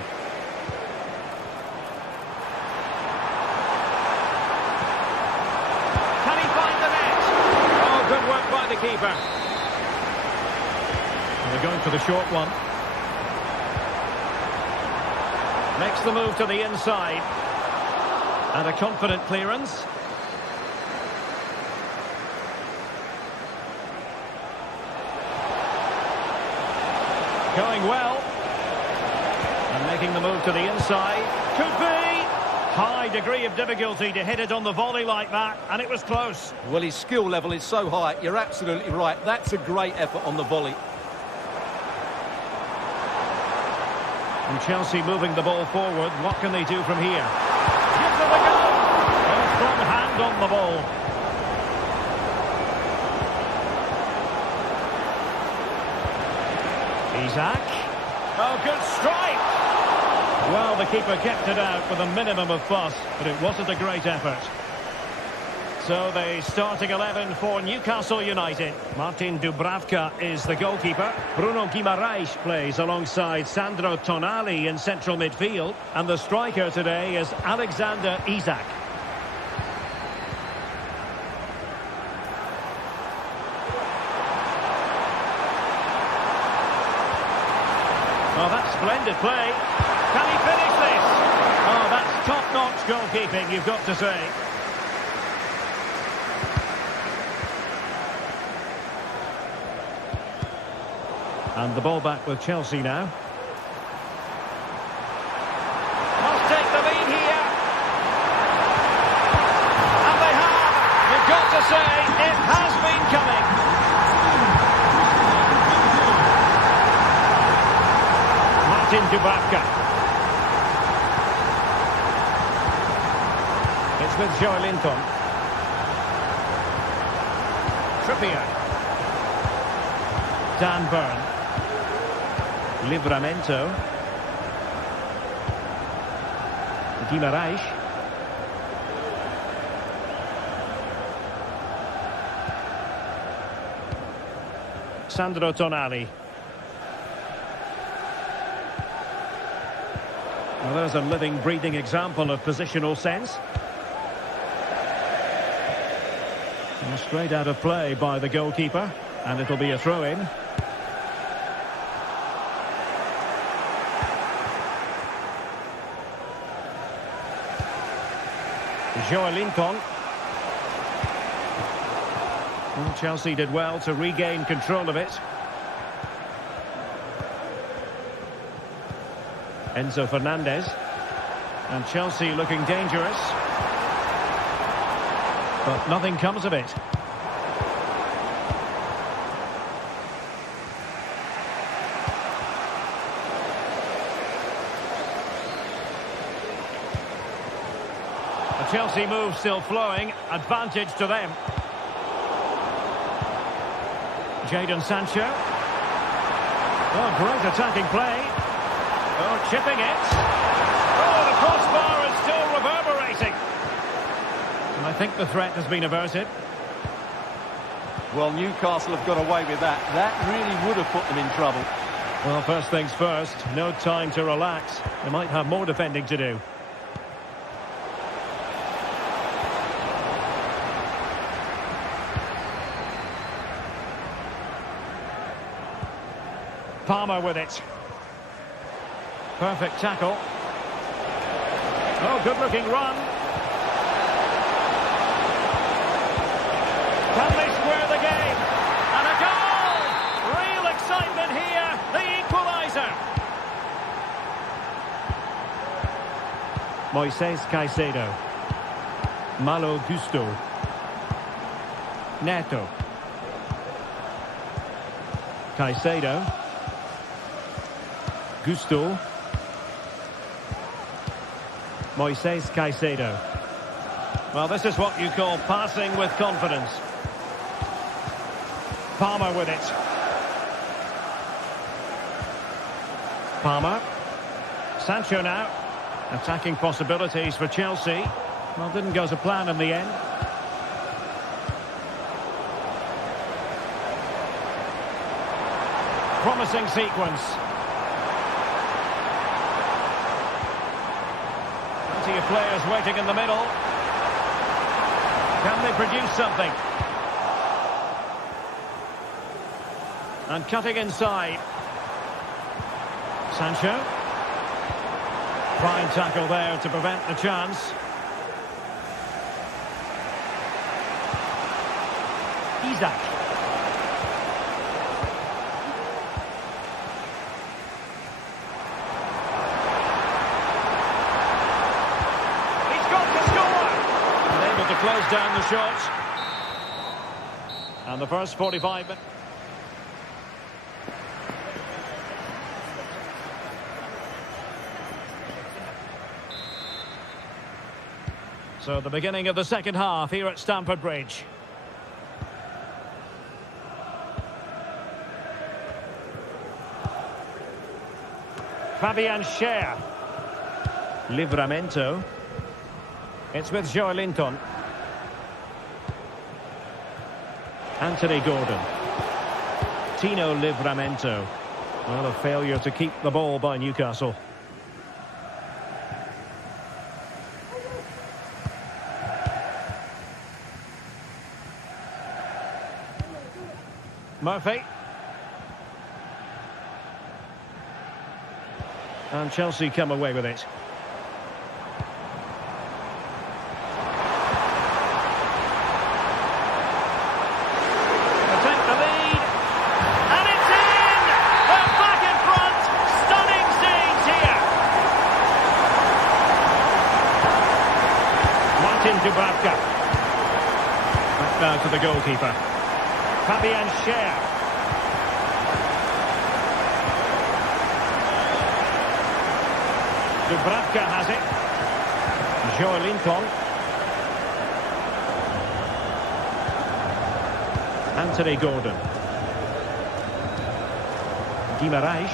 Can he find the net? Oh, good work by the keeper. And they're going for the short one. Makes the move to the inside. And a confident clearance. Going well. And making the move to the inside. Could be. High degree of difficulty to hit it on the volley like that. And it was close. Well, his skill level is so high. You're absolutely right. That's a great effort on the volley. And Chelsea moving the ball forward. What can they do from here? Gives it a go. A strong hand on the ball. Isaac. Oh, good strike. Well, the keeper kept it out with a minimum of fuss, but it wasn't a great effort. So the starting 11 for Newcastle United. Martin Dubravka is the goalkeeper. Bruno Guimaraes plays alongside Sandro Tonali in central midfield. And the striker today is Alexander Isak. Oh, that's splendid play. Can he finish this? Oh, that's top-notch goalkeeping, you've got to say. And the ball back with Chelsea now. Must take the lead here. And they have. You've got to say, it has been coming. Dubravka. It's with Joelinton. Trippier. Dan Burn. Livramento. Guimaraes. Sandro Tonali. Well, there's a living, breathing example of positional sense. Well, straight out of play by the goalkeeper, and it'll be a throw-in. Joelinton. Well, Chelsea did well to regain control of it. Enzo Fernandez. And Chelsea looking dangerous. But nothing comes of it. The Chelsea move still flowing. Advantage to them. Jadon Sancho. Oh, great attacking play. Oh, chipping it. Oh, the crossbar is still reverberating. And I think the threat has been averted. Well, Newcastle have got away with that. That really would have put them in trouble. Well, first things first, no time to relax. They might have more defending to do. Palmer with it. Perfect tackle. Oh, good-looking run. Can they square the game? And a goal! Real excitement here. The equaliser. Moises Caicedo. Malo Gusto. Neto. Caicedo. Gusto. Moises Caicedo. Well, this is what you call passing with confidence. Palmer with it. Palmer. Sancho now. Attacking possibilities for Chelsea. Well, didn't go to plan in the end. Promising sequence. Plenty of players waiting in the middle. Can they produce something? And cutting inside. Sancho. Prime tackle there to prevent the chance. Isaac. He's got to score! And able to close down the shots. And the first 45 minutes. So the beginning of the second half here at Stamford Bridge. Fabian Schär. Livramento. It's with Joelinton. Anthony Gordon. Tino Livramento. Well, a failure to keep the ball by Newcastle. Murphy. And Chelsea come away with it. They take the lead. And it's in! They're back in front. Stunning scenes here. Martin Dubravka. Back now to the goalkeeper. Fabian Schär. Dubravka has it. Joelinton. Anthony Gordon. Guimaraes.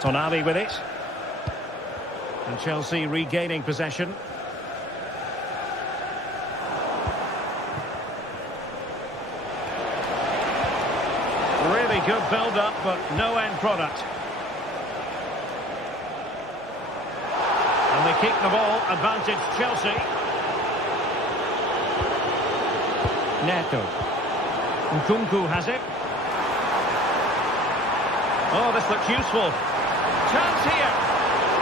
Tonali with it. And Chelsea regaining possession. Really good build-up, but no end product. And they keep the ball, advantage Chelsea. Neto. Nkunku has it. Oh, this looks useful. Chance here.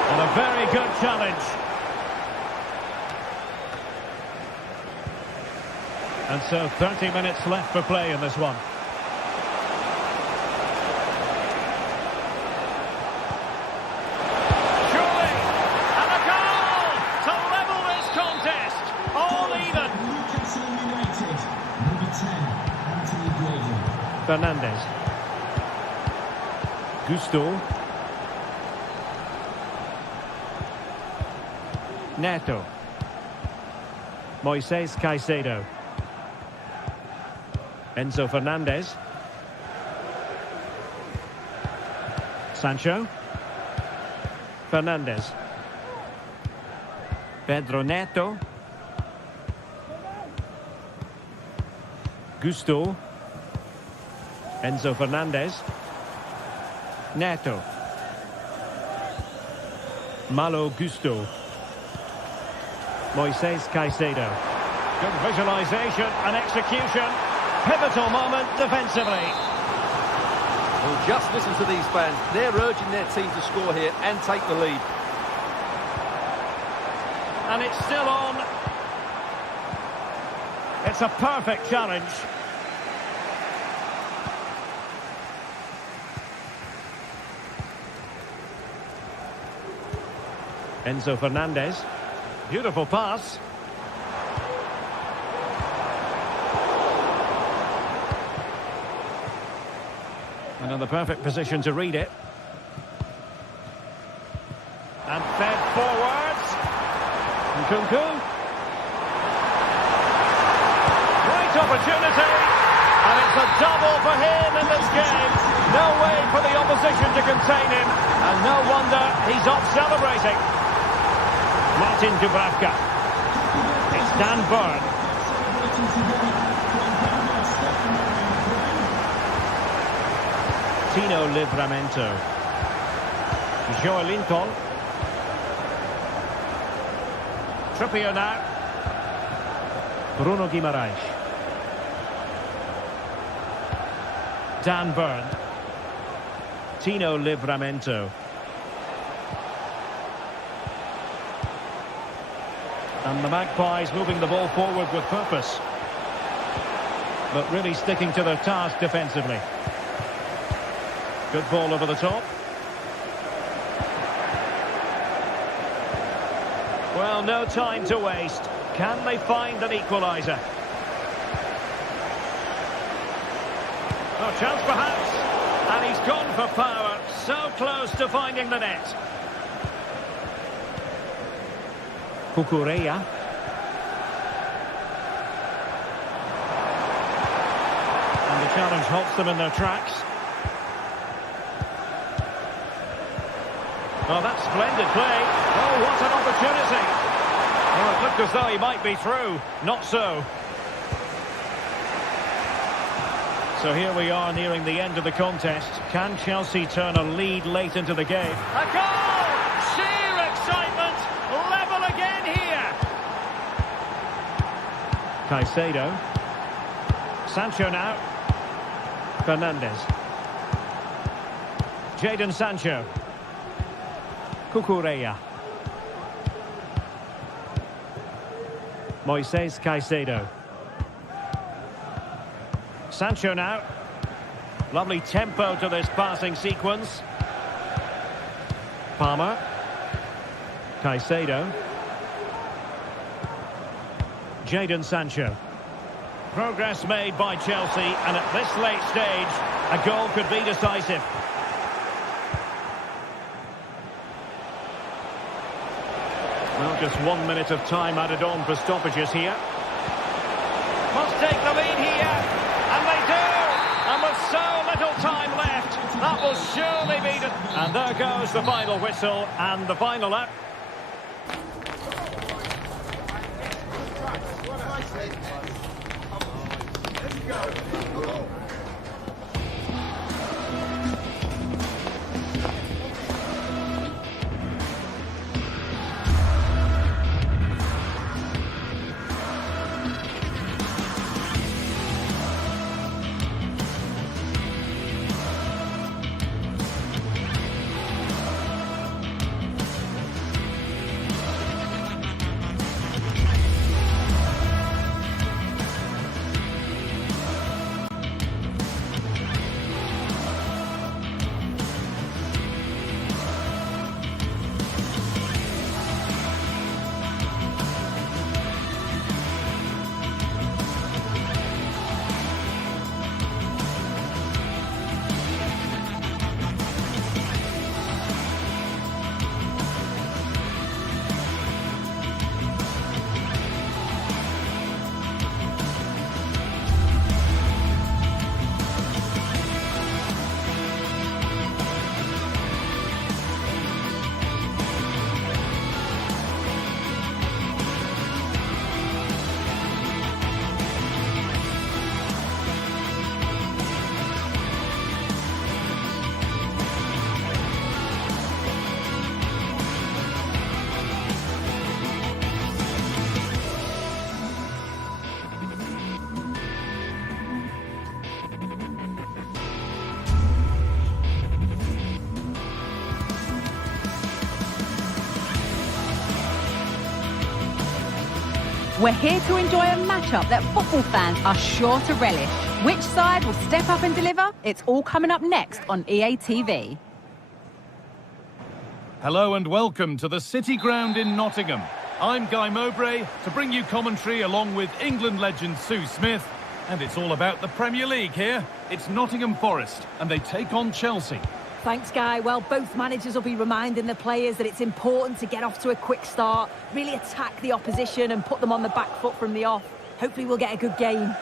And a very good challenge. And so 30 minutes left for play in this one. Fernandes. Gusto. Neto. Moises Caicedo. Enzo Fernandez. Sancho. Fernandes. Pedro Neto. Gusto. Enzo Fernandez. Neto. Malo Gusto. Moises Caicedo. Good visualisation and execution. Pivotal moment defensively. Well, just listen to these fans. They're urging their team to score here and take the lead. And it's still on. It's a perfect challenge. Enzo Fernandez. Beautiful pass. And in the perfect position to read it. Fed forwards. Nkunku. Great opportunity. And it's a double for him in this game. No way for the opposition to contain him. And no wonder he's off celebrating. Martin Dubravka. It's Dan Burn. Tino Livramento. Joe Lincoln. Trippier now. Bruno Guimaraes. Dan Burn. Tino Livramento. And the Magpies moving the ball forward with purpose. But really sticking to their task defensively. Good ball over the top. Well, no time to waste. Can they find an equaliser? Oh, chance perhaps. And he's gone for power. So close to finding the net. Cucurella. And the challenge halts them in their tracks. Oh, that's splendid play. Oh, what an opportunity. Oh, it looked as though he might be through. Not so. So here we are nearing the end of the contest. Can Chelsea turn a lead late into the game? A goal! Sheer excitement! Level again here! Caicedo. Sancho now. Fernandes. Jadon Sancho. Cucurella. Moises Caicedo. Sancho now. Lovely tempo to this passing sequence. Palmer. Caicedo. Jadon Sancho. Progress made by Chelsea, and at this late stage, a goal could be decisive. Well, just 1 minute of time added on for stoppages here. Must take the lead here, and they do! And with so little time left, that will surely be the... And there goes the final whistle, and the final out. We're here to enjoy a matchup that football fans are sure to relish. Which side will step up and deliver? It's all coming up next on EA TV. Hello and welcome to the City Ground in Nottingham. I'm Guy Mowbray to bring you commentary along with England legend Sue Smith. And it's all about the Premier League here. It's Nottingham Forest and they take on Chelsea. Thanks, Guy. Well, both managers will be reminding the players that it's important to get off to a quick start, really attack the opposition and put them on the back foot from the off. Hopefully we'll get a good game.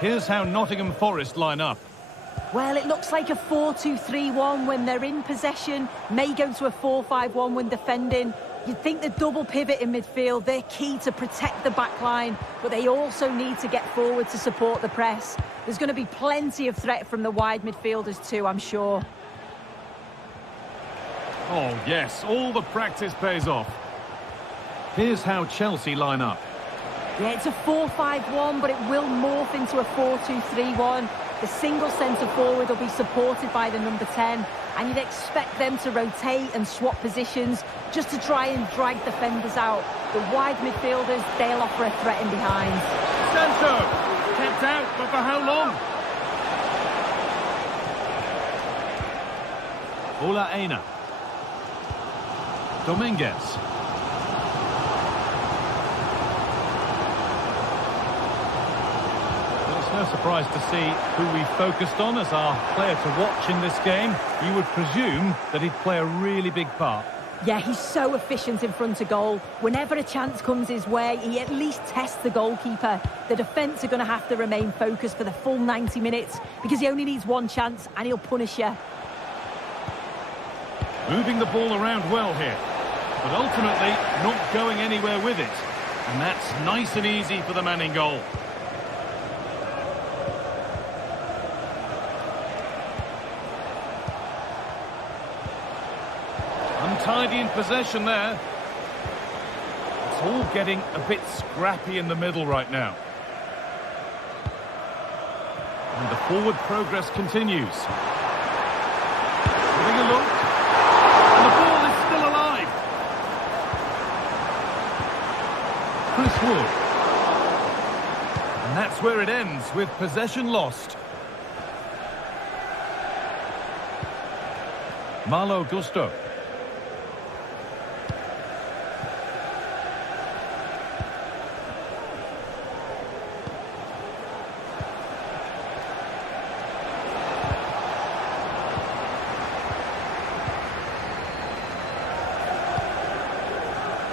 Here's how Nottingham Forest line up. Well, it looks like a 4-2-3-1 when they're in possession, may go to a 4-5-1 when defending. You'd think the double pivot in midfield, they're key to protect the back line, but they also need to get forward to support the press. There's going to be plenty of threat from the wide midfielders too, I'm sure. Oh, yes, all the practice pays off. Here's how Chelsea line up. Yeah, it's a 4-5-1, but it will morph into a 4-2-3-1. The single centre-forward will be supported by the number 10, and you'd expect them to rotate and swap positions just to try and drag defenders out. The wide midfielders, they'll offer a threat in behind. Sancho, kept out, but for how long? Ola Aina. Dominguez. No surprise to see who we focused on as our player to watch in this game. You would presume that he'd play a really big part. Yeah, he's so efficient in front of goal. Whenever a chance comes his way, he at least tests the goalkeeper. The defence are going to have to remain focused for the full 90 minutes because he only needs one chance and he'll punish you. Moving the ball around well here, but ultimately not going anywhere with it. And that's nice and easy for the man in goal. Untidy in possession there. It's all getting a bit scrappy in the middle right now. And the forward progress continues. Having a look. And the ball is still alive. Chris Wood. And that's where it ends, with possession lost. Malo Gusto.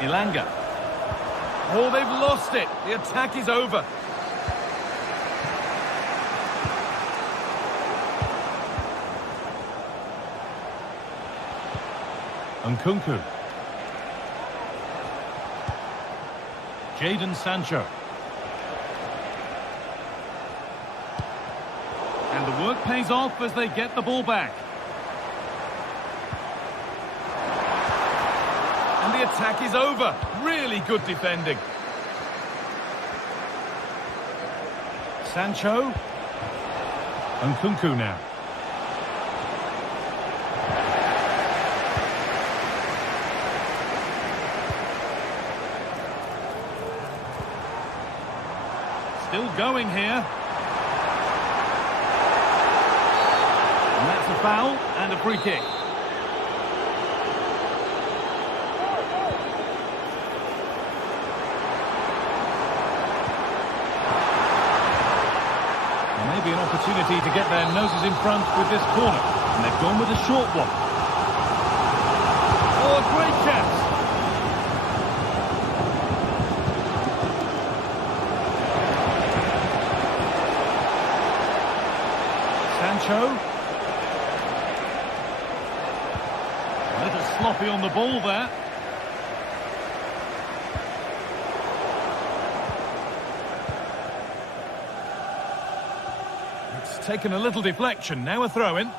Ilanga. Oh, they've lost it. The attack is over. Nkunku. Jadon Sancho. And the work pays off as they get the ball back. And the attack is over. Really good defending. Sancho. Nkunku now. Still going here. And that's a foul and a free kick. Maybe an opportunity to get their noses in front with this corner. And they've gone with a short one. Oh, a great chance. Sancho. A little sloppy on the ball there. It's taken a little deflection. Now a throw-in.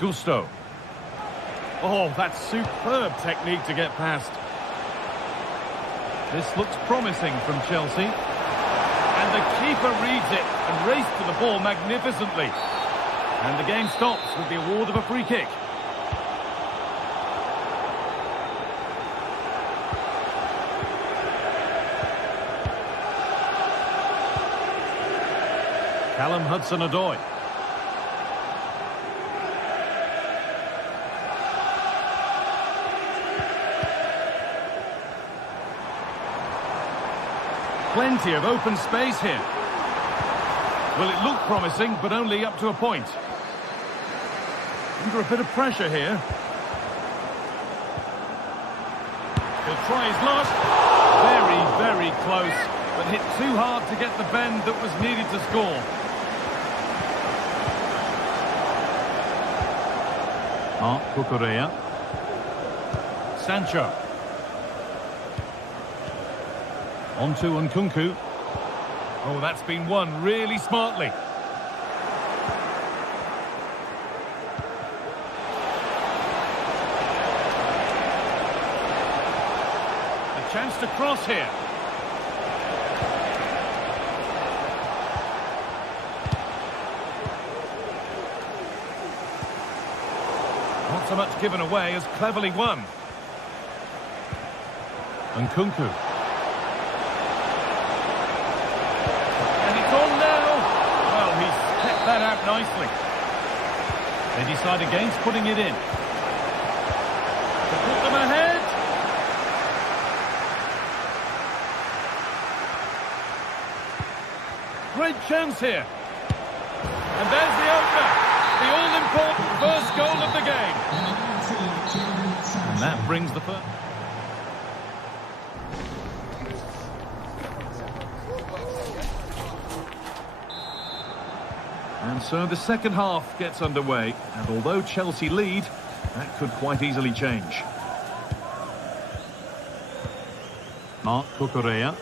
Gusto. Oh, that's superb technique to get past. This looks promising from Chelsea. And the keeper reads it and raced to the ball magnificently. And the game stops with the award of a free kick. Callum Hudson-Odoi. Plenty of open space here. Well, it looked promising, but only up to a point. Under a bit of pressure here. He'll try his luck. Very, very close, but hit too hard to get the bend that was needed to score. Cucurella. Sancho. On to Nkunku. Oh, that's been won really smartly. A chance to cross here. Not so much given away as cleverly won. Nkunku. And it's on now. Well, he's kept that out nicely. They decide against putting it in. To put them ahead. Great chance here. And there's the opener. The all-important first goal of the game. And that brings the first. And so the second half gets underway. And although Chelsea lead, that could quite easily change. Cucurella.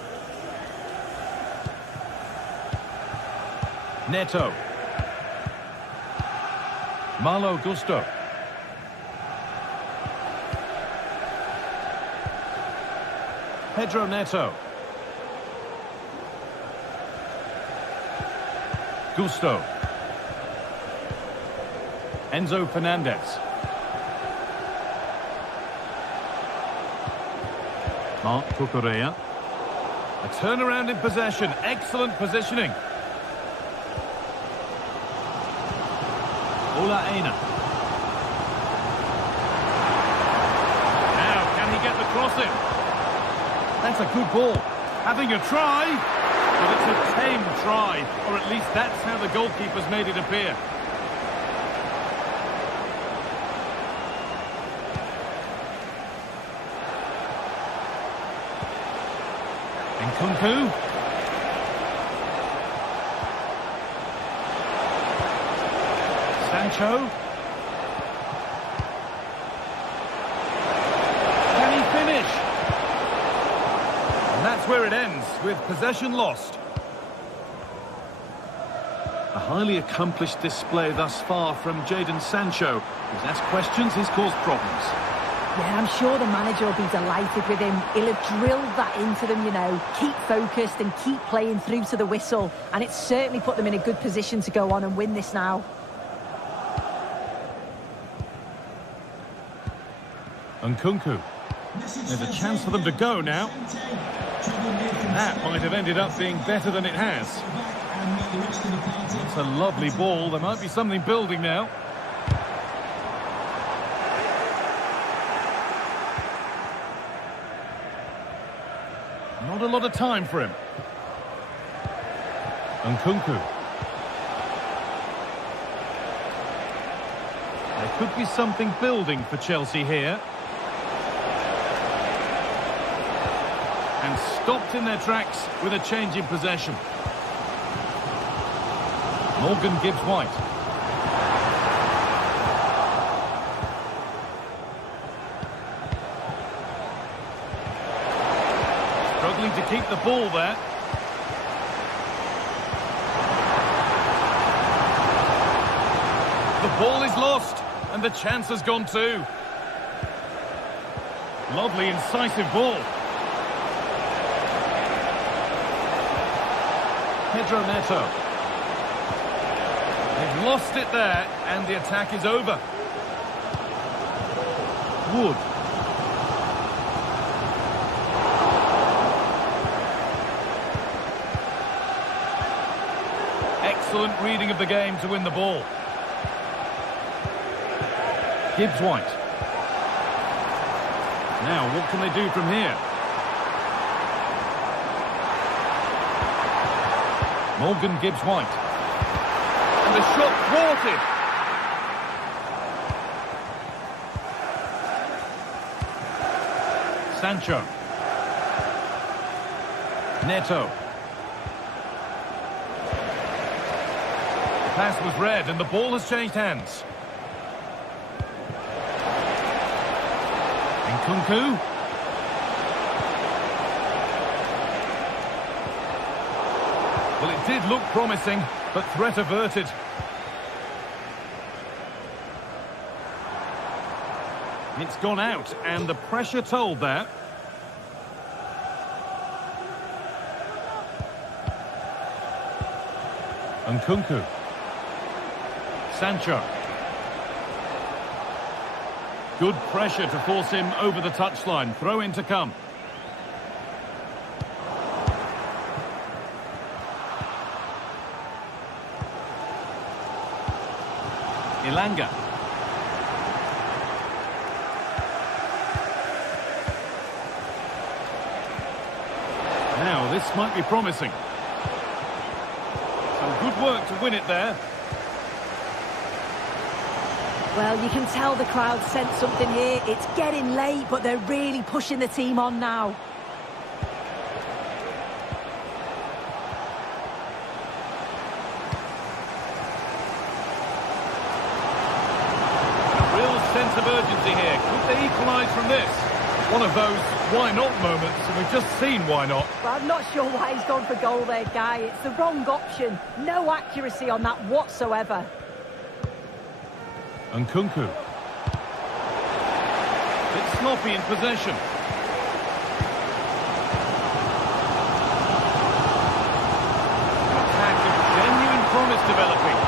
Neto. Malo Gusto. Pedro Neto. Gusto. Enzo Fernandez. Cucurella. A turnaround in possession. Excellent positioning. Aina. Now, can he get the cross in? That's a good ball. Having a try, but it's a tame try, or at least that's how the goalkeeper's made it appear. Nkunku. Sancho. Can he finish? And that's where it ends, with possession lost. A highly accomplished display thus far from Jadon Sancho. He's asked questions, he's caused problems. Yeah, I'm sure the manager will be delighted with him. He'll have drilled that into them, you know. Keep focused and keep playing through to the whistle. And it's certainly put them in a good position to go on and win this now. Nkunku. There's a chance for them to go now. That might have ended up being better than it has. It's a lovely ball. There might be something building now. Not a lot of time for him. Nkunku. There could be something building for Chelsea here. And stopped in their tracks with a change in possession. Morgan Gibbs-White. Struggling to keep the ball there. The ball is lost, and the chance has gone too. Lovely, incisive ball. Pedro Neto. They've lost it there, and the attack is over. Wood. Excellent reading of the game to win the ball. Gibbs-White. Now, what can they do from here? Morgan Gibbs-White. And the shot thwarted. Sancho. Neto. The pass was read and the ball has changed hands. Nkunku. Well, it did look promising, but threat averted. It's gone out, and the pressure told there. Nkunku. Sancho. Good pressure to force him over the touchline. Throw in to come. Ilanga. Now, this might be promising. Some good work to win it there. Well, you can tell the crowd sense something here. It's getting late, but they're really pushing the team on now. A real sense of urgency here. Could they equalise from this? One of those why not moments, and we've just seen why not. Well, I'm not sure why he's gone for goal there, Guy. It's the wrong option. No accuracy on that whatsoever. Nkunku. It's sloppy in possession. An attack of genuine promise developing.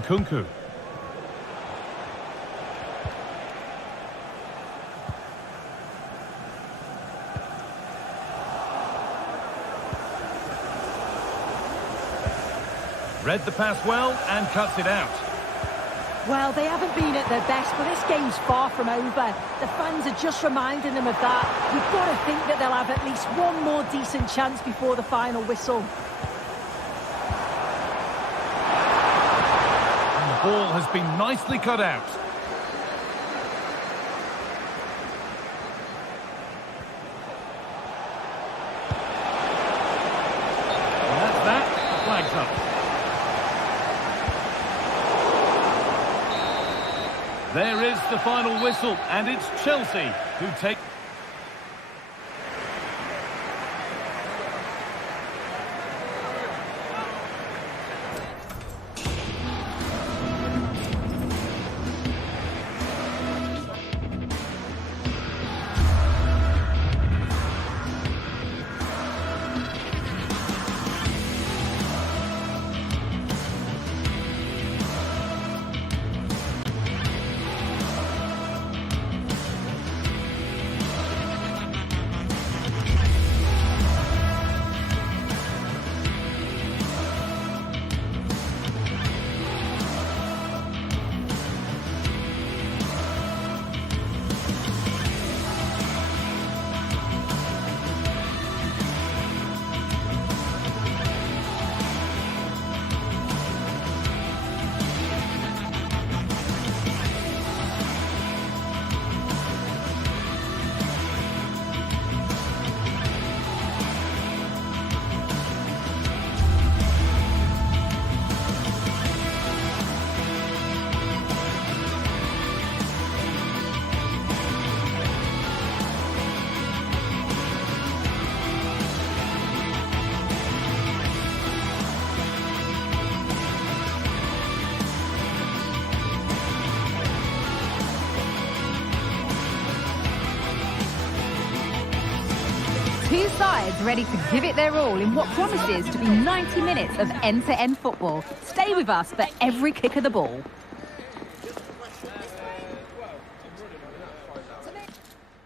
Nkunku. Read the pass well and cuts it out. Well, they haven't been at their best, but this game's far from over. The fans are just reminding them of that. You've got to think that they'll have at least one more decent chance before the final whistle. And the ball has been nicely cut out. And that's that. The flag's up. There is the final whistle, and it's Chelsea who take... Two sides ready to give it their all in what promises to be 90 minutes of end-to-end football. Stay with us for every kick of the ball.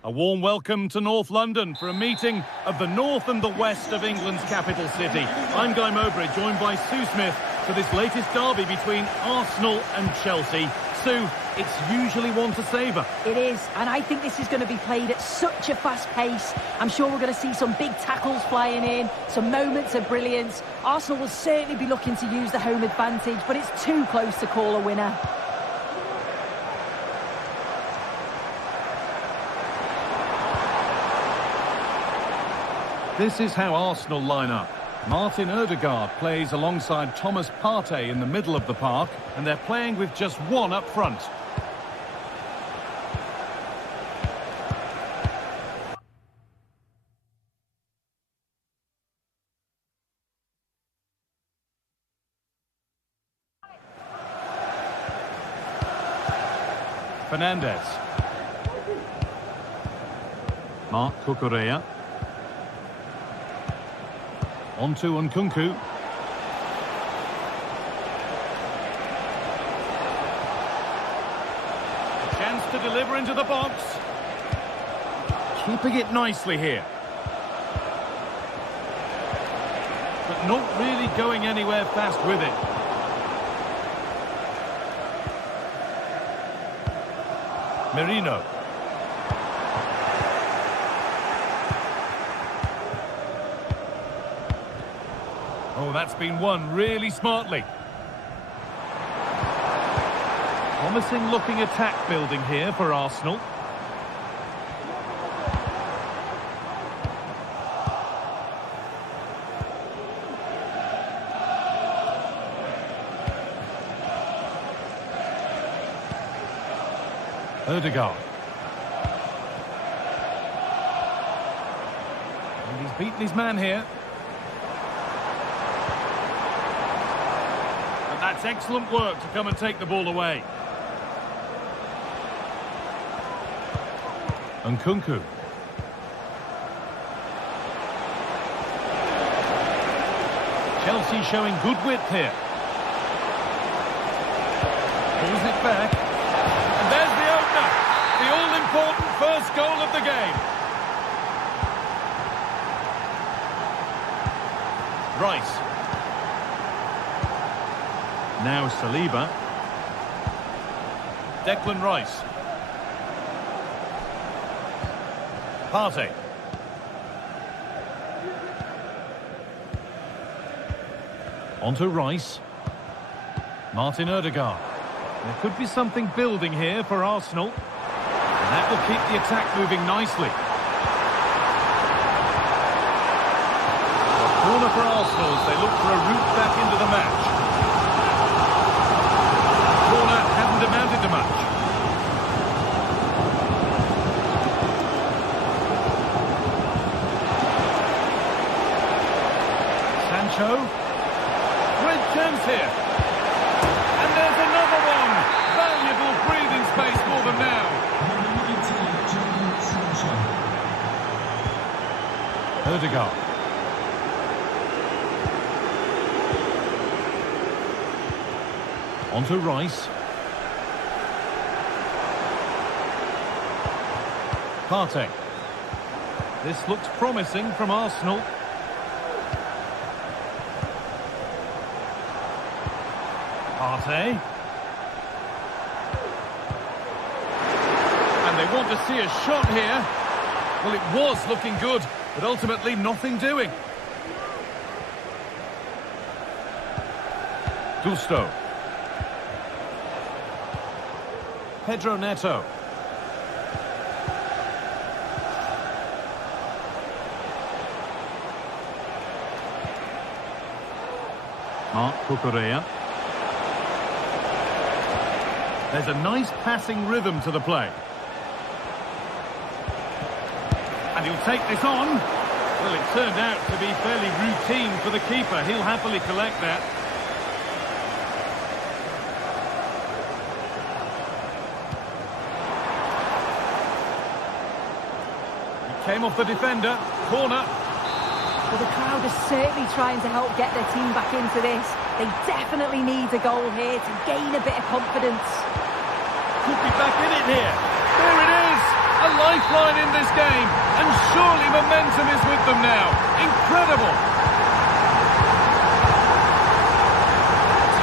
A warm welcome to North London for a meeting of the north and the west of England's capital city. I'm Guy Mowbray, joined by Sue Smith for this latest derby between Arsenal and Chelsea. Sue, it's usually one to savour. It is, and I think this is going to be played at such a fast pace. I'm sure we're going to see some big tackles flying in, some moments of brilliance. Arsenal will certainly be looking to use the home advantage, but it's too close to call a winner. This is how Arsenal line up. Martin Ødegaard plays alongside Thomas Partey in the middle of the park, and they're playing with just one up front. Fernandes. Marc Cucurella. On to Nkunku. Chance to deliver into the box. Keeping it nicely here. But not really going anywhere fast with it. Merino. Oh, that's been won really smartly. Promising looking attack building here for Arsenal. Ødegaard. And he's beaten his man here. That's excellent work to come and take the ball away. Nkunku. Chelsea showing good width here. Pulls it back. And there's the opener. The all-important first goal of the game. Rice. Now Saliba. Declan Rice. Partey. On to Rice. Martin Ødegaard. There could be something building here for Arsenal. And that will keep the attack moving nicely. A corner for Arsenal as they look for a route back into the match. Corner hadn't amounted to much. Sancho. Great chance here. And there's another one. Valuable breathing space for them now. Ødegaard. On to Rice. Partey. This looks promising from Arsenal. Partey. And they want to see a shot here. Well, it was looking good, but ultimately nothing doing. Gusto. Pedro Neto. Marc Cucurella. There's a nice passing rhythm to the play. And he'll take this on. Well, it turned out to be fairly routine for the keeper. He'll happily collect that. Came off the defender, corner. Well, the crowd is certainly trying to help get their team back into this. They definitely need a goal here to gain a bit of confidence. Could be back in it here. There it is! A lifeline in this game. And surely momentum is with them now. Incredible!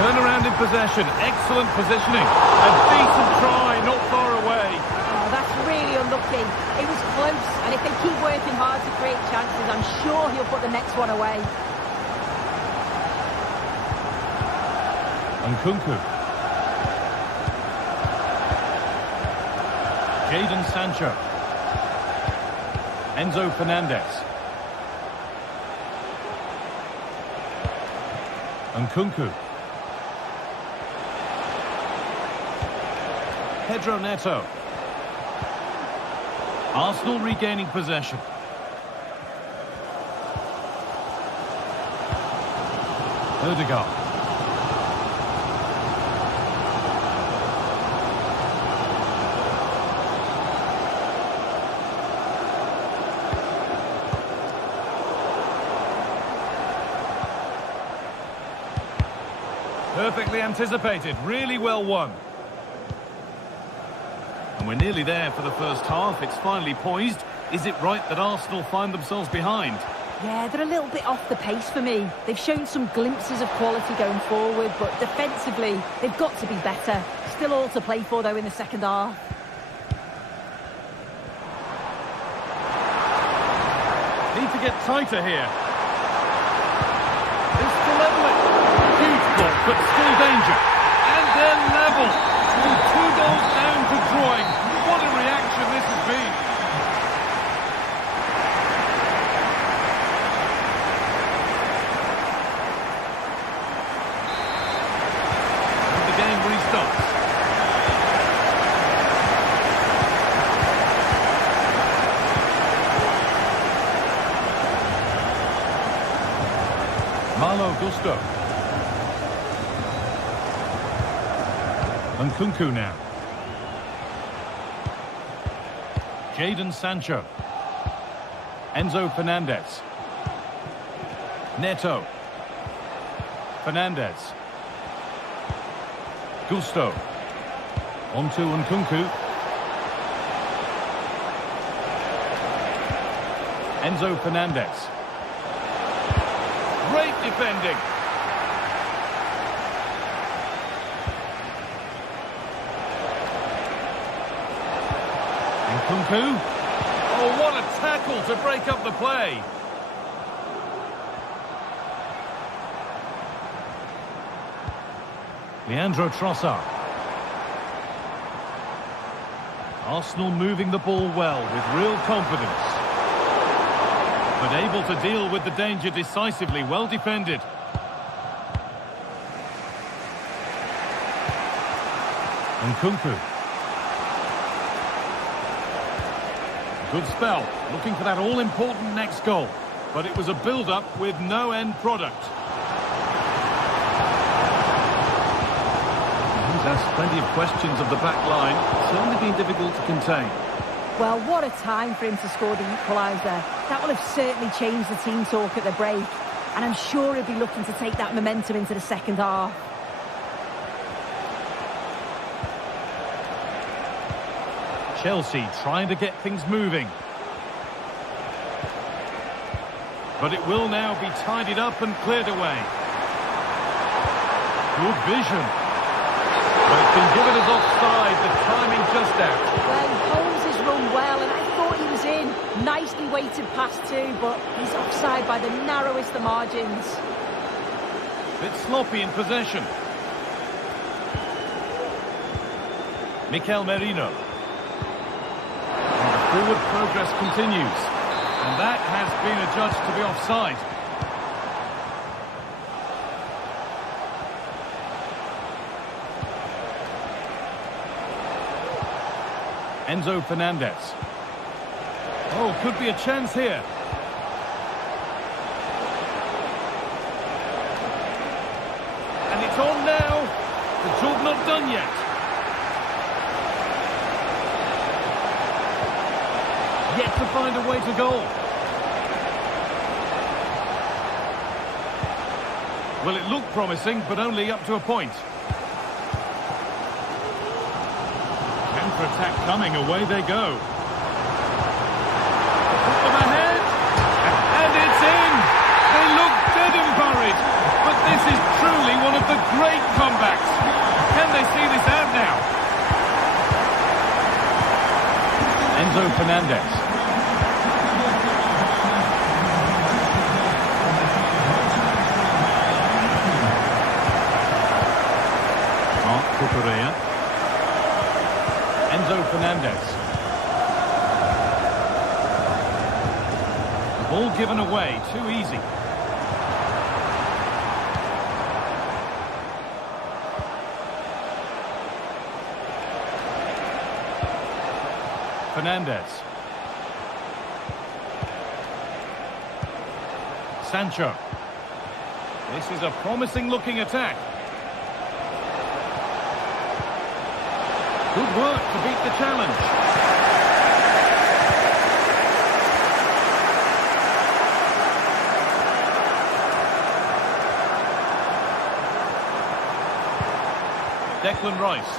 Turnaround with possession. Excellent positioning. A decent try, not far away. Oh, that's really unlucky. It was close, and if they keep working hard to create chances, I'm sure he'll put the next one away. Nkunku. Jadon Sancho. Enzo Fernandez. Nkunku. Pedro Neto. Arsenal regaining possession. Odegaard. Perfectly anticipated, really well won. And we're nearly there for the first half. It's finally poised. Is it right that Arsenal find themselves behind? Yeah, they're a little bit off the pace for me. They've shown some glimpses of quality going forward, but defensively, they've got to be better. Still all to play for, though, in the second half. Need to get tighter here. It's to level it. Huge block, but still danger. And they're level. With 2 goals down to drawing. What a reaction this has been. And the game restarts. Malo Gusto. Nkunku now. Jadon Sancho. Enzo Fernandez. Neto. Fernandez. Gusto. On to Nkunku. Enzo Fernandez. Great defending. Nkunku. Oh, what a tackle to break up the play. Leandro Trossard. Arsenal moving the ball well with real confidence. But able to deal with the danger decisively. Well defended. Nkunku. Good spell. Looking for that all-important next goal. But it was a build-up with no end product. He's asked plenty of questions of the back line. Certainly been difficult to contain. Well, what a time for him to score the equaliser. That will have certainly changed the team talk at the break. And I'm sure he'll be looking to take that momentum into the second half. Chelsea trying to get things moving. But it will now be tidied up and cleared away. Good vision. But it's been given as offside, the timing just out. Well, Holmes has run well, and I thought he was in. Nicely weighted pass too, but he's offside by the narrowest of margins. Bit sloppy in possession. Mikel Merino. And the forward progress continues. And that has been adjudged to be offside. Enzo Fernandez. Oh, could be a chance here. And it's on now. The job not done yet. Yet to find a way to goal. Well, it looked promising, but only up to a point. Counter-attack coming, away they go. Put them ahead, and it's in! They look dead and buried, but this is truly one of the great comebacks. Fernandez. Correa. Enzo Fernandez. The ball given away, too easy. Fernandez. Sancho. This is a promising looking attack. Good work to beat the challenge. Declan Rice.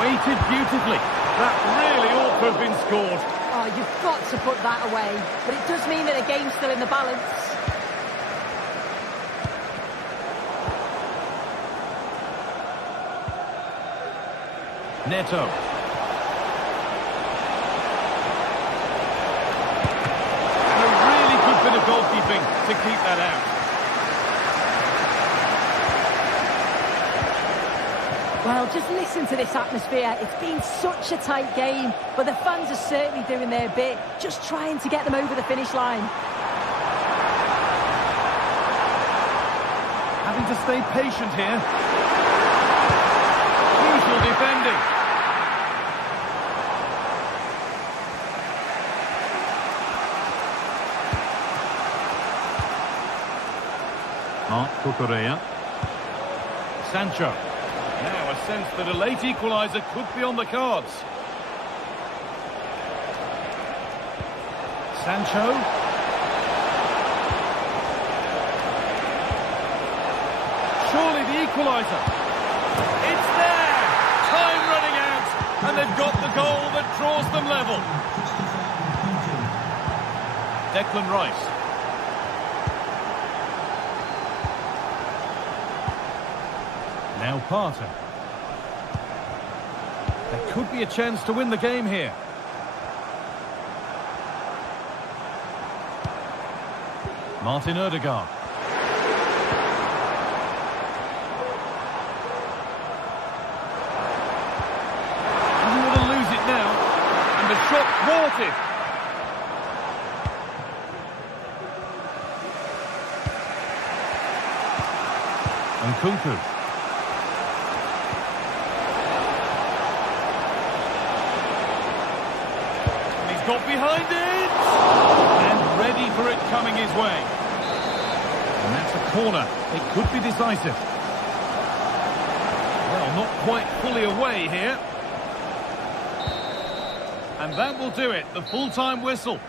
Weighted beautifully. That really ought to have been scored. Oh, you've got to put that away. But it does mean that the game's still in the balance. Neto. And a really good bit of goalkeeping to keep that out. Well, just listen to this atmosphere. It's been such a tight game, but the fans are certainly doing their bit, just trying to get them over the finish line. Having to stay patient here. Crucial defending. Correa. Sancho. Now a sense that a late equaliser could be on the cards. Sancho. Surely the equaliser. It's there! Time running out, and they've got the goal that draws them level. Declan Rice. Now Partey. There could be a chance to win the game here. Martin Ødegaard. Doesn't want to lose it now. And the shot thwarted. And Nkunku. Got behind it! And ready for it coming his way. And that's a corner. It could be decisive. Well, not quite fully away here. And that will do it. The full-time whistle.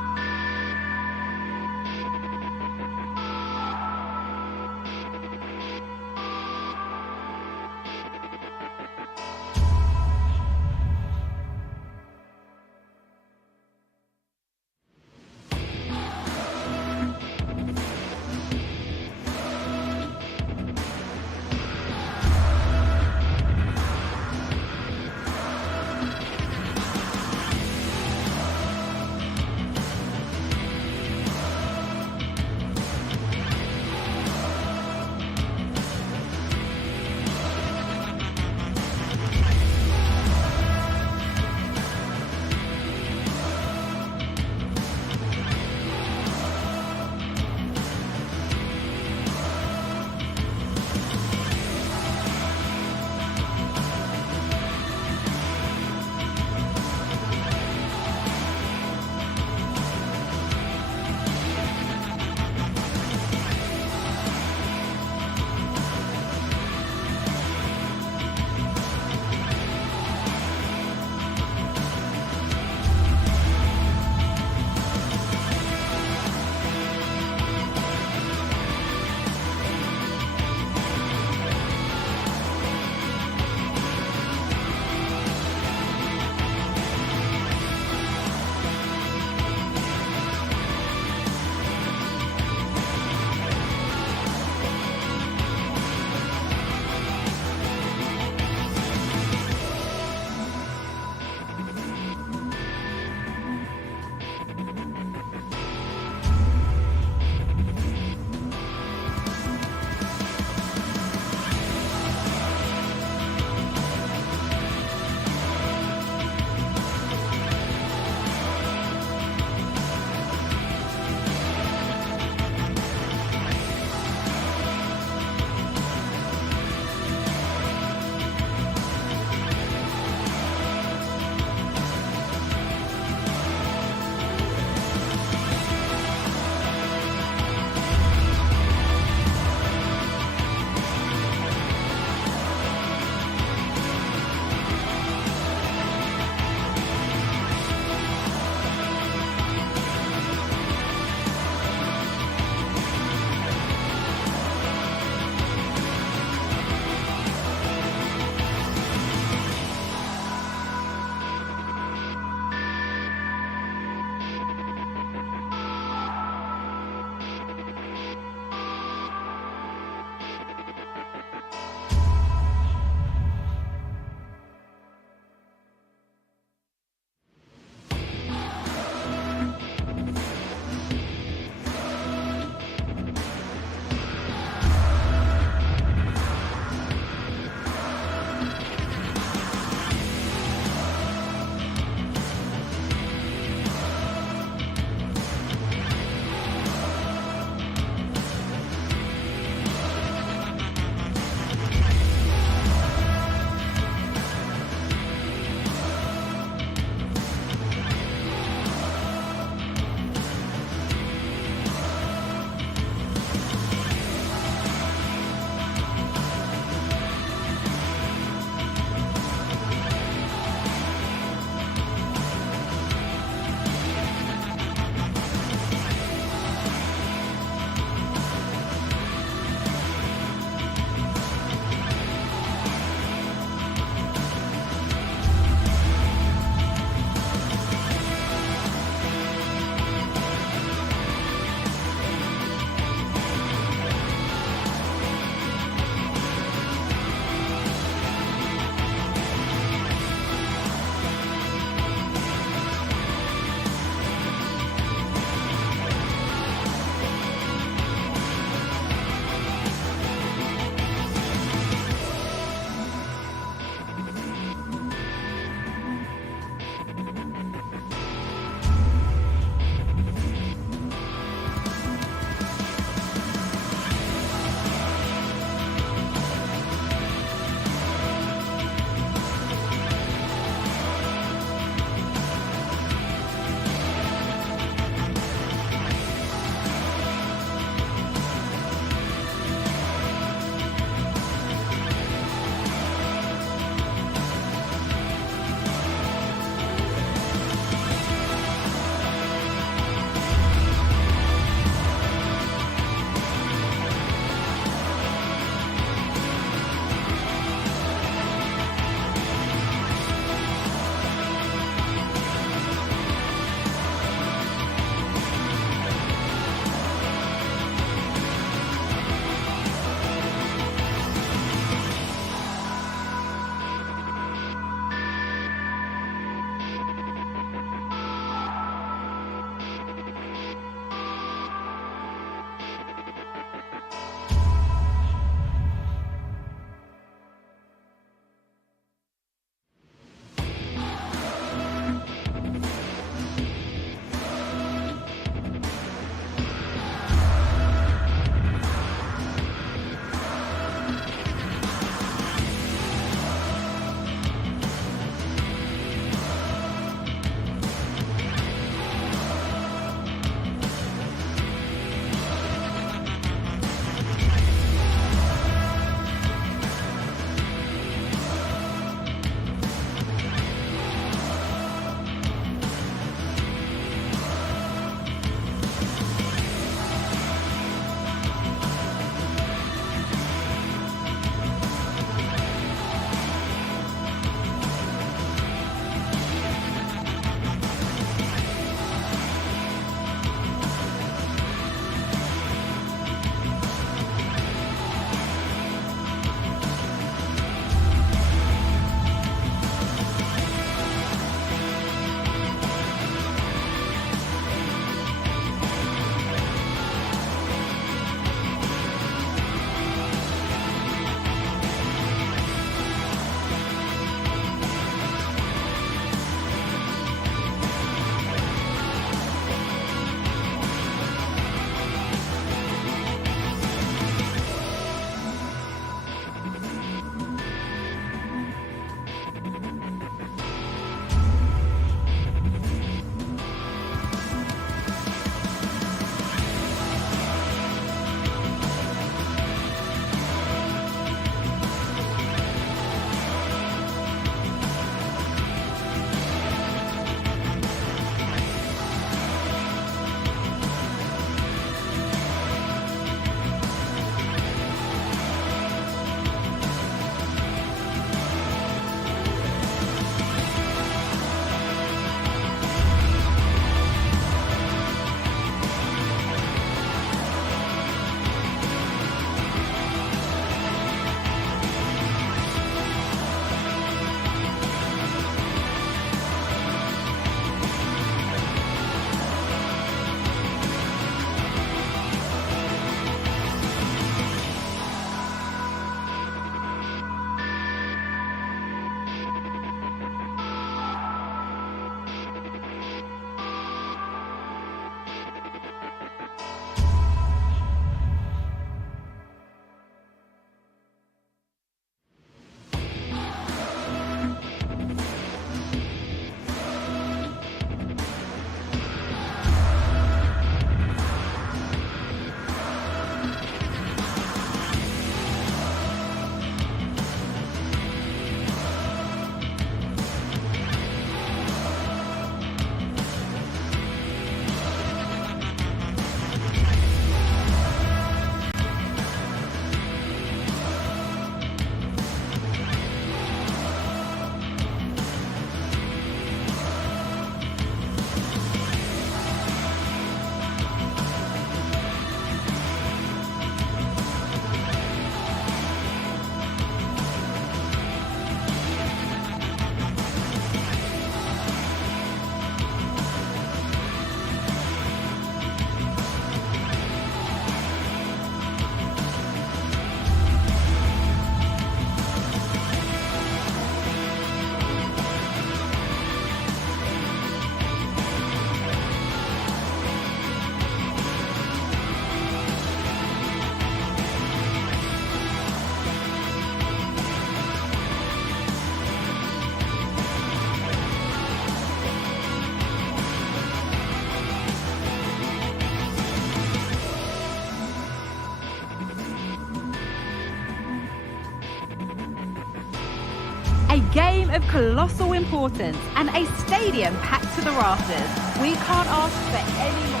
game of colossal importance and a stadium packed to the rafters. We can't ask for any more.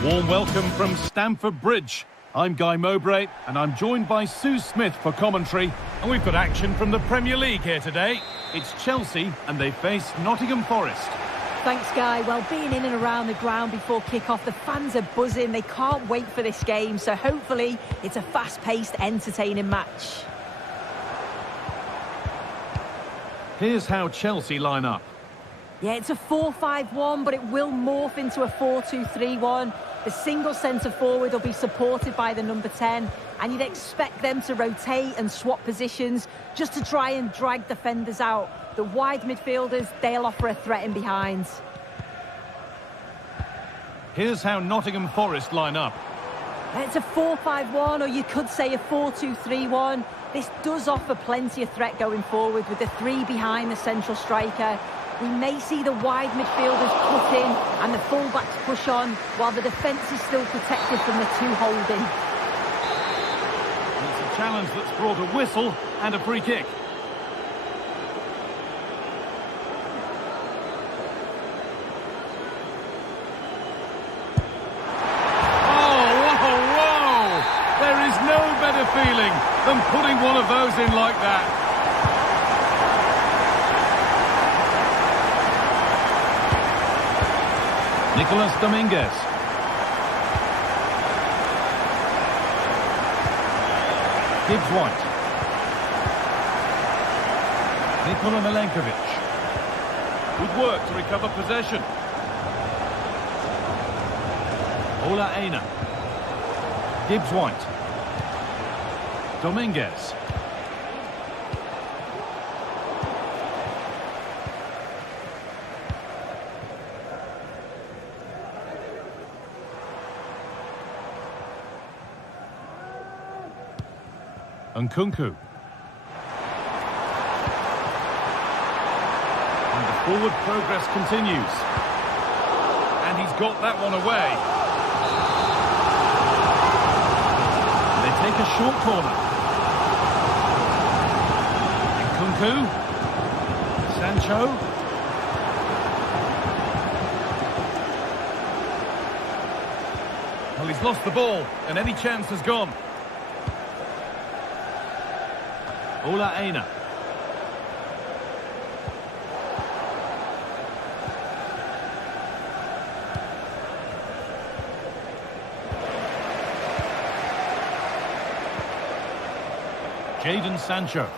A warm welcome from Stamford Bridge. I'm Guy Mowbray and I'm joined by Sue Smith for commentary. And we've got action from the Premier League here today. It's Chelsea and they face Nottingham Forest. Thanks, Guy. Well, being in and around the ground before kick-off, the fans are buzzing. They can't wait for this game, so hopefully it's a fast-paced, entertaining match. Here's how Chelsea line up. Yeah, it's a 4-5-1, but it will morph into a 4-2-3-1. The single centre-forward will be supported by the number 10, and you'd expect them to rotate and swap positions just to try and drag defenders out. The wide midfielders, they'll offer a threat in behind. Here's how Nottingham Forest line up. It's a 4-5-1, or you could say a 4-2-3-1. This does offer plenty of threat going forward with the three behind the central striker. We may see the wide midfielders cut in and the full-backs push on, while the defence is still protected from the two holding. It's a challenge that's brought a whistle and a free kick. Feeling than putting one of those in like that. Nicolas Dominguez. Gibbs White. Nikola Milenkovic. Good work to recover possession. Ola Aina. Gibbs White. Dominguez. Nkunku. And the forward progress continues. And he's got that one away. They take a short corner. Nkunku. Sancho. Well, he's lost the ball, and any chance has gone. Ola Aina. Jadon Sancho.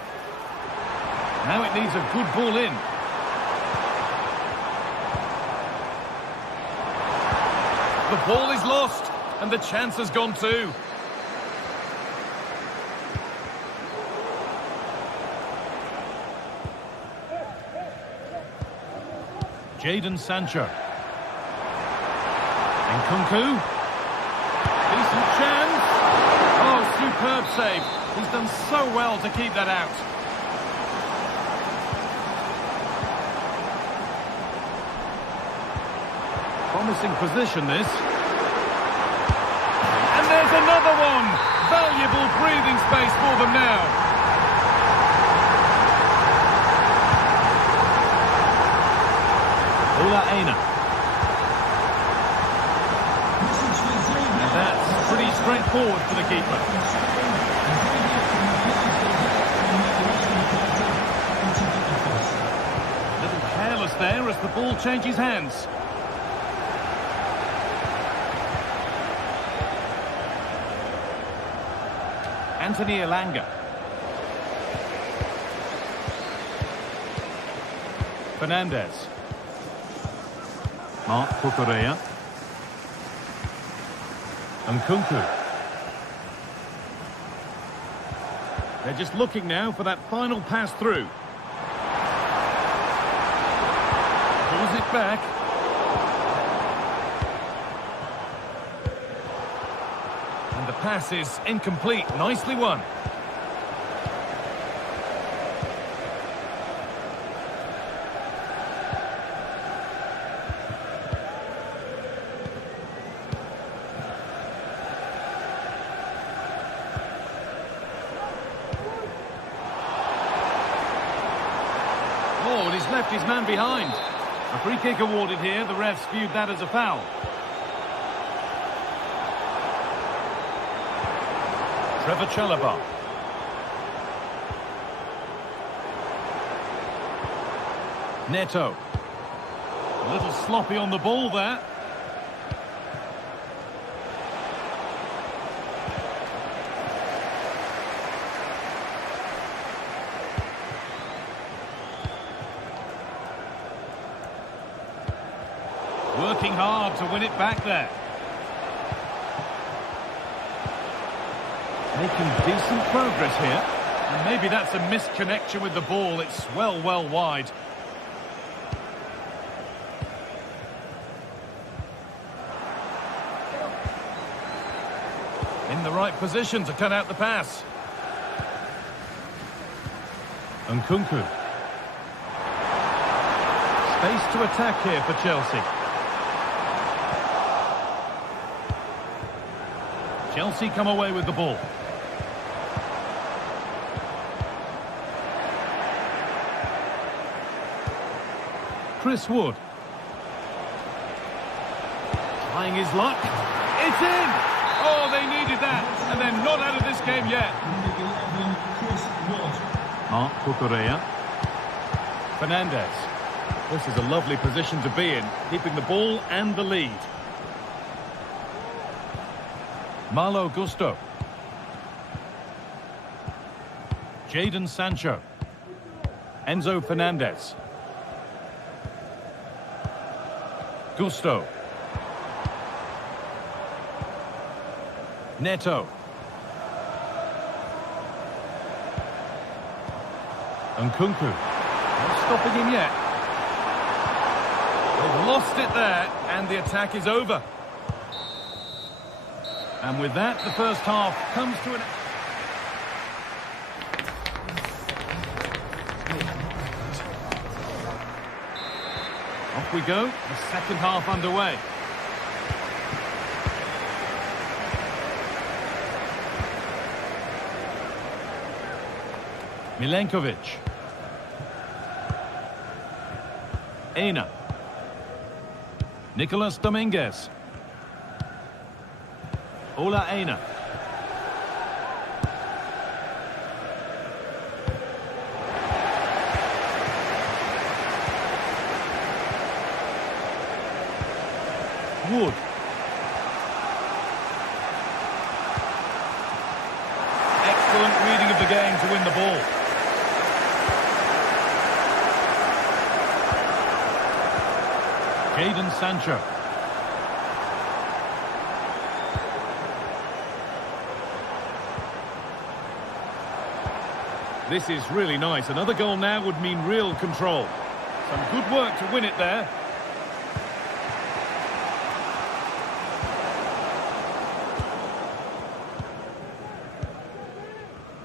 Now it needs a good ball in. The ball is lost, and the chance has gone too. Jadon Sancho. Nkunku. Decent chance. Oh, superb save. He's done so well to keep that out. Promising position, this. And there's another one! Valuable breathing space for them now. Ola Aina. And that's pretty straightforward for the keeper. A little careless there as the ball changes hands. Anthony Elanga. Fernandez. Mark Cucurella. Nkunku. They're just looking now for that final pass through. Pulls it back. And the pass is incomplete. Nicely won. left his man behind. A free kick awarded here. The refs viewed that as a foul. Trevor Chalobah. Neto. A little sloppy on the ball there. Working hard to win it back there. Making decent progress here. And maybe that's a missed connection with the ball. It's well wide. In the right position to cut out the pass. Nkunku. Space to attack here for Chelsea. Chelsea come away with the ball. Chris Wood. Trying his luck. It's in! Oh, they needed that. And they're not out of this game yet. Marc Cucurella. Fernandez. This is a lovely position to be in, keeping the ball and the lead. Malo Gusto. Jadon Sancho. Enzo Fernandez. Gusto. Neto. Nkunku. Not stopping him yet. They've lost it there, and the attack is over. And with that, the first half comes to an... Off we go, the second half underway. Milenkovic. Aina. Nicolas Dominguez. Ola Aina. Wood. Excellent reading of the game to win the ball. Jadon Sancho. This is really nice. Another goal now would mean real control. Some good work to win it there.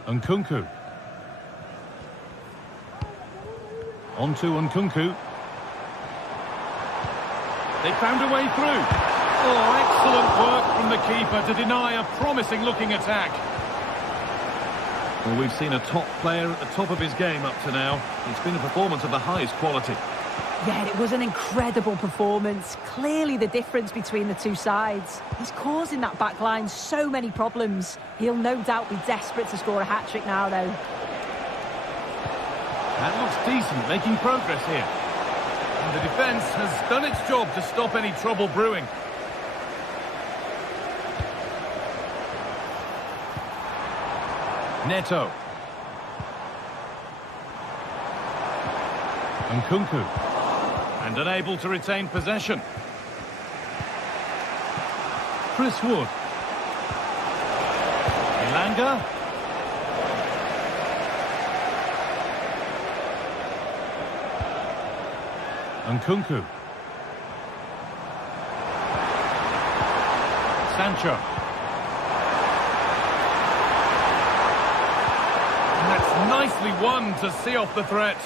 Nkunku. On to Nkunku. They found a way through. Oh, excellent work from the keeper to deny a promising-looking attack. Well, we've seen a top player at the top of his game up to now. It's been a performance of the highest quality. Yeah, it was an incredible performance. Clearly the difference between the two sides. He's causing that back line so many problems. He'll no doubt be desperate to score a hat-trick now, though. That looks decent, making progress here. And the defence has done its job to stop any trouble brewing. Neto. Nkunku. And unable to retain possession. Chris Wood. Elanga. Nkunku. Sancho. And that's nicely won to see off the threat.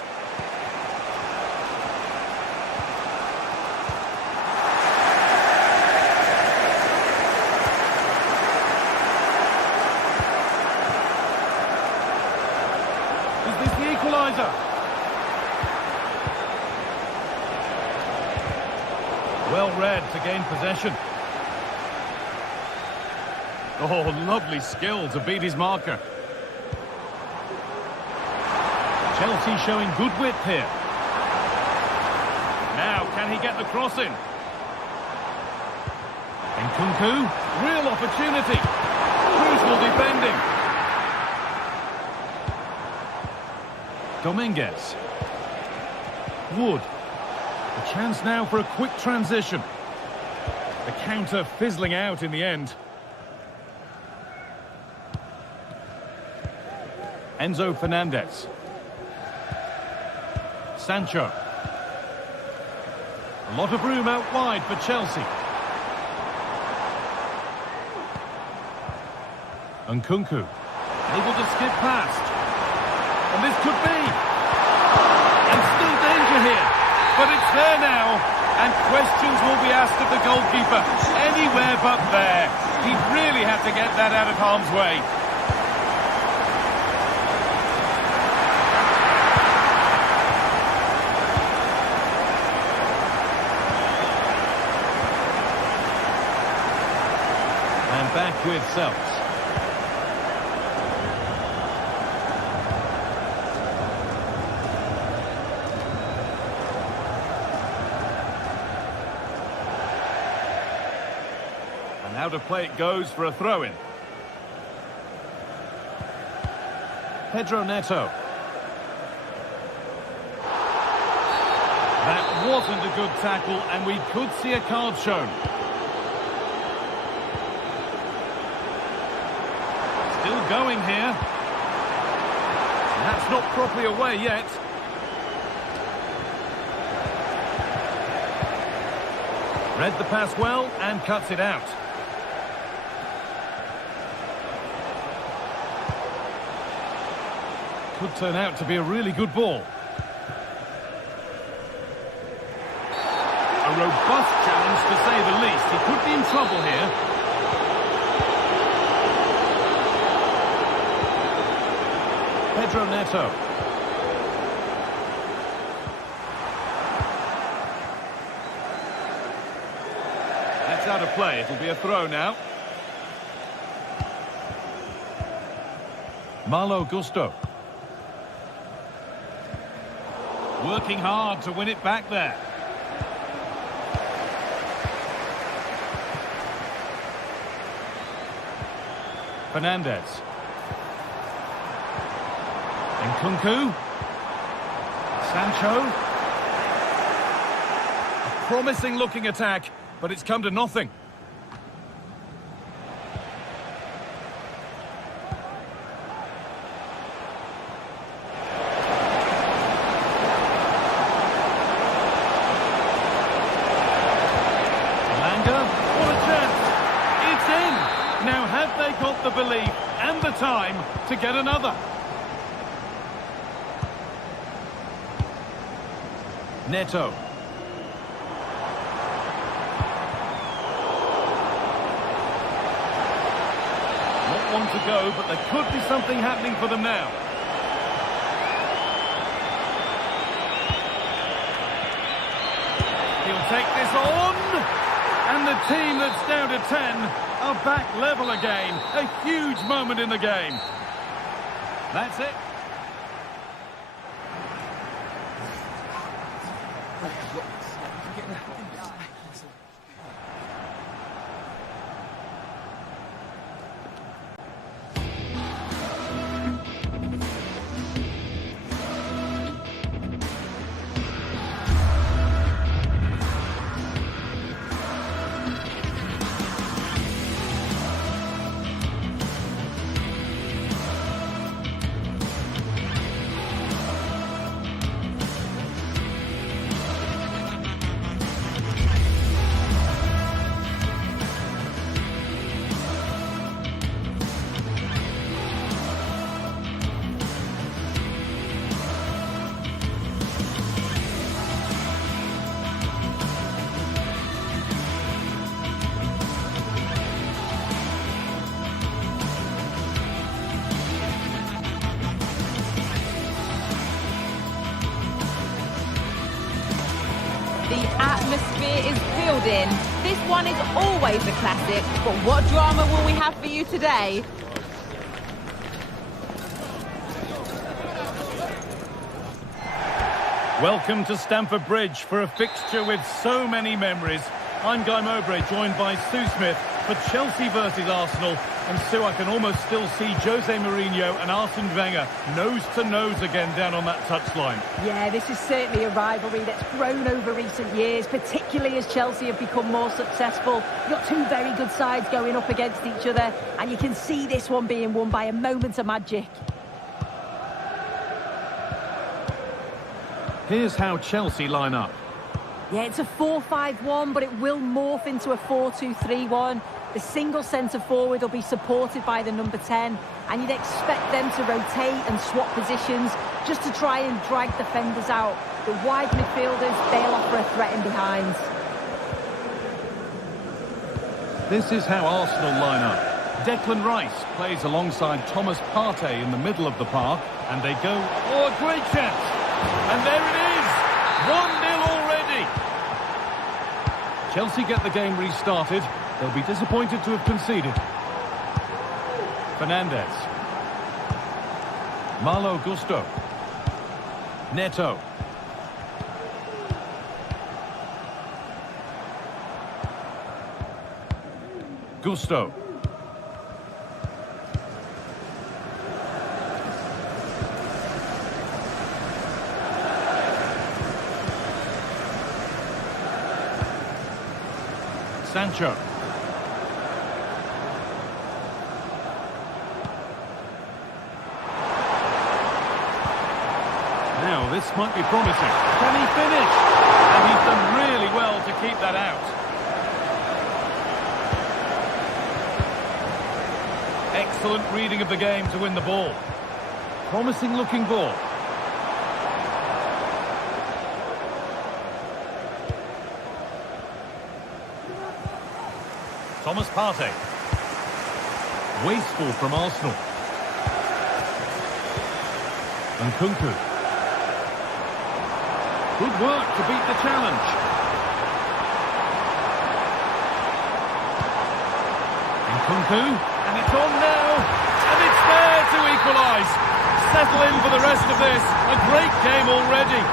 Is this the equaliser? gain possession. Oh, lovely skill to beat his marker. Chelsea showing good width here. Now, can he get the cross in? Nkunku, real opportunity. Crucial defending. Dominguez. Wood. A chance now for a quick transition. The counter fizzling out in the end. Enzo Fernandez. Sancho. A lot of room out wide for Chelsea. Nkunku. Able to skip past. And this could be. And still danger here. But it's there now. And questions will be asked of the goalkeeper. Anywhere but there. He really had to get that out of harm's way. And back with Selks. And out of play it goes for a throw-in. Pedro Neto. That wasn't a good tackle, and we could see a card shown. Still going here. That's not properly away yet. Read the pass well and cuts it out. Could turn out to be a really good ball. A robust challenge to say the least. He could be in trouble here. Pedro Neto. That's out of play. It'll be a throw now. Malo Gusto. Working hard to win it back there. Fernandez. Nkunku. Sancho. A promising looking attack, but it's come to nothing. What a chance. It's in. Now have they got the belief and the time to get another? Neto. Not one to go, but there could be something happening for them now. He'll take this on. And the team that's down to 10 are back level again. A huge moment in the game. That's it. The atmosphere is building. This one is always a classic, but what drama will we have for you today? Welcome to Stamford Bridge for a fixture with so many memories. I'm Guy Mowbray, joined by Sue Smith for Chelsea versus Arsenal. And Sue, I can almost still see Jose Mourinho and Arsene Wenger nose to nose again down on that touchline. Yeah, this is certainly a rivalry that's grown over recent years, particularly as Chelsea have become more successful. You've got two very good sides going up against each other, and you can see this one being won by a moment of magic. Here's how Chelsea line up. Yeah, it's a 4-5-1, but it will morph into a 4-2-3-1. The single centre-forward will be supported by the number 10, and you'd expect them to rotate and swap positions just to try and drag defenders out. The wide midfielders, they'll offer a threat in behind. This is how Arsenal line up. Declan Rice plays alongside Thomas Partey in the middle of the park, and they go, oh, a great chance! And there it is! 1-0 already! Chelsea get the game restarted. They'll be disappointed to have conceded. Fernandez. Malo Gusto. Neto. Gusto. Sancho. Now, this might be promising. Can he finish? And he's done really well to keep that out. Excellent reading of the game to win the ball. Promising looking ball. Thomas Partey. Wasteful from Arsenal. And Nkunku. Good work to beat the challenge. And Nkunku. And it's on now. And it's there to equalise. Settle in for the rest of this. A great game already.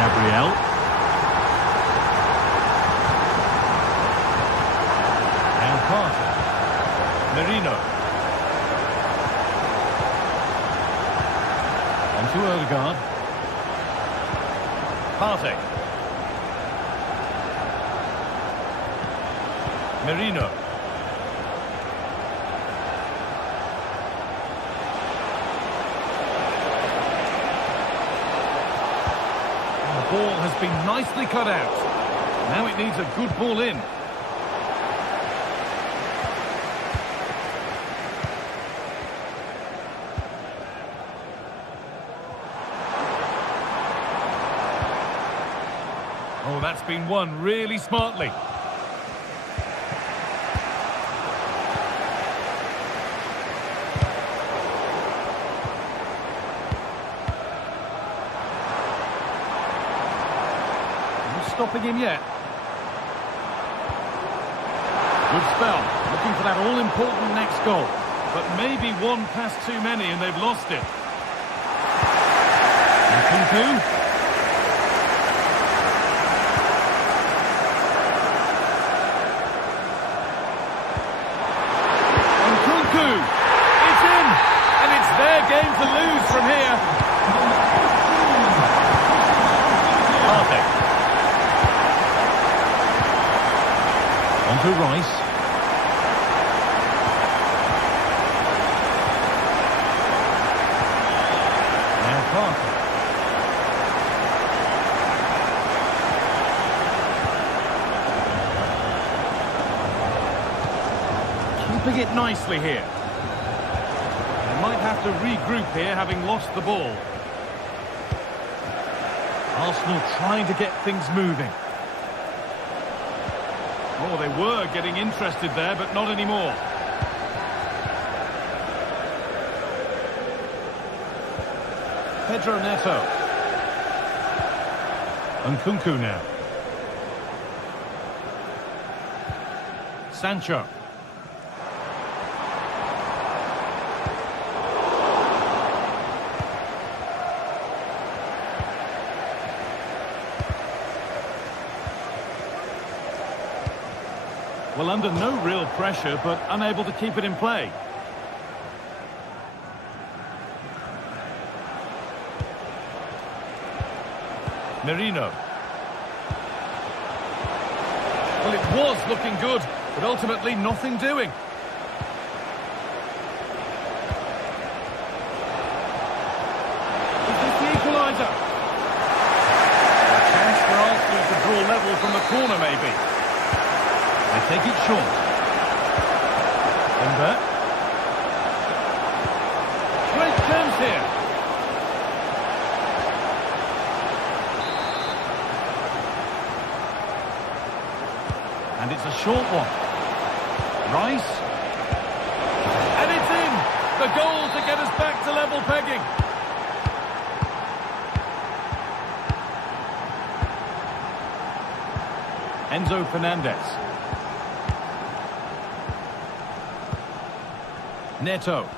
Gabriel. Merino. On to Odegaard. Partey. Merino. The ball has been nicely cut out. Now it needs a good ball in. Oh, that's been won really smartly. Not stopping him yet. Good spell. Looking for that all-important next goal. But maybe one pass too many and they've lost it. Nkunku. It's in, and it's their game to lose from here. Partey. On to Rice. Now Partey. Keeping it nicely here. They might have to regroup here, having lost the ball. Arsenal trying to get things moving. Oh, they were getting interested there, but not anymore. Pedro Neto. Nkunku now. Sancho. Well, under no real pressure, but unable to keep it in play. Merino. Well, it was looking good, but ultimately nothing doing. Is this the equaliser? A chance for Arsenal to draw level from the corner, maybe. They take it short. Timber. Great chance here. And it's a short one. Rice. And it's in! The goal to get us back to level pegging. Enzo Fernandez. Neto.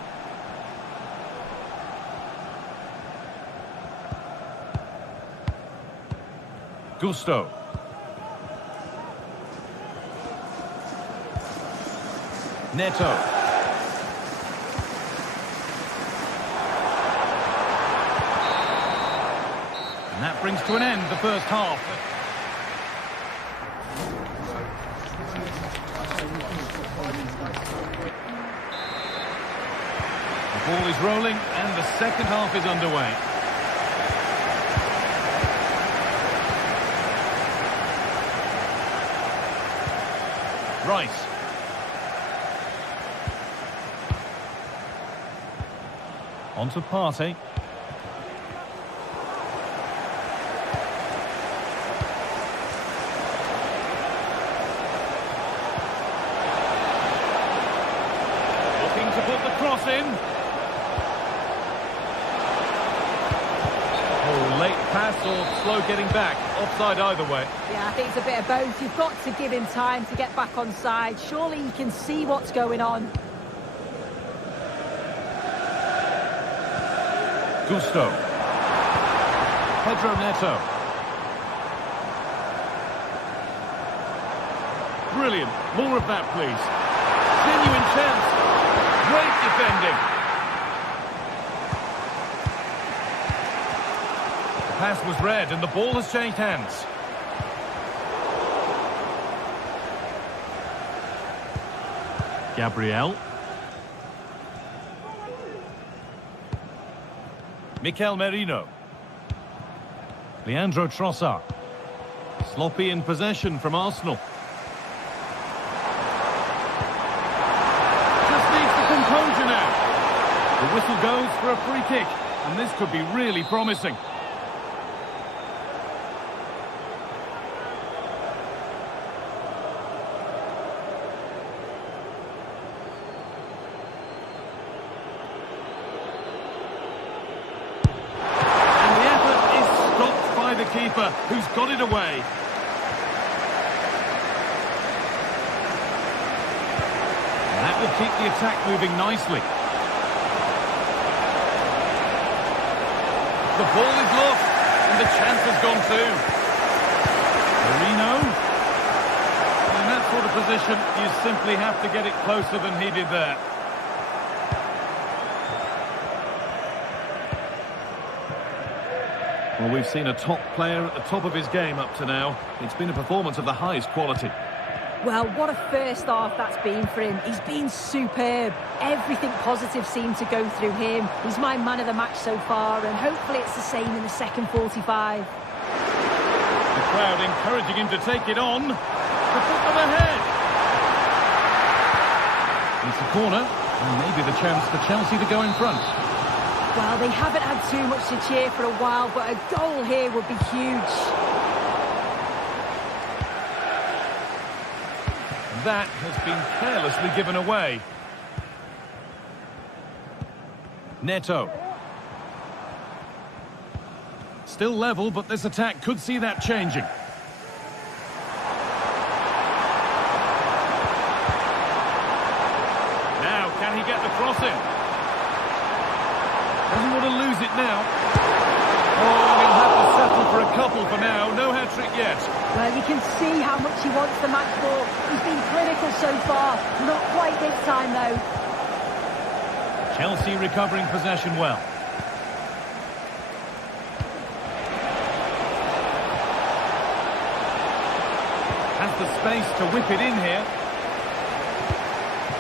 Gusto. Neto. And that brings to an end the first half. The ball is rolling and the second half is underway. Rice. On to Partey. Looking to put the cross in. Oh, late pass or slow getting back. Offside either way. Yeah, I think it's a bit of both. You've got to give him time to get back on side. Surely he can see what's going on. Gusto. Pedro Neto. Brilliant. More of that, please. Genuine chance. Great defending. The pass was read and the ball has changed hands. Gabriel. Mikel Merino. Leandro Trossard. Sloppy in possession from Arsenal. Just needs the composure now. The whistle goes for a free kick, and this could be really promising. The keeper, who's got it away. And that will keep the attack moving nicely. The ball is lost, and the chance has gone too. Merino. In that sort of position, you simply have to get it closer than he did there. Well, we've seen a top player at the top of his game up to now. It's been a performance of the highest quality. Well, what a first half that's been for him. He's been superb. Everything positive seemed to go through him. He's my man of the match so far, and hopefully it's the same in the second 45. The crowd encouraging him to take it on. To put them ahead. It's a corner, and maybe the chance for Chelsea to go in front. Well, they haven't had too much to cheer for a while, but a goal here would be huge. That has been carelessly given away. Neto. Still level, but this attack could see that changing. Now, can he get the cross in? Doesn't want to lose it now. Oh, he'll have to settle for a couple for now. No hat-trick yet. Well, you can see how much he wants the match ball. He's been clinical so far. Not quite this time, though. Chelsea recovering possession well. Has the space to whip it in here.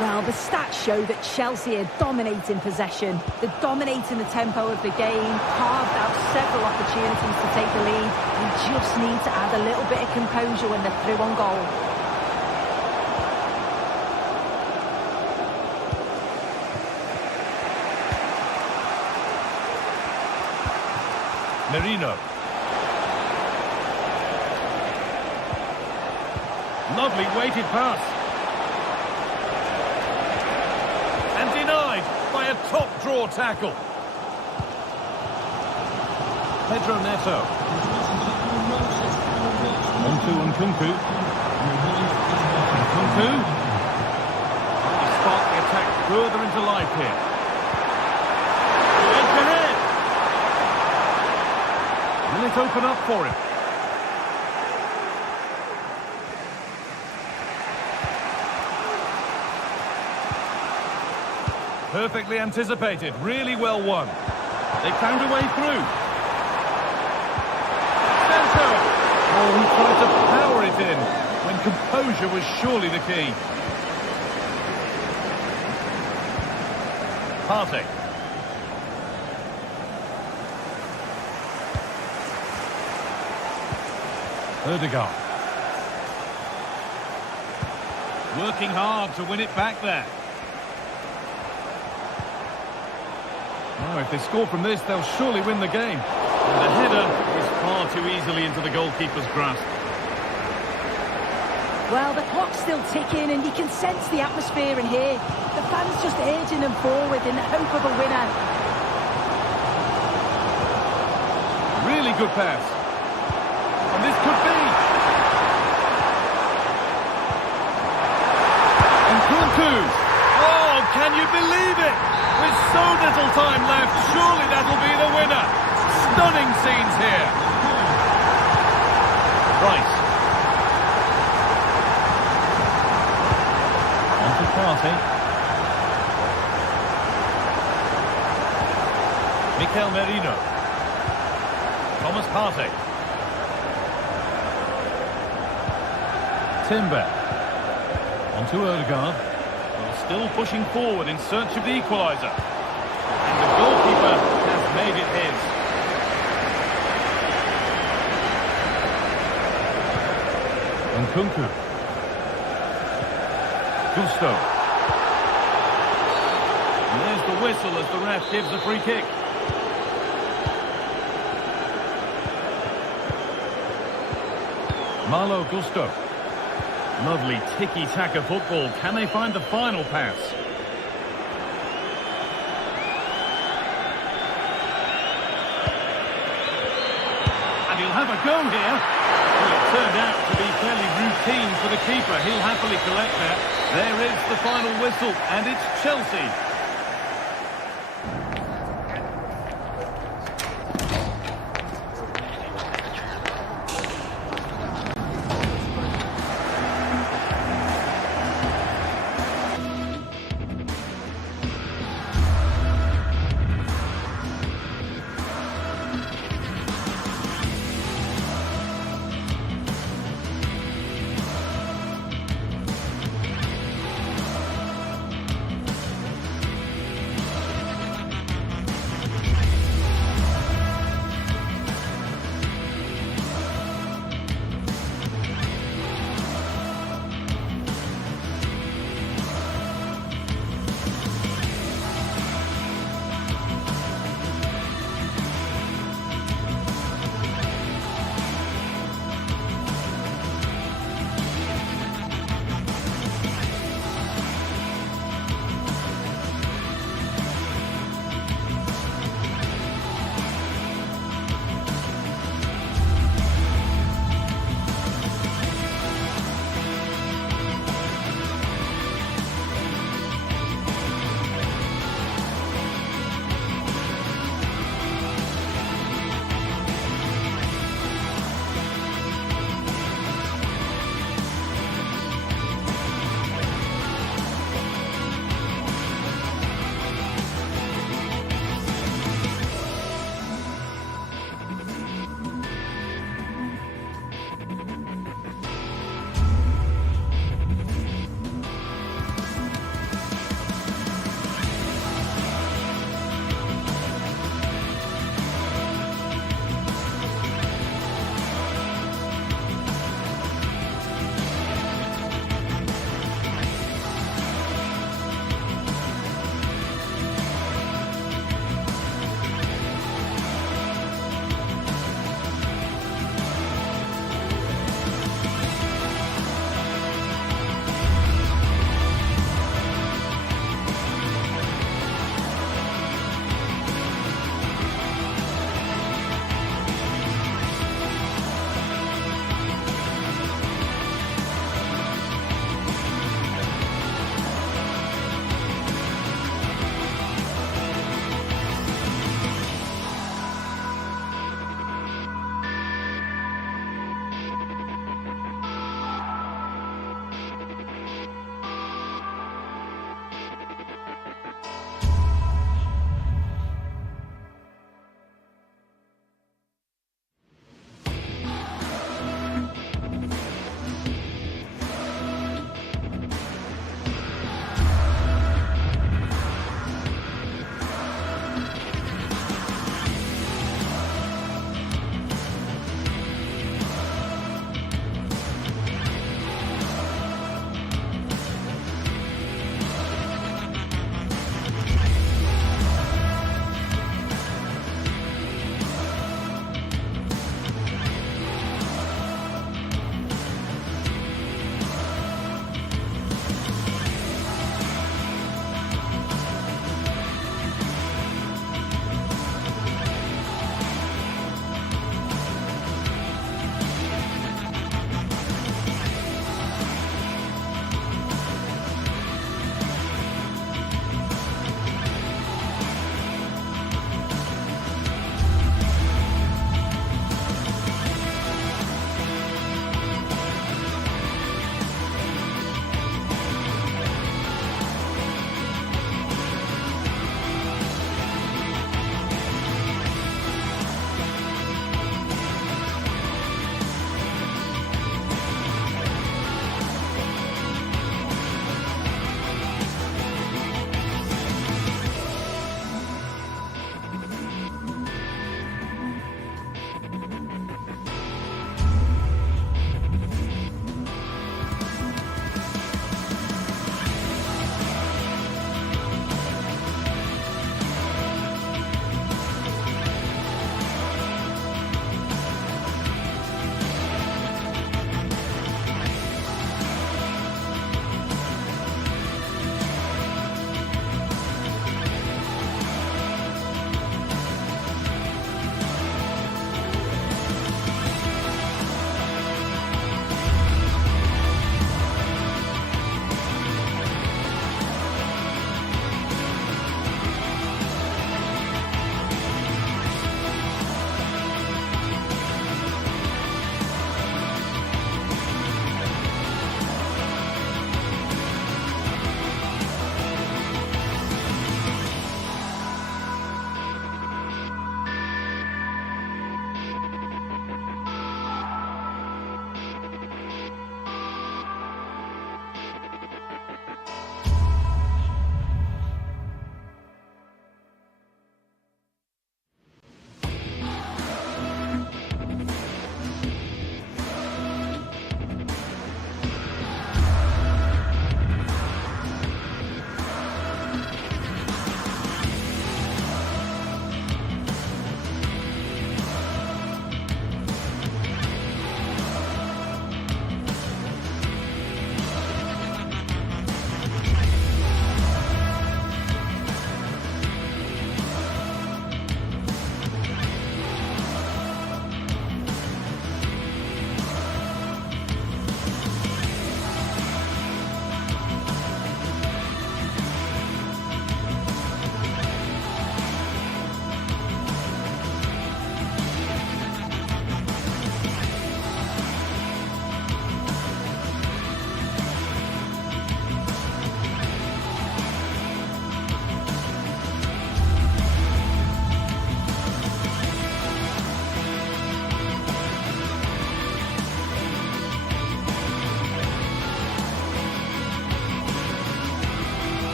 Well, the stats show that Chelsea are dominating possession. They're dominating the tempo of the game, carved out several opportunities to take the lead. They just need to add a little bit of composure when they're through on goal. Merino. Lovely weighted pass. And denied by a top-draw tackle. Pedro Neto. On to Nkunku. Nkunku. He sparked the attack further into life here. Edge ahead. Will it open up for him? Perfectly anticipated, really well won. They found a way through. Sancho! Oh, he tried to power it in, when composure was surely the key. Partey. Ødegaard. Working hard to win it back there. Now, if they score from this, they'll surely win the game. And the header is far too easily into the goalkeeper's grasp. Well, the clock's still ticking, and you can sense the atmosphere in here. The fans just urging them forward in the hope of a winner. Really good pass. And this could be. Nkunku. Oh, can you believe it? With so little time left, surely that'll be the winner. Stunning scenes here. Rice. On to Partey. Mikel Merino. Thomas Partey. Timber. On to Ødegaard. Still pushing forward in search of the equaliser. And the goalkeeper has made it his. Nkunku. Gusto. And there's the whistle as the ref gives a free kick. Malo Gusto. Lovely tiki-taka football. Can they find the final pass? And he'll have a go here. Well, it turned out to be fairly routine for the keeper. He'll happily collect that. There is the final whistle, and it's Chelsea.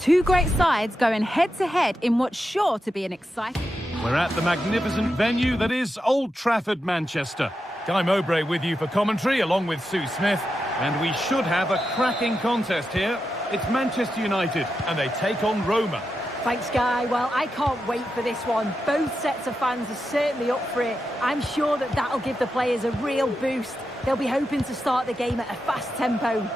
Two great sides going head-to-head in what's sure to be an exciting... We're at the magnificent venue that is Old Trafford, Manchester. Guy Mowbray with you for commentary, along with Sue Smith. And we should have a cracking contest here. It's Manchester United, and they take on Roma. Thanks, Guy. Well, I can't wait for this one. Both sets of fans are certainly up for it. I'm sure that that'll give the players a real boost. They'll be hoping to start the game at a fast tempo.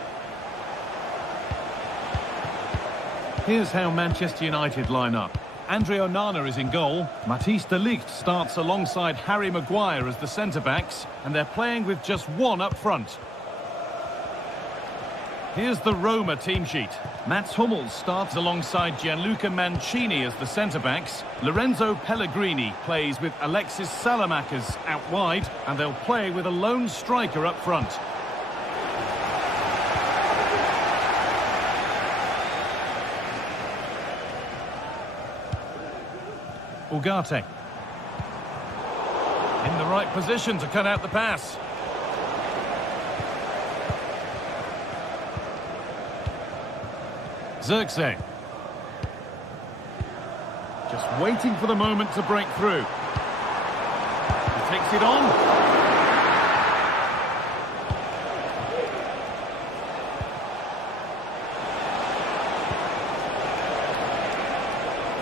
Here's how Manchester United line up. Andre Onana is in goal. Matthijs de Ligt starts alongside Harry Maguire as the centre-backs, and they're playing with just one up front. Here's the Roma team sheet. Mats Hummels starts alongside Gianluca Mancini as the centre-backs. Lorenzo Pellegrini plays with Alexis Salamakers out wide, and they'll play with a lone striker up front. Ugarte. In the right position to cut out the pass. Zirkzee. Just waiting for the moment to break through. He takes it on.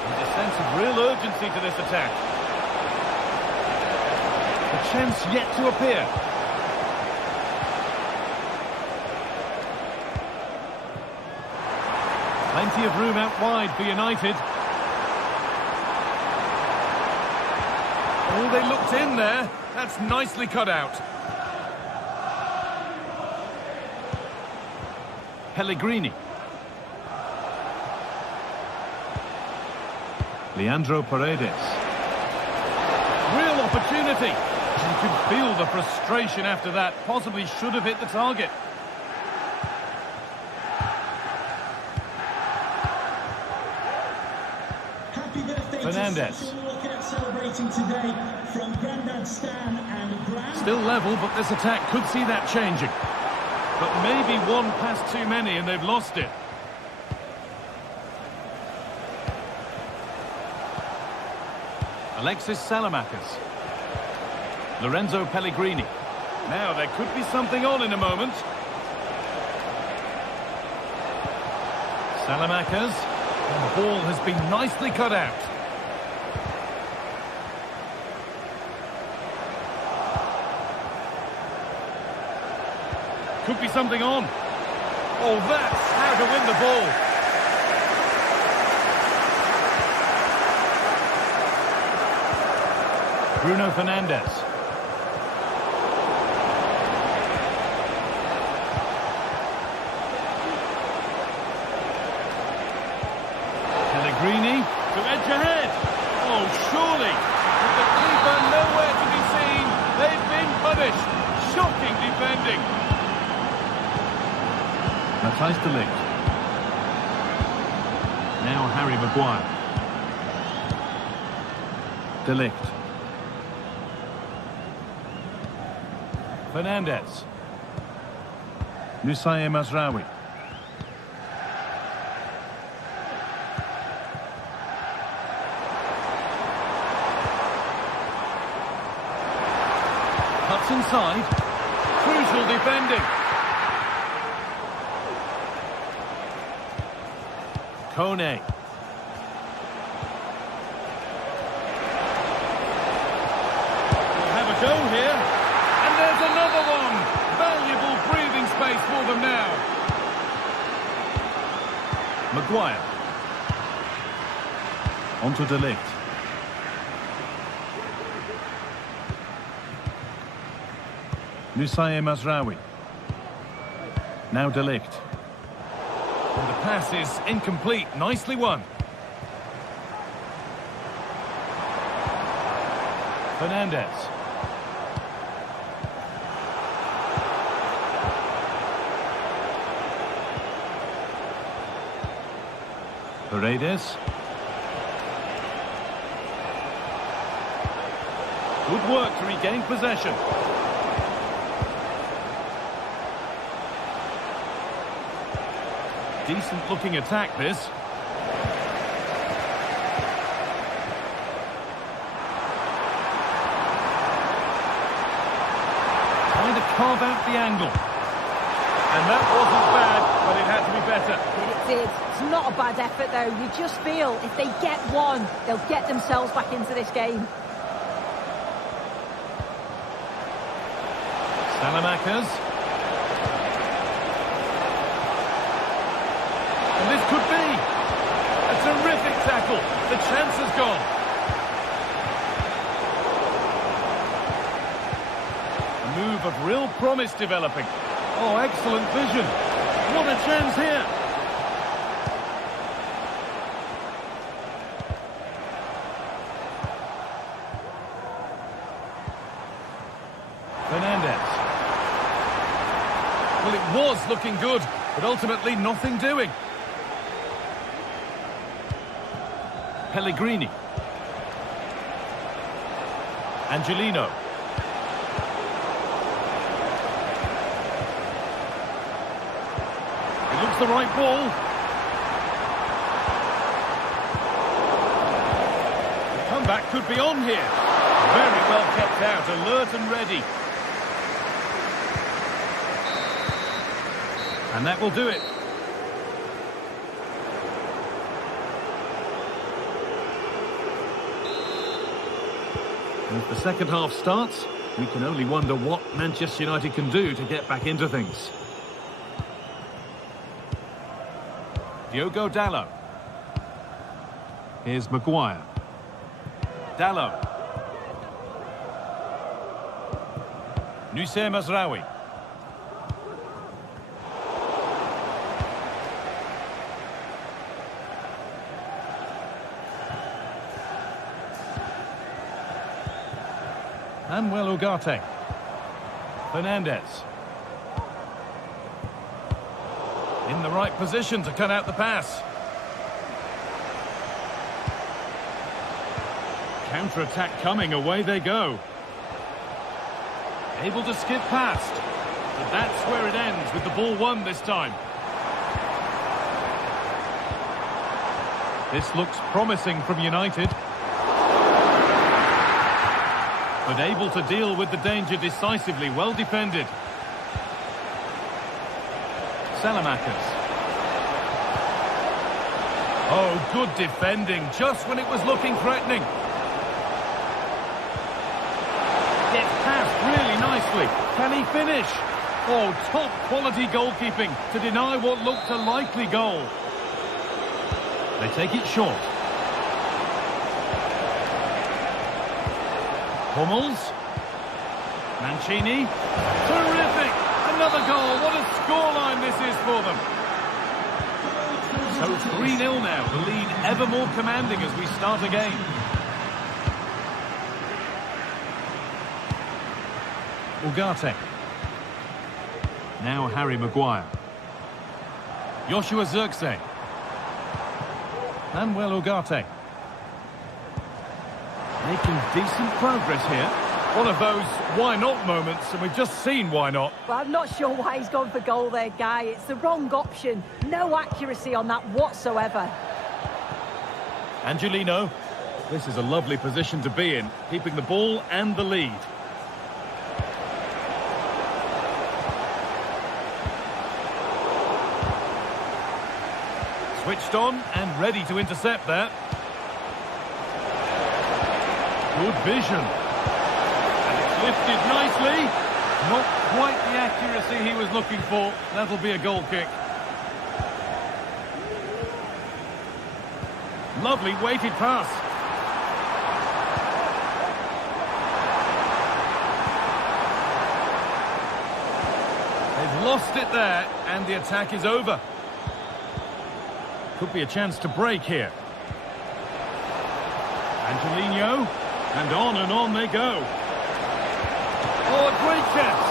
There's a sense of real urgency to this attack. A chance yet to appear. Plenty of room out wide for United. Oh, they looked in there. That's nicely cut out. Pellegrini. Leandro Paredes. Real opportunity. You can feel the frustration after that. Possibly should have hit the target. Fernandez. Still level, but this attack could see that changing. But maybe one pass too many and they've lost it. Alexis Salamakers. Lorenzo Pellegrini. Now there could be something on in a moment. Salamakers. And the ball has been nicely cut out. Could be something on. Oh, that's how to win the ball. Bruno Fernandes. Pellegrini to edge ahead. Oh, surely. With the keeper nowhere to be seen, they've been punished. Shocking defending. Matthijs de Ligt. Now Harry Maguire. De Ligt. Fernandez. Nusaye Mazraoui. Cuts inside. Crucial defending. Kone. We'll have a go here. And there's another one. Valuable breathing space for them now. Maguire. Onto De Ligt. Nusaye Mazraoui. Now De Ligt. And the pass is incomplete. Nicely won. Fernandez. Paredes. Good work to regain possession. Decent looking attack this. carve out the angle. And that wasn't bad, but it had to be better. It did. It's not a bad effort, though. You just feel if they get one, they'll get themselves back into this game. Salamakers. And this could be a terrific tackle. The chance has gone. A move of real promise developing. Oh, excellent vision. What a chance here. Fernandez. Well, it was looking good, but ultimately nothing doing. Pellegrini. Angelino. It looks the right ball. The comeback could be on here. Very well kept out, alert and ready. And that will do it. And if the second half starts, we can only wonder what Manchester United can do to get back into things. Diogo Dalot. Here's Maguire. Dalot. Nusayr Mazraoui. Samuel Ugarte. Fernandez. In the right position to cut out the pass. Counter-attack coming, away they go. Able to skip past. But that's where it ends, with the ball won this time. This looks promising from United. But able to deal with the danger decisively, well defended. Salamakers. Oh, good defending, just when it was looking threatening. Gets past really nicely. Can he finish? Oh, top quality goalkeeping to deny what looked a likely goal. They take it short. Hummels. Mancini. Terrific! Another goal. What a scoreline this is for them. So 3-0 now. The lead ever more commanding as we start again. Ugarte. Now Harry Maguire. Joshua Zirkzee. Samuel Ugarte. Making decent progress here. One of those why not moments, and we've just seen why not. Well, I'm not sure why he's gone for goal there, Guy. It's the wrong option. No accuracy on that whatsoever. Angelino. This is a lovely position to be in, keeping the ball and the lead. Switched on and ready to intercept that. Good vision. And it's lifted nicely. Not quite the accuracy he was looking for. That'll be a goal kick. Lovely weighted pass. They've lost it there, and the attack is over. Could be a chance to break here. Angelino. And on they go. Oh, a great chance.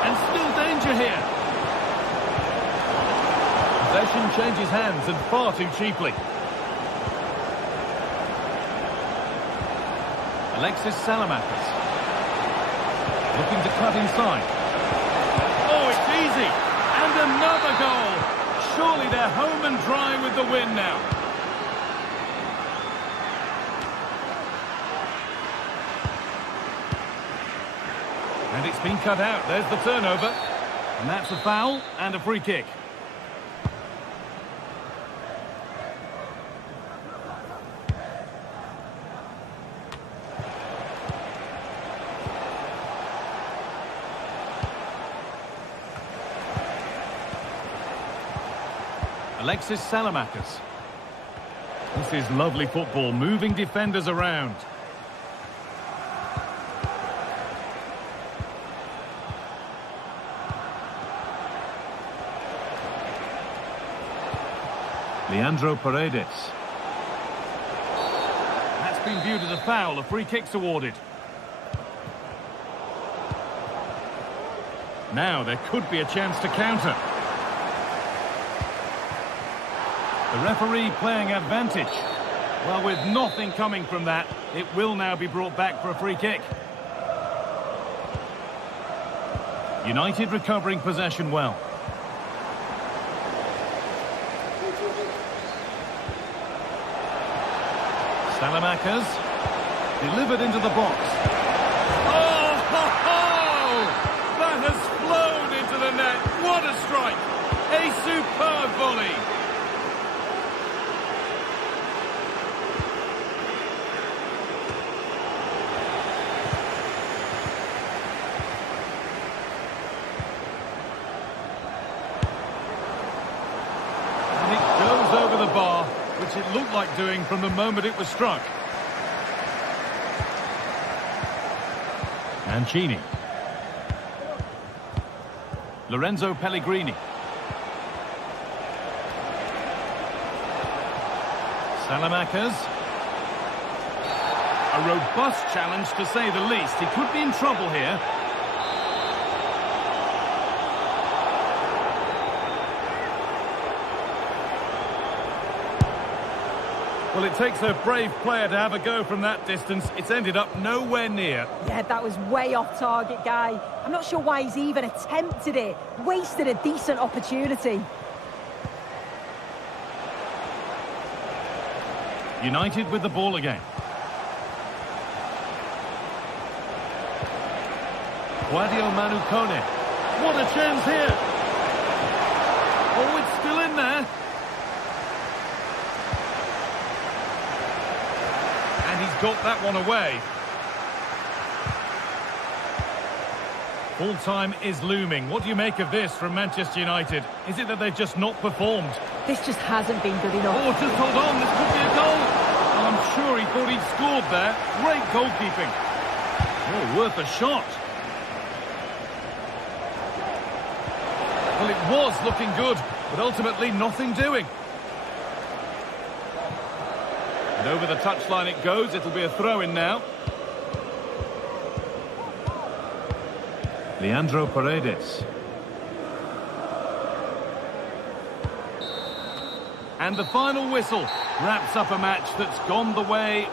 And still danger here. Possession changes hands, and far too cheaply. Alexis Salamakers. Looking to cut inside. Oh, it's easy. And another goal. Surely they're home and dry with the win now. And it's been cut out. There's the turnover. And that's a foul and a free kick. Alexis Salamakis. This is lovely football, moving defenders around. Leandro Paredes. That's been viewed as a foul. A free kick's awarded. Now there could be a chance to counter. The referee playing advantage. Well, with nothing coming from that, it will now be brought back for a free kick. United recovering possession well. Salamakis delivered into the box. Oh, ho, ho! That has flown into the net. What a strike! A superb volley. Bar, which it looked like doing from the moment it was struck. Mancini. Lorenzo Pellegrini. Salamakis. A robust challenge to say the least. He could be in trouble here. Well, it takes a brave player to have a go from that distance. It's ended up nowhere near. Yeah, that was way off target, Guy. I'm not sure why he's even attempted it. Wasted a decent opportunity. United with the ball again. Guadio Manu Kone. What a chance here. Oh, it's still in there. And he's got that one away. Full time is looming. What do you make of this from Manchester United? Is it that they've just not performed? This just hasn't been good enough. Oh, just hold on. This could be a goal. Well, I'm sure he thought he'd scored there. Great goalkeeping. Oh, worth a shot. Well, it was looking good, but ultimately nothing doing. And over the touchline it goes. It'll be a throw-in now. Leandro Paredes. And the final whistle wraps up a match that's gone the way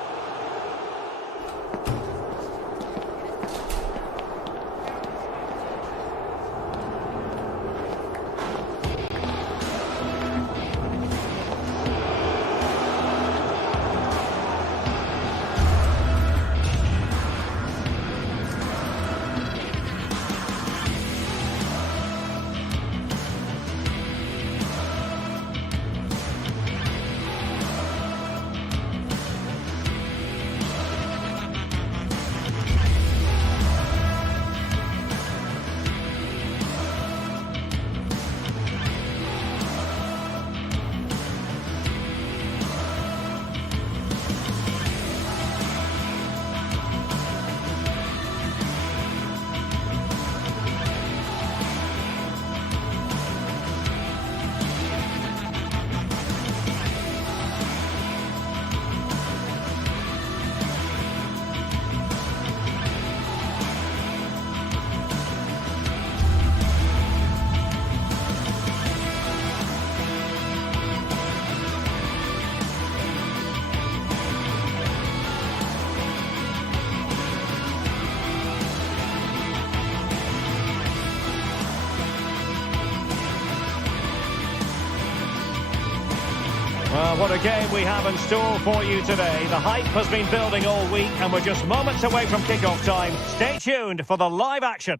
what a game we have in store for you today. The hype has been building all week and we're just moments away from kick-off time. Stay tuned for the live action.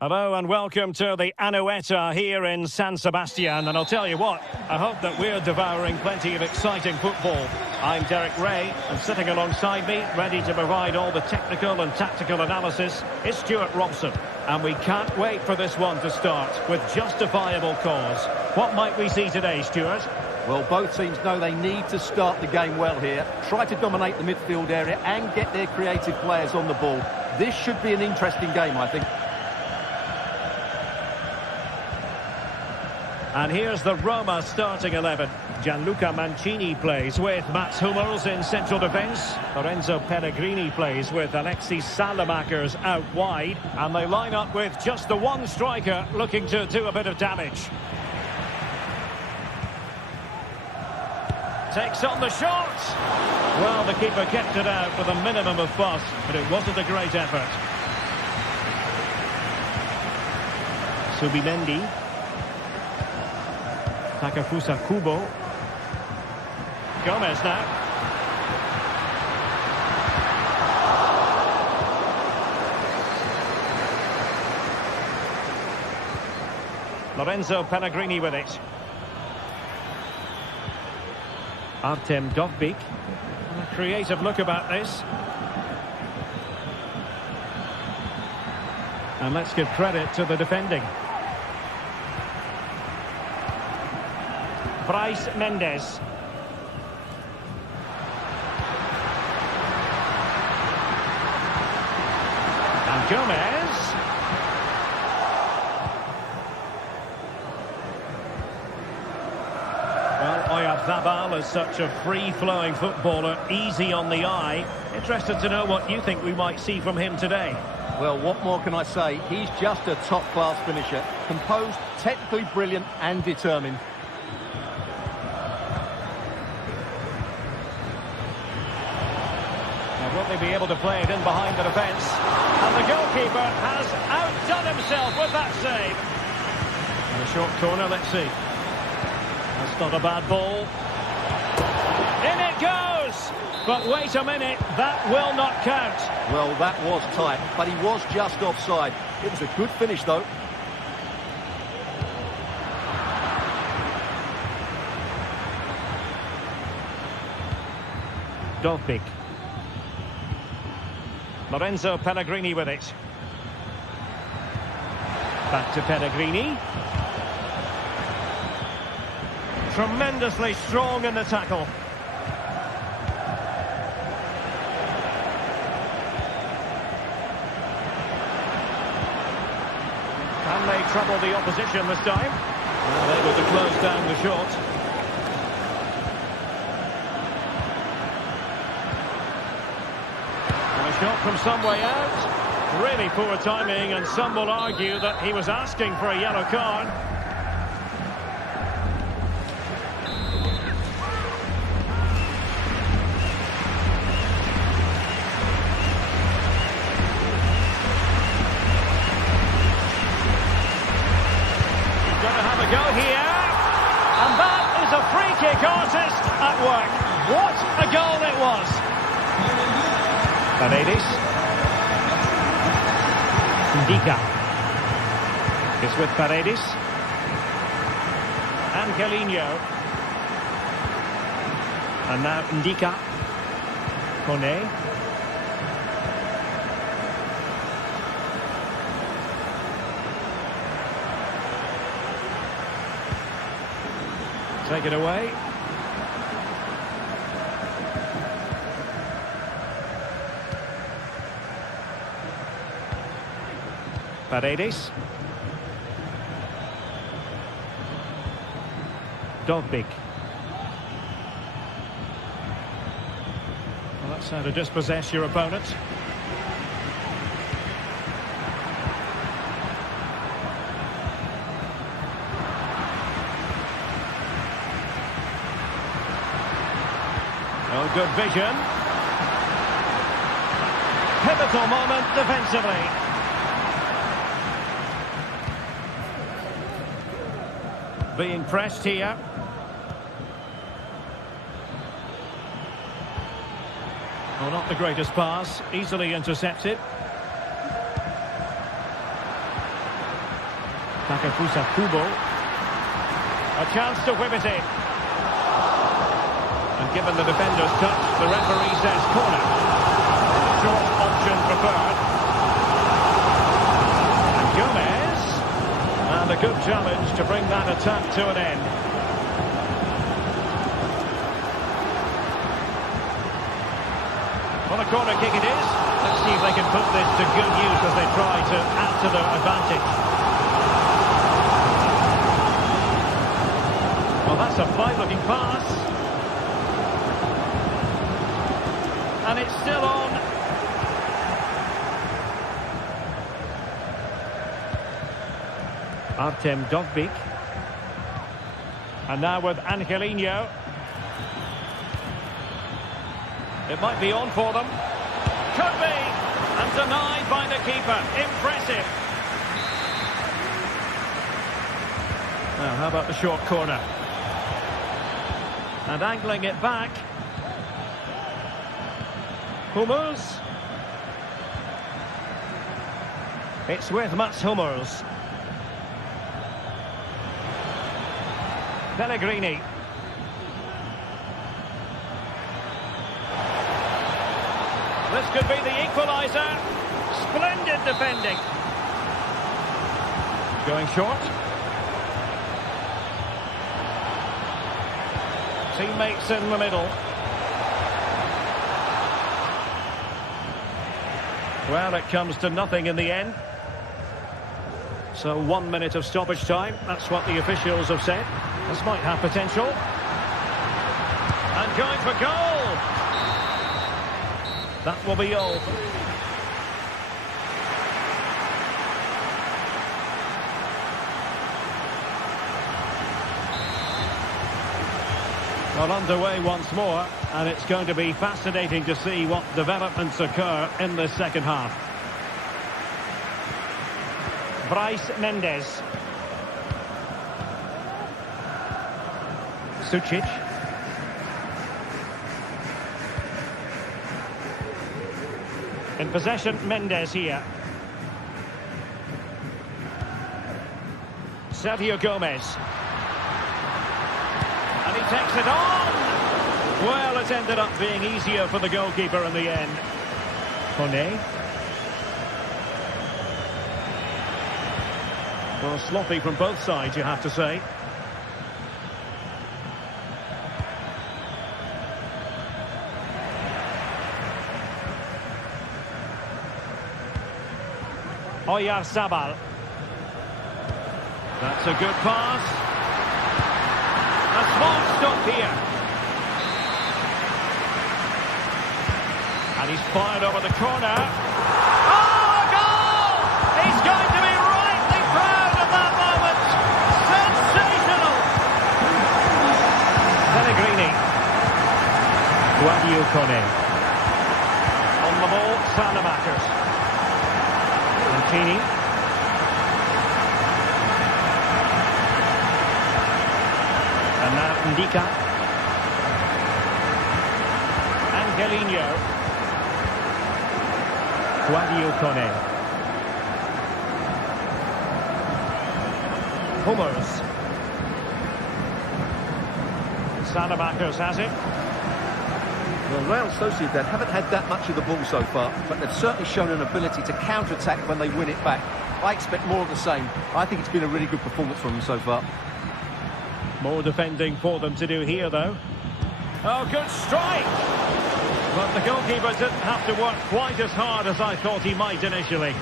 Hello and welcome to the Anoeta here in San Sebastian, and I'll tell you what, I hope that we're devouring plenty of exciting football. I'm Derek Ray, and sitting alongside me, ready to provide all the technical and tactical analysis, is Stuart Robson. And we can't wait for this one to start with justifiable cause. What might we see today, Stuart? Well, both teams know they need to start the game well here, try to dominate the midfield area and get their creative players on the ball. This should be an interesting game, I think. And here's the Roma starting 11. Gianluca Mancini plays with Mats Hummels in central defence. Lorenzo Pellegrini plays with Alexis Salamakers out wide. And they line up with just the one striker looking to do a bit of damage. Takes on the shot. Well, the keeper kept it out with a minimum of fuss, but it wasn't a great effort. Subimendi. Takafusa Kubo. Gomez now. Lorenzo Pellegrini with it. Artem Dovbyk. A creative look about this. And let's give credit to the defending. Bryce Mendes. And Gomez. Well, Oyarzabal is such a free-flowing footballer, easy on the eye. Interested to know what you think we might see from him today. Well, what more can I say? He's just a top-class finisher. Composed, technically brilliant and determined. Will they be able to play it in behind the defence? And the goalkeeper has outdone himself with that save. And a short corner, let's see. That's not a bad ball. In it goes! But wait a minute, that will not count. Well, that was tight, but he was just offside. It was a good finish, though. Dovbyk. Lorenzo Pellegrini with it. Back to Pellegrini. Tremendously strong in the tackle. Can they trouble the opposition this time? Well, able to close down the shot. Shot from some way out. Really poor timing, and some will argue that he was asking for a yellow card. He's going to have a go here. And that is a free kick artist at work. What a goal it was. Paredes. Ndika is with Paredes. Angelino. And now Ndika. Kone. Take it away. Paredes. Dovbyk. Well, that's how to dispossess your opponent. Oh, good vision. Pivotal moment defensively. Being pressed here. Well, not the greatest pass, easily intercepted. Takafusa Kubo. A chance to whip it in. And given the defender's touch, the referee says corner. Short option preferred. And Gomez. And a good challenge to bring that attack to an end. Well, a corner kick it is. Let's see if they can put this to good use as they try to add to their advantage. Well, that's a fine-looking pass. And it's still on. Artem Dovbyk. And now with Angelino. It might be on for them. Could be. And denied by the keeper. Impressive. Now, how about the short corner? And angling it back. Hummels. It's with Mats Hummels. Pellegrini. This could be the equaliser. Splendid defending. Going short. Teammates in the middle. Well, it comes to nothing in the end. So 1 minute of stoppage time. That's what the officials have said. This might have potential. And going for goal. That will be all. Well, underway once more, and it's going to be fascinating to see what developments occur in the second half. Bryce Mendes. Sucic. In possession, Mendes here. Sergio Gomez. And he takes it on! Well, it ended up being easier for the goalkeeper in the end. Kone. Well, sloppy from both sides, you have to say. Oyarzabal. That's a good pass. A small stop here. And he's fired over the corner. Oh, a goal! He's going to be rightly proud of that moment. Sensational! Pellegrini. Guadio Kone. On the ball, Salamakers. Tini. And now Ndika. Angelino. Guadio Kone. Hummels. Salamakers has it. Well, Real Sociedad haven't had that much of the ball so far, but they've certainly shown an ability to counter-attack when they win it back. I expect more of the same. I think it's been a really good performance from them so far. More defending for them to do here, though. Oh, good strike! But the goalkeeper didn't have to work quite as hard as I thought he might initially.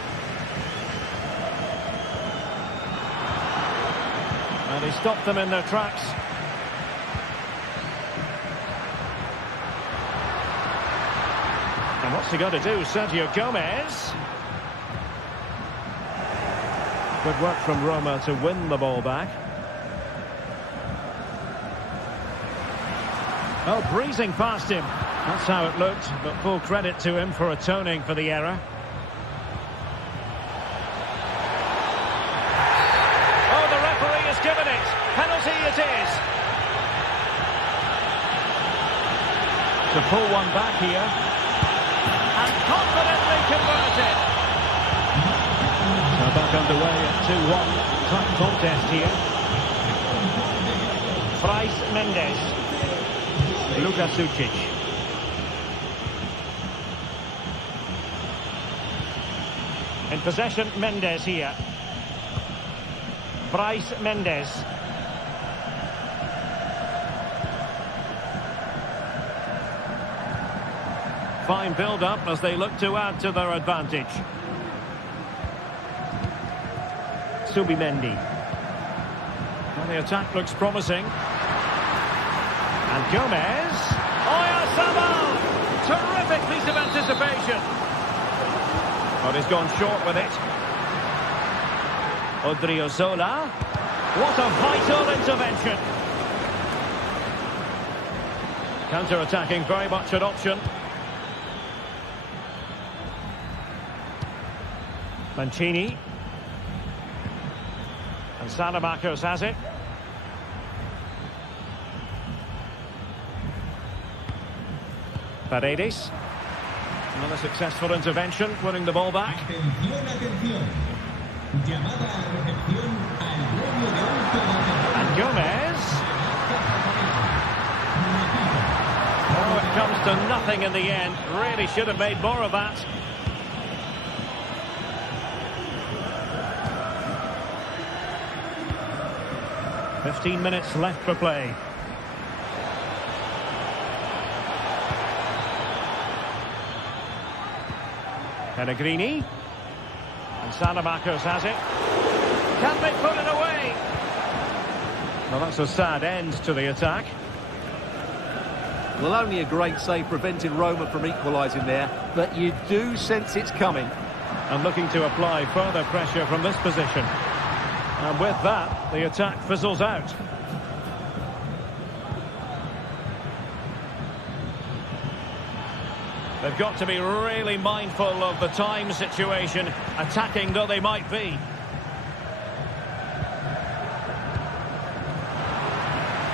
And he stopped them in their tracks. And what's he got to do? Sergio Gomez. Good work from Roma to win the ball back. Oh, breezing past him. That's how it looked, but full credit to him for atoning for the error. Oh, the referee has given it. Penalty it is. To pull one back here. and confidently converted. So back underway at 2-1. Tight contest here. Bryce Mendes. Luka Sucic. In possession, Mendes here. Bryce Mendes. Fine build-up as they look to add to their advantage. Subimendi. And the attack looks promising. And Gomez. Oyarzabal! Terrific piece of anticipation. But he's gone short with it. Odriozola. What a vital intervention. Counter-attacking, very much an option. Mancini. And Salamakers has it. Paredes. Another successful intervention, winning the ball back. And Gomez. Oh, it comes to nothing in the end. Really should have made more of that. "15 minutes left for play. Pellegrini. And Salamakers has it. Can they put it away? Well, that's a sad end to the attack. Well, only a great save preventing Roma from equalising there, but you do sense it's coming. And looking to apply further pressure from this position. And with that, the attack fizzles out. They've got to be really mindful of the time situation, attacking though they might be.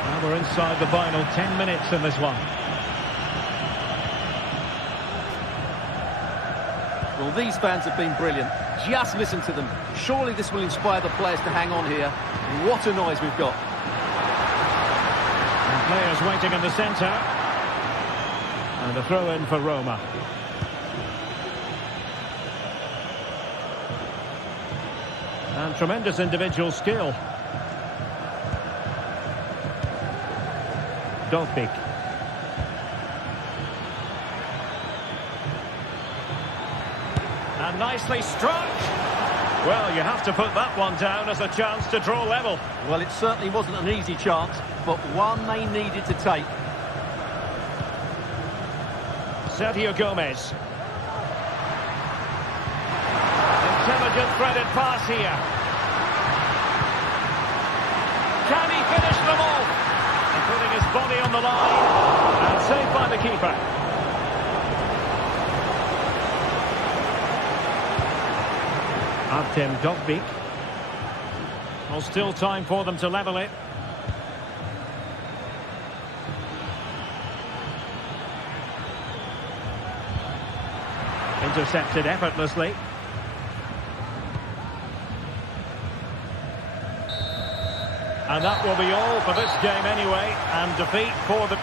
And we're inside the final 10 minutes in this one. Well, these fans have been brilliant. Just listen to them. Surely this will inspire the players to hang on here. What a noise we've got. And players waiting in the centre. And a throw in for Roma. And tremendous individual skill. Dovbik. And nicely struck. Well, you have to put that one down as a chance to draw level. Well, it certainly wasn't an easy chance, but one they needed to take. Sergio Gomez. Intelligent threaded pass here. Can he finish them off? And putting his body on the line. And saved by the keeper. Artem Dovbik. Well, still time for them to level it. Intercepted effortlessly. And that will be all for this game anyway. And defeat for the...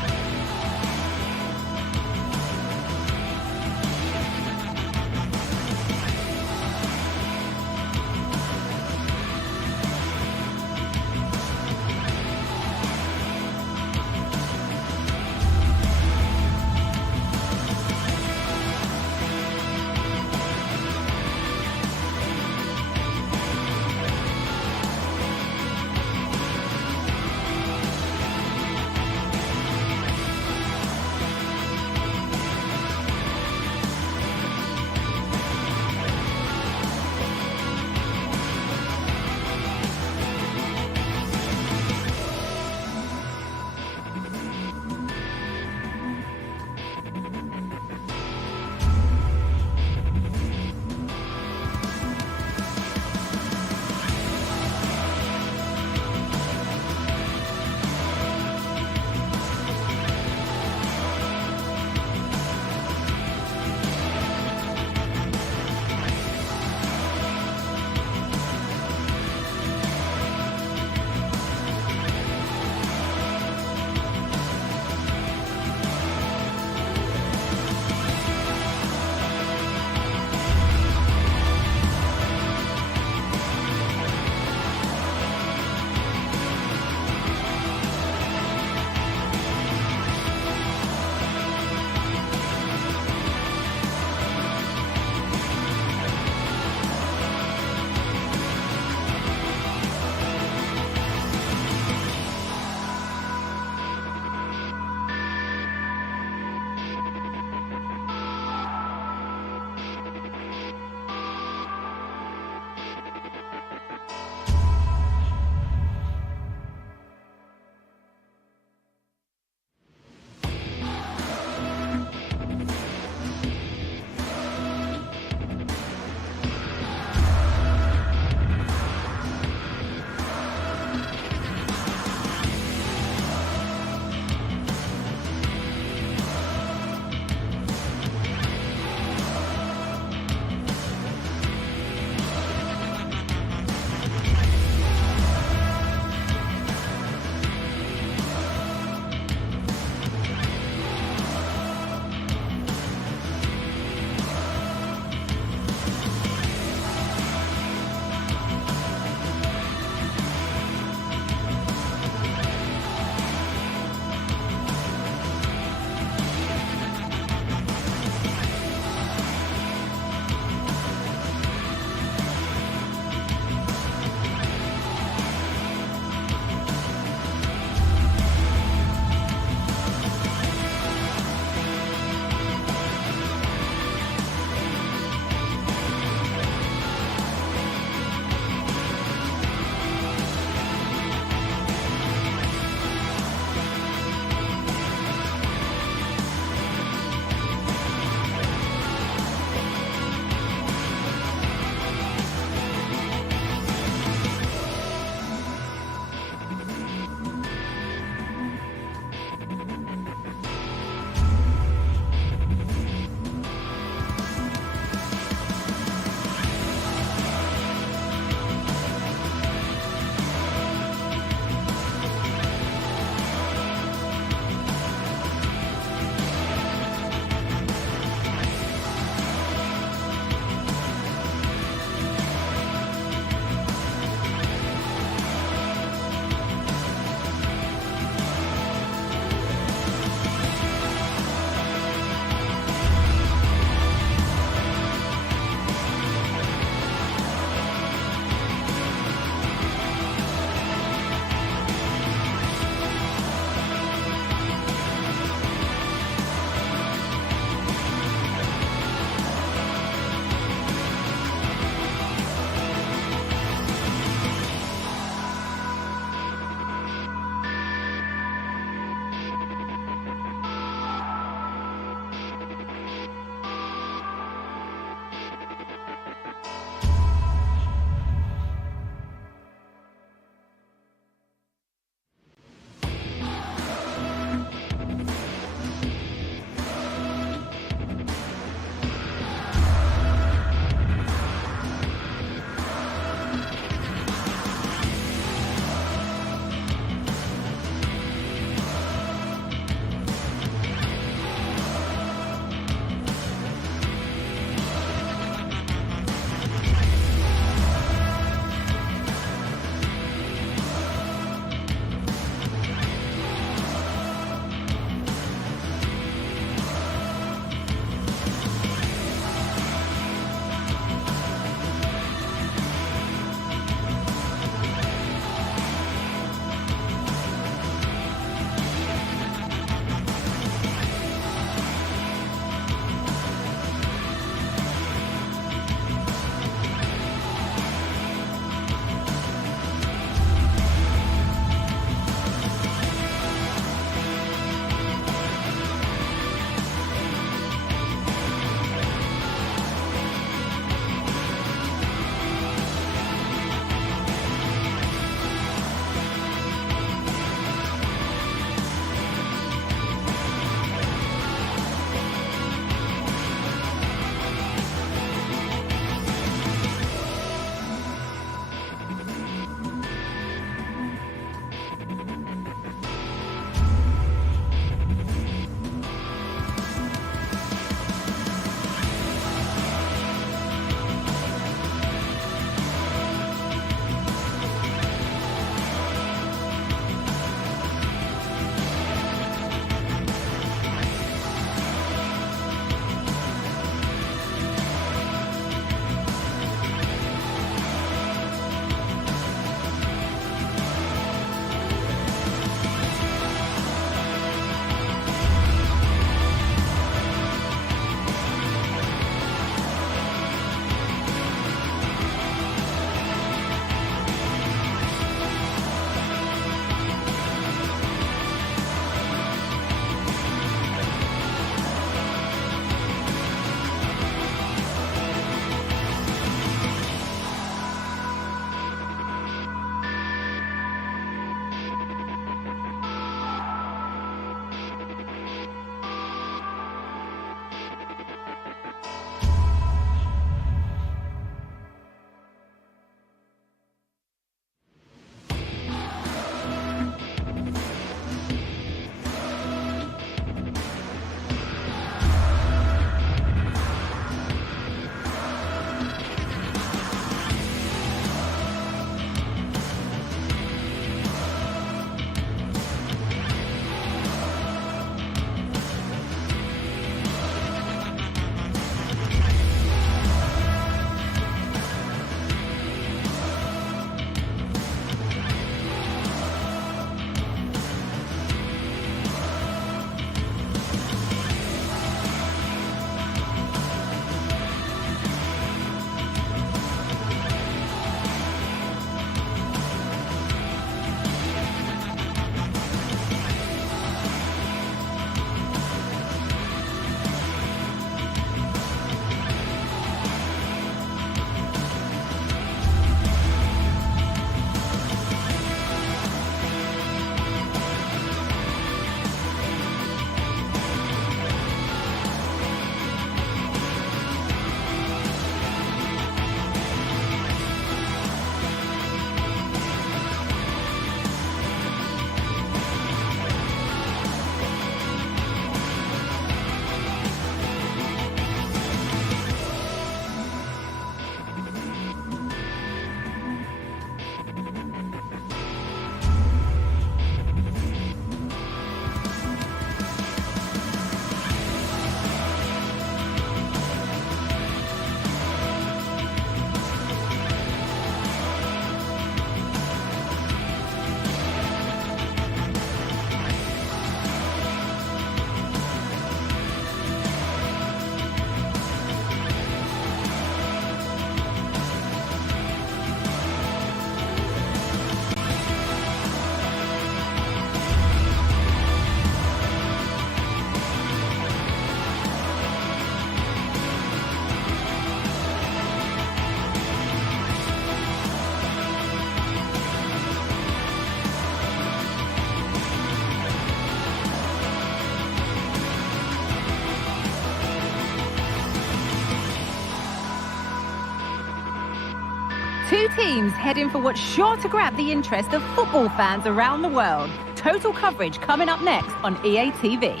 Two teams heading for what's sure to grab the interest of football fans around the world. Total coverage coming up next on EA TV.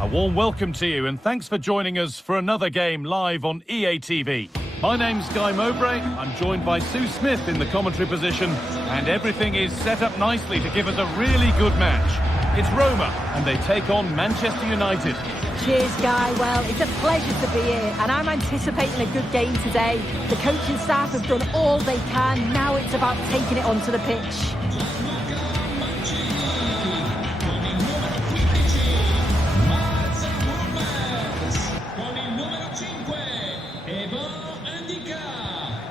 A warm welcome to you and thanks for joining us for another game live on EA TV. My name's Guy Mowbray, I'm joined by Sue Smith in the commentary position and everything is set up nicely to give us a really good match. It's Roma and they take on Manchester United. Cheers, Guy. Well, it's a pleasure to be here, and I'm anticipating a good game today. The coaching staff have done all they can. Now it's about taking it onto the pitch.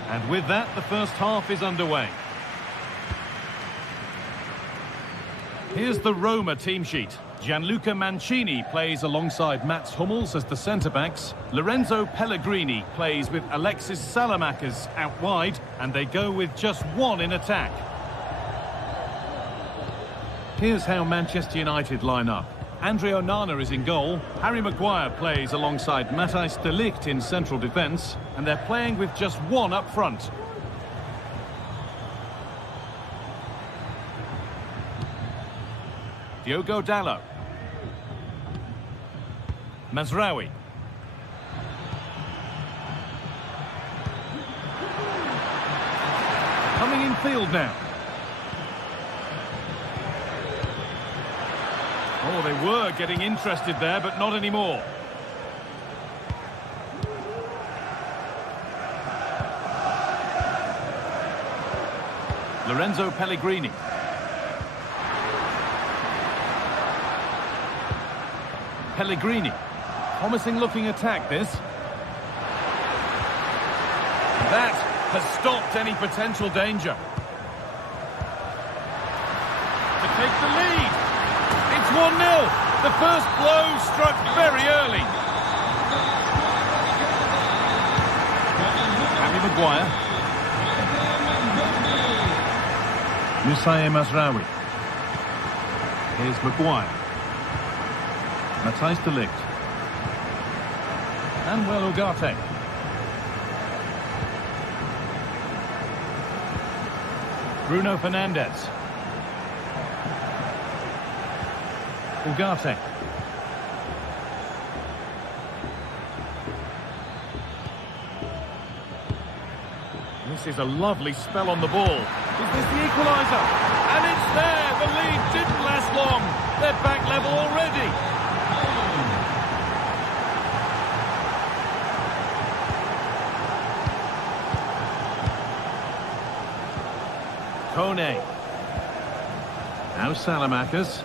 And with that, the first half is underway. Here's the Roma team sheet. Gianluca Mancini plays alongside Mats Hummels as the centre-backs. Lorenzo Pellegrini plays with Alexis Salamakers out wide, and they go with just one in attack. Here's how Manchester United line up. Andre Onana is in goal. Harry Maguire plays alongside Matthijs de Ligt in central defence, and they're playing with just one up front. Diogo Dalot. Mazraoui. Coming in field now. Oh, they were getting interested there, but not anymore. Lorenzo Pellegrini. Pellegrini. Promising looking attack, this. That has stopped any potential danger. To take the lead. It's 1-0. The first blow struck very early. Harry Maguire. Moussa Mazraoui. Here's Maguire. Matthijs de Ligt. And well, Ugarte. Bruno Fernandes. Ugarte. This is a lovely spell on the ball. Is this the equaliser? And it's there! The lead didn't last long. They're back level already. Kone. Now Salamakers.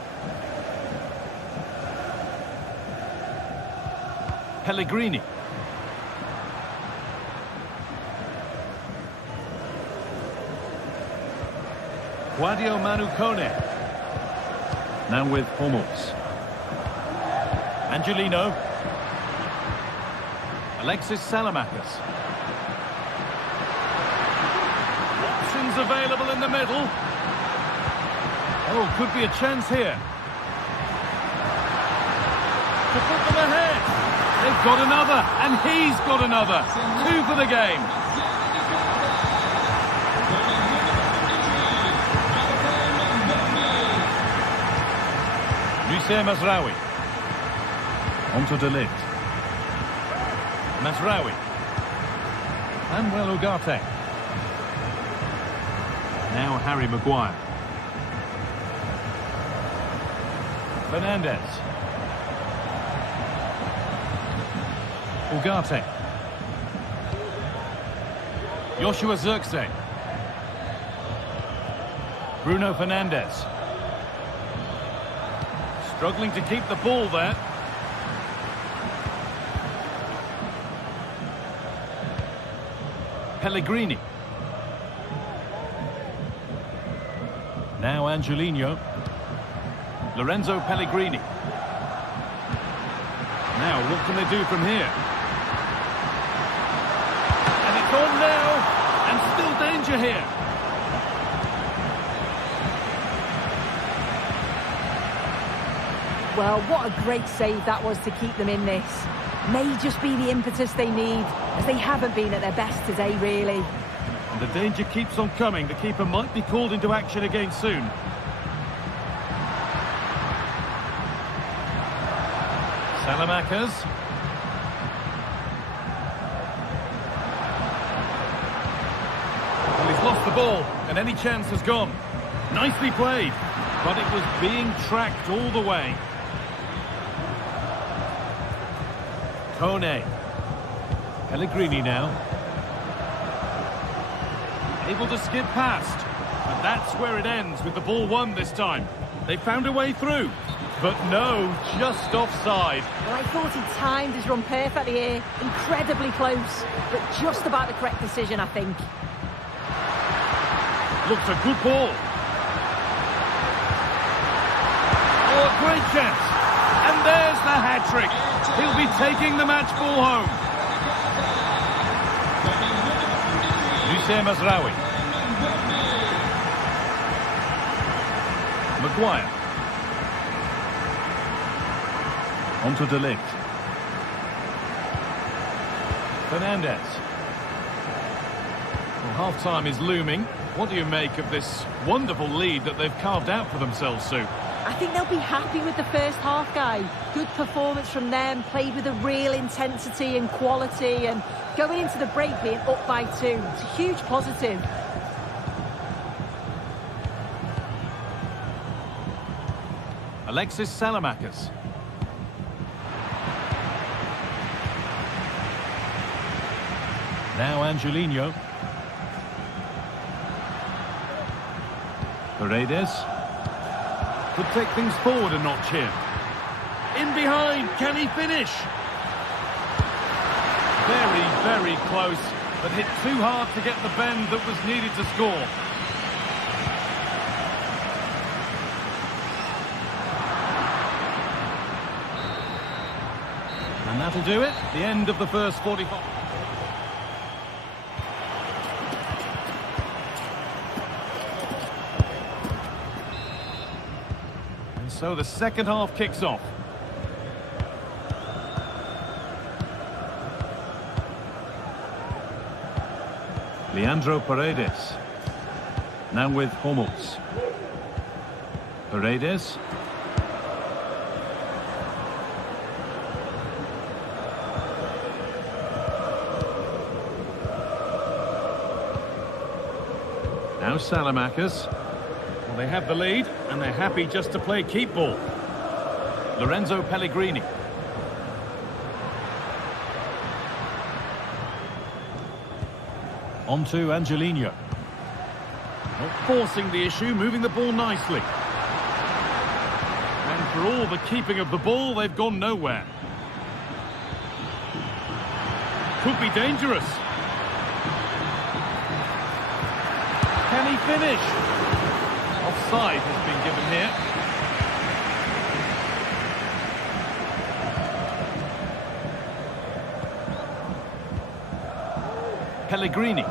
Pellegrini. Guadio Manu Kone. Now with Hummels. Angelino. Alexis Salamakers. Options available in the middle. Oh, could be a chance here. To put them ahead. They've got another, and he's got another. 2 for the game. Moussa Mazraoui. Onto de Ligt. Mazraoui. And well, Ugarte. Now Harry Maguire. Fernandes. Ugarte. Joshua Zirkzee. Bruno Fernandes. Struggling to keep the ball there. Pellegrini. Now Angelino. Lorenzo Pellegrini. Now, what can they do from here? And it's on now, and still danger here. Well, what a great save that was to keep them in this. may just be the impetus they need, as they haven't been at their best today, really. And the danger keeps on coming. The keeper might be called into action again soon. Salamakers. Well, he's lost the ball, and any chance has gone. Nicely played, but it was being tracked all the way. Kone. Pellegrini now. Able to skip past. And that's where it ends, with the ball won this time. They found a way through. But no, just offside. Well, I thought he timed his run perfectly here. Incredibly close, but just about the correct decision, I think. Looks a good ball. Oh, a great chance. And there's the hat-trick. He'll be taking the match ball home. Hussein Mazraoui. Maguire. Onto De Ligt. Fernandez. Well, half-time is looming. What do you make of this wonderful lead that they've carved out for themselves, Sue? I think they'll be happy with the first half, Guy. Good performance from them, played with a real intensity and quality, and going into the break being up by 2. It's a huge positive. Alexis Salamakers. Now Angelino. Paredes. Could take things forward a notch here. In behind, can he finish? Very, very close, but hit too hard to get the bend that was needed to score. And that'll do it. The end of the first 45. So the second half kicks off. Leandro Paredes. Now with Hummels. Paredes. Now Salamakers. Well, they have the lead, and they're happy just to play keep ball. Lorenzo Pellegrini. On to Angelino. Not forcing the issue, moving the ball nicely. And for all the keeping of the ball, they've gone nowhere. Could be dangerous. Can he finish? Offside has been given here. Pellegrini.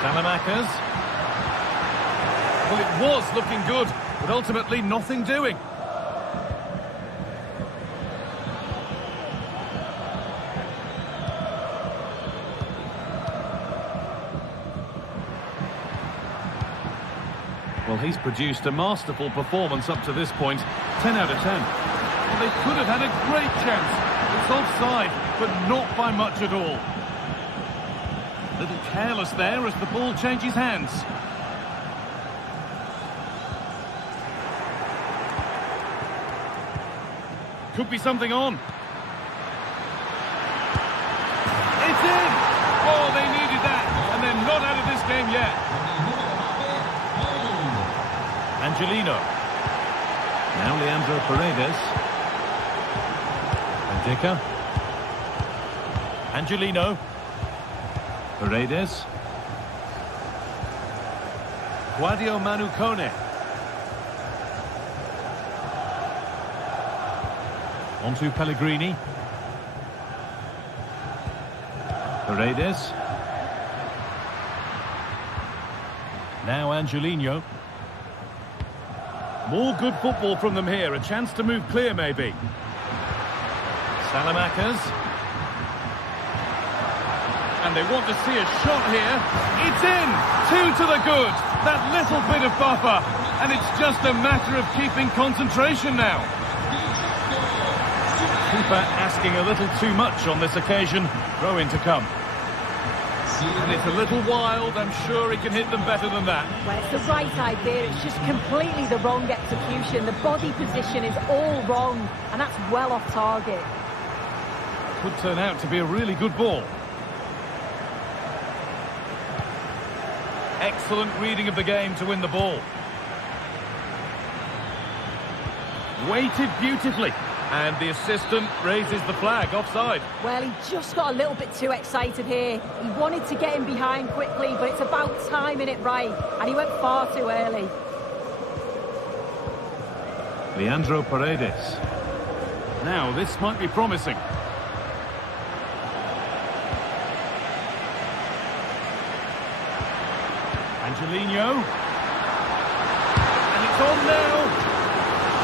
Salamakers. Well, it was looking good, but ultimately nothing doing. Well, he's produced a masterful performance up to this point. 10 out of 10. Well, they could have had a great chance. It's offside, but not by much at all. A little careless there as the ball changes hands. Could be something on. It's in! Oh, they needed that, and they're not out of this game yet. Angelino. Now Leandro Paredes. Bendica. Angelino. Paredes. Guadio Manu Kone. On to Pellegrini. Paredes. Now Angelino. More good football from them here. A chance to move clear, maybe. Salamakers. And they want to see a shot here. It's in! 2 to the good. That little bit of buffer. And it's just a matter of keeping concentration now. Keeper asking a little too much on this occasion. Throw in to come. And it's a little wild. I'm sure he can hit them better than that. Well, it's the right idea. It's just completely the wrong execution. The body position is all wrong. And that's well off target. Could turn out to be a really good ball. Excellent reading of the game to win the ball. Weighted beautifully. And the assistant raises the flag, offside. Well, he just got a little bit too excited here. He wanted to get him behind quickly, but it's about timing it right. And he went far too early. Leandro Paredes. Now, this might be promising. Angelino. And it's on now.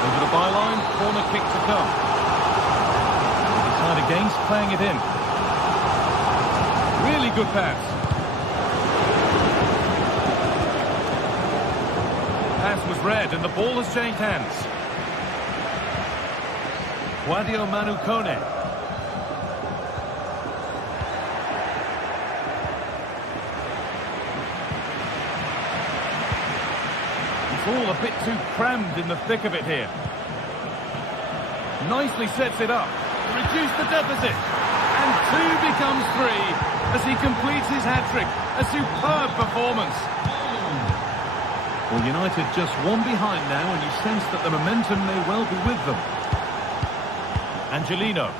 Over the byline, corner kick to come. They decide against playing it in. Really good pass. Pass was read and the ball has changed hands. Guadio Manu Kone. It's all a bit too crammed in the thick of it here. Nicely sets it up to reduce the deficit. And 2 becomes 3 as he completes his hat-trick. A superb performance. Well, United just 1 behind now, and you sense that the momentum may well be with them. Angelino.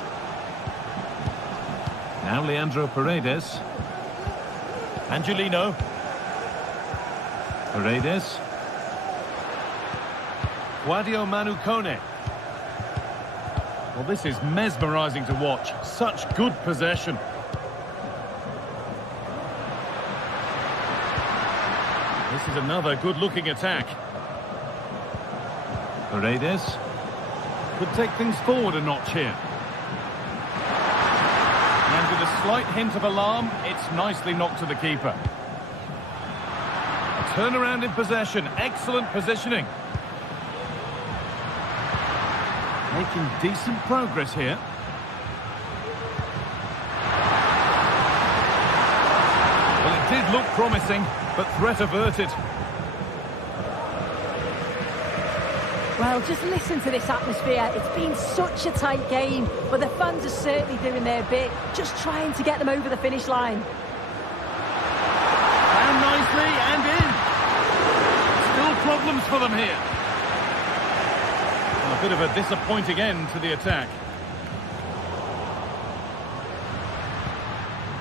Now Leandro Paredes. Angelino. Paredes. Guadio Manu Kone. Well, this is mesmerising to watch. Such good possession. This is another good-looking attack. Paredes could take things forward a notch here. And with a slight hint of alarm, it's nicely knocked to the keeper. A turnaround in possession. Excellent positioning. Making decent progress here. Well, it did look promising, but threat averted. Well, just listen to this atmosphere. It's been such a tight game, but the fans are certainly doing their bit, just trying to get them over the finish line. And nicely, and in. Still problems for them here. A bit of a disappointing end to the attack.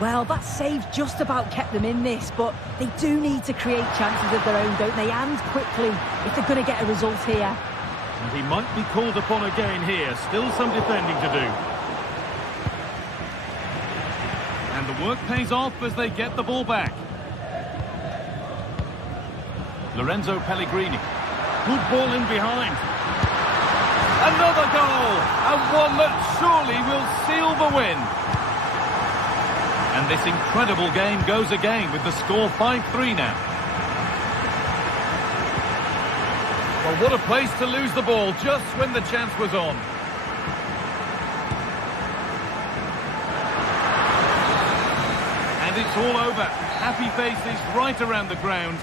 Well, that save just about kept them in this, but they do need to create chances of their own, don't they? And quickly, if they're going to get a result here. And he might be called upon again here. Still some defending to do. And the work pays off as they get the ball back. Lorenzo Pellegrini. Good ball in behind. Another goal, and one that surely will seal the win. And this incredible game goes again with the score 5-3 now. Well, what a place to lose the ball just when the chance was on. And it's all over. Happy faces right around the ground.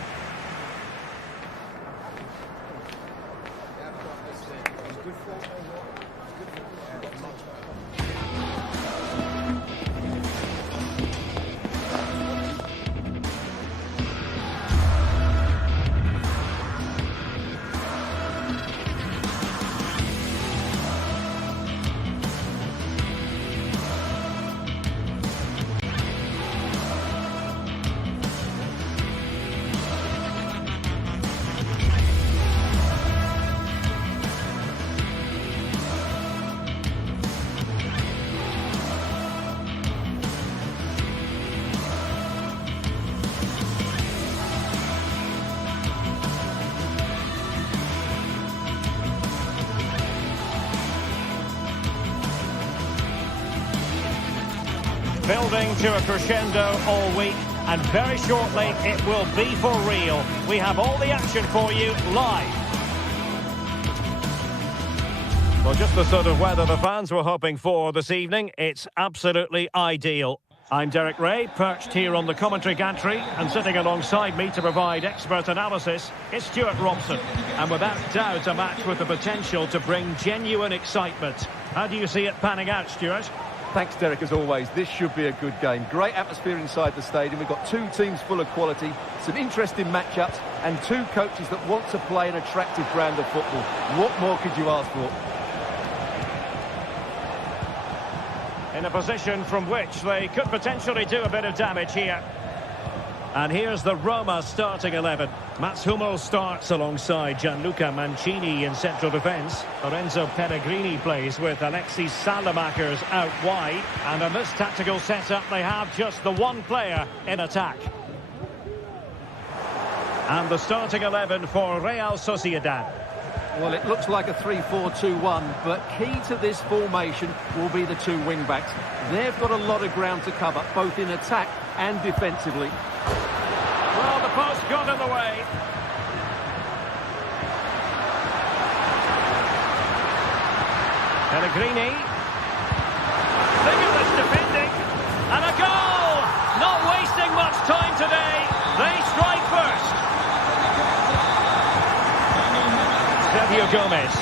Building to a crescendo all week, and very shortly it will be for real. We have all the action for you live. Well, just the sort of weather the fans were hoping for this evening. It's absolutely ideal. I'm Derek Ray, perched here on the commentary gantry, and sitting alongside me to provide expert analysis is Stuart Robson. And without doubt, a match with the potential to bring genuine excitement. How do you see it panning out, Stuart? Thanks, Derek, as always. This should be a good game. Great atmosphere inside the stadium. We've got two teams full of quality, some interesting matchups, and two coaches that want to play an attractive brand of football. What more could you ask for? In a position from which they could potentially do a bit of damage here. And here's the Roma starting 11. Mats Hummels starts alongside Gianluca Mancini in central defence. Lorenzo Pellegrini plays with Alexis Salamakers out wide. And in this tactical setup, they have just the one player in attack. And the starting 11 for Real Sociedad. Well, it looks like a 3-4-2-1, but key to this formation will be the two wing-backs. They've got a lot of ground to cover, both in attack and defensively. Well, the post got in the way. Pellegrini. Look at this defending. And a goal! Not wasting much time today. They strike first. Sergio Gomez.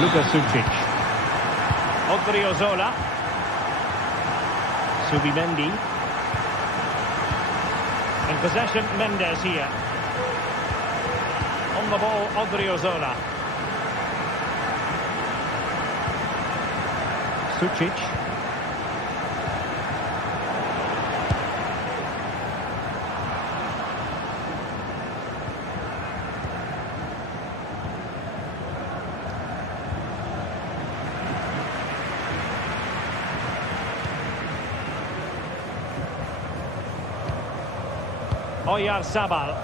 Luka Sucic. Odriozola. Subimendi. In possession, Mendes here. On the ball, Odriozola. Sucic. Oyarzabal.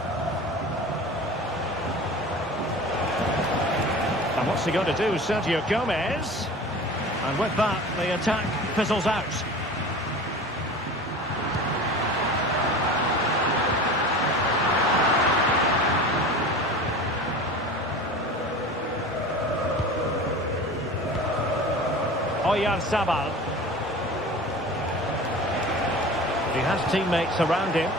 And what's he going to do? Sergio Gomez. And with that, the attack fizzles out. Oyarzabal. He has teammates around him.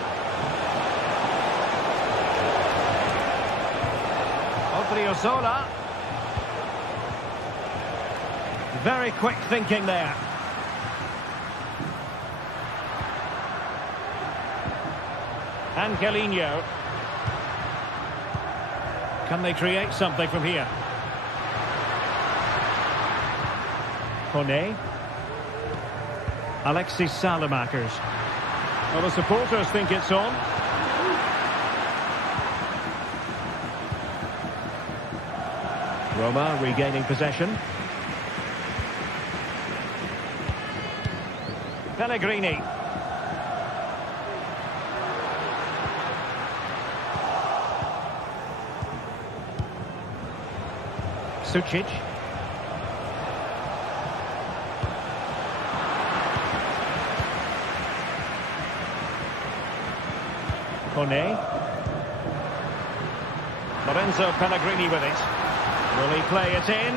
Odriozola. Very quick thinking there. Angelino. Can they create something from here? Kone. Alexis Salamakers. Well, the supporters think it's on. Roma regaining possession. Pellegrini. Sucic. Kone. Lorenzo Pellegrini with it. Will he play it in?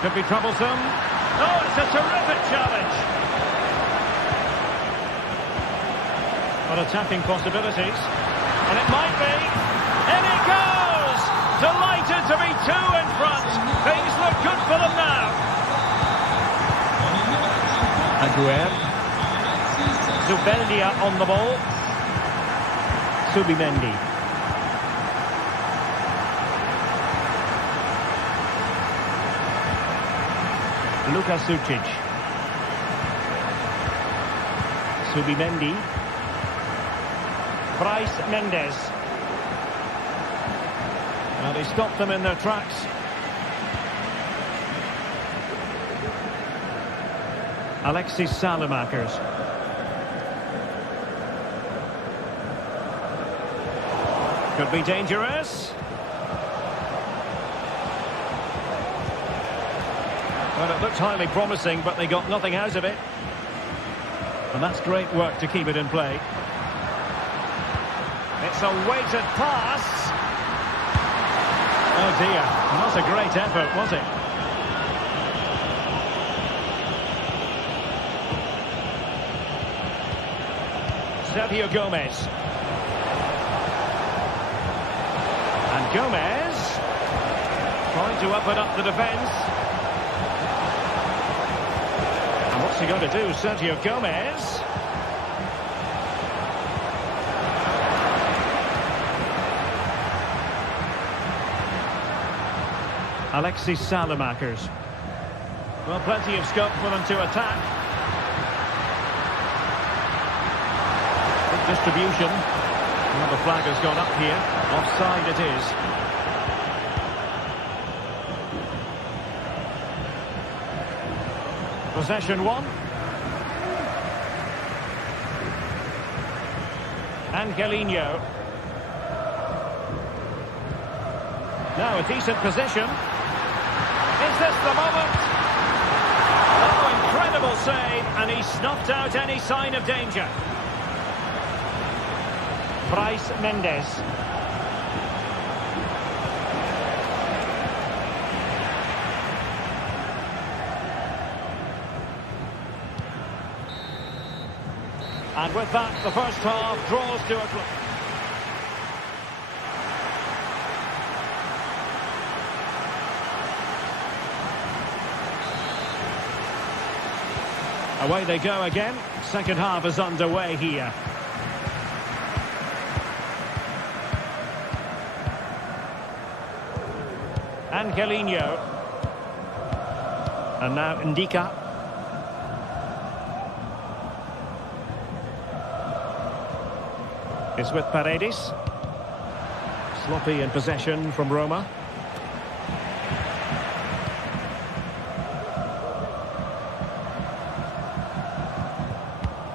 Could be troublesome. Oh, it's a terrific challenge. But attacking possibilities. And it might be. In it goes! Delighted to be two in front. Things look good for them now. Aguer. Zubeldia on the ball. Subimendi. Luka Sucic. Subimendi. Bryce Mendes. Well, he stopped them in their tracks. Alexis Salamakers. Could be dangerous. Well, it looked highly promising, but they got nothing out of it. And that's great work to keep it in play. It's a weighted pass. Oh dear, not a great effort, was it? Sergio Gomez. And Gomez trying to open up the defence. And what's he going to do, Sergio Gomez? Alexis Salamakers. Well, plenty of scope for them to attack. Good distribution. Well, the flag has gone up here. Offside it is. Possession one. Angelino. Now a decent position. Is this the moment? Oh, incredible save, and he snuffed out any sign of danger. Bryce Mendes. And with that, the first half draws to a close. Away they go again. Second half is underway here. Angelino. And now Ndika. Is with Paredes. Sloppy in possession from Roma.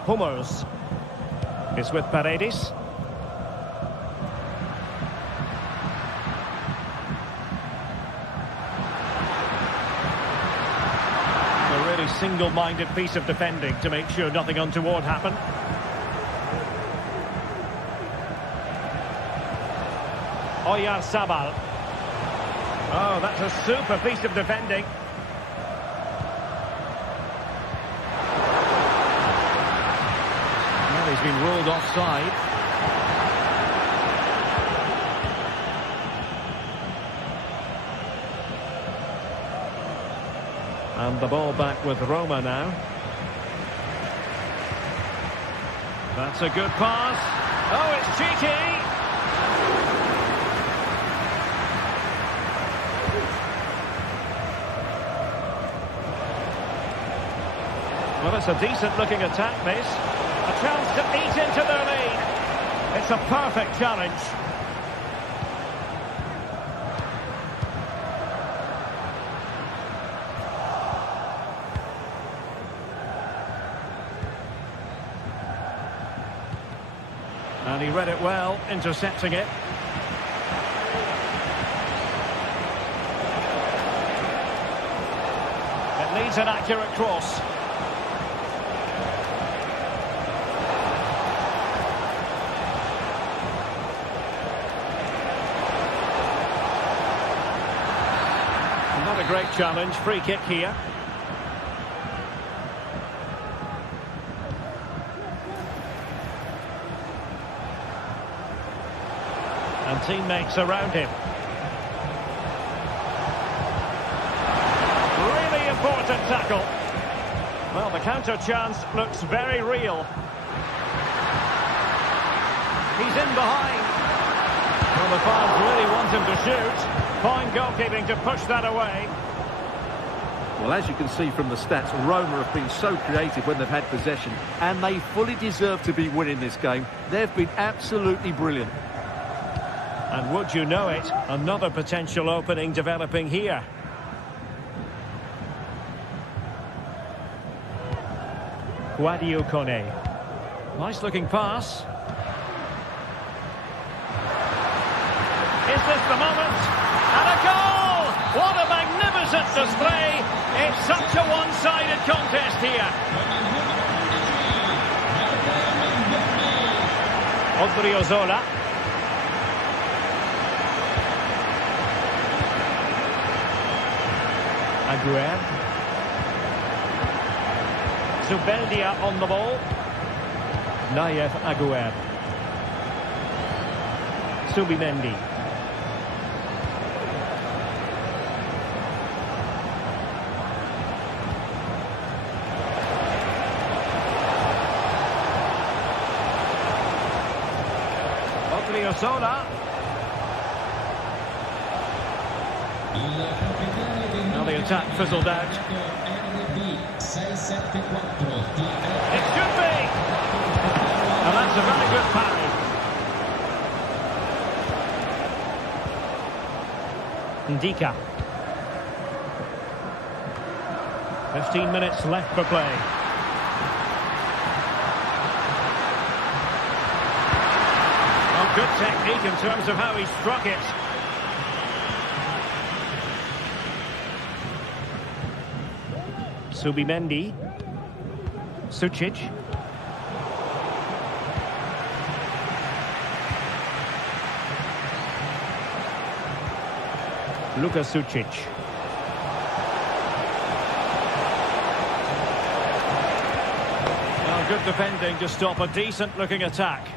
Hummels is with Paredes. A really single-minded piece of defending to make sure nothing untoward happened. Oyarzabal. Oh, that's a super piece of defending. Well, he's been ruled offside. And the ball back with Roma now. That's a good pass. Oh, it's cheeky. Well, it's a decent-looking attack, this. A chance to eat into their lead. It's a perfect challenge. And he read it well, intercepting it. It needs an accurate cross. Not a great challenge. Free kick here. And teammates around him. Really important tackle. Well, the counter chance looks very real. He's in behind. Well, the fans really want him to shoot. Fine goalkeeping to push that away. Well, as you can see from the stats, Roma have been so creative when they've had possession, and they fully deserve to be winning this game. They've been absolutely brilliant. And would you know it, another potential opening developing here. Guadio Kone. Nice looking pass. Is this the moment? And a goal! What a magnificent magnificent display. It's such a one-sided contest here. Odriozola. Aguerd. Zubeldia on the ball. Nayef Aguerd. Subimendi. Odriozola. Now the attack fizzled out. It should be! And that's a very good parry. Ndika. 15 minutes left for play. Oh, good technique in terms of how he struck it. Subimendi. Sucic. Luka Sucic. Well, good defending to stop a decent-looking attack.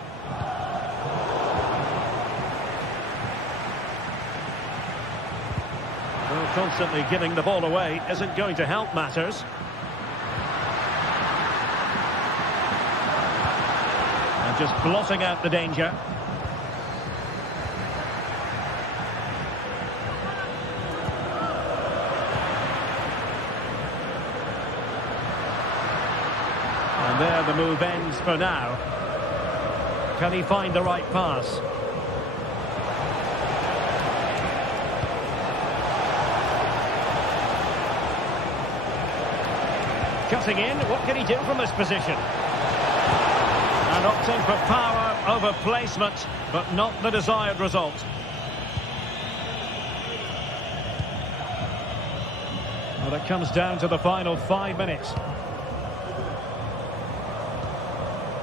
Well, constantly giving the ball away isn't going to help matters. And just blotting out the danger. And there the move ends for now. Can he find the right pass? Cutting in, what can he do from this position? And opting for power over placement, but not the desired result. Well, it comes down to the final 5 minutes.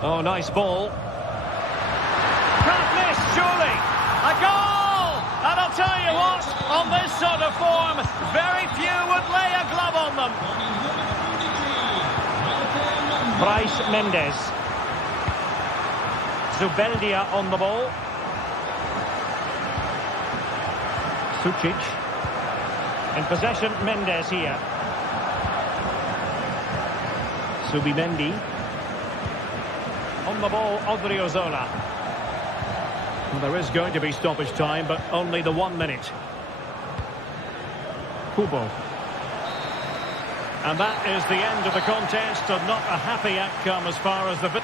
Oh, nice ball. Can't miss, surely. A goal! And I'll tell you what, on this sort of form, very few would lay a glove on them. Bryce Mendes. Zubeldia on the ball. Sucic. In possession, Mendes here. Subimendi. On the ball, Odriozola. Well, there is going to be stoppage time, but only the 1 minute. Kubo. And that is the end of the contest, and not a happy outcome as far as the...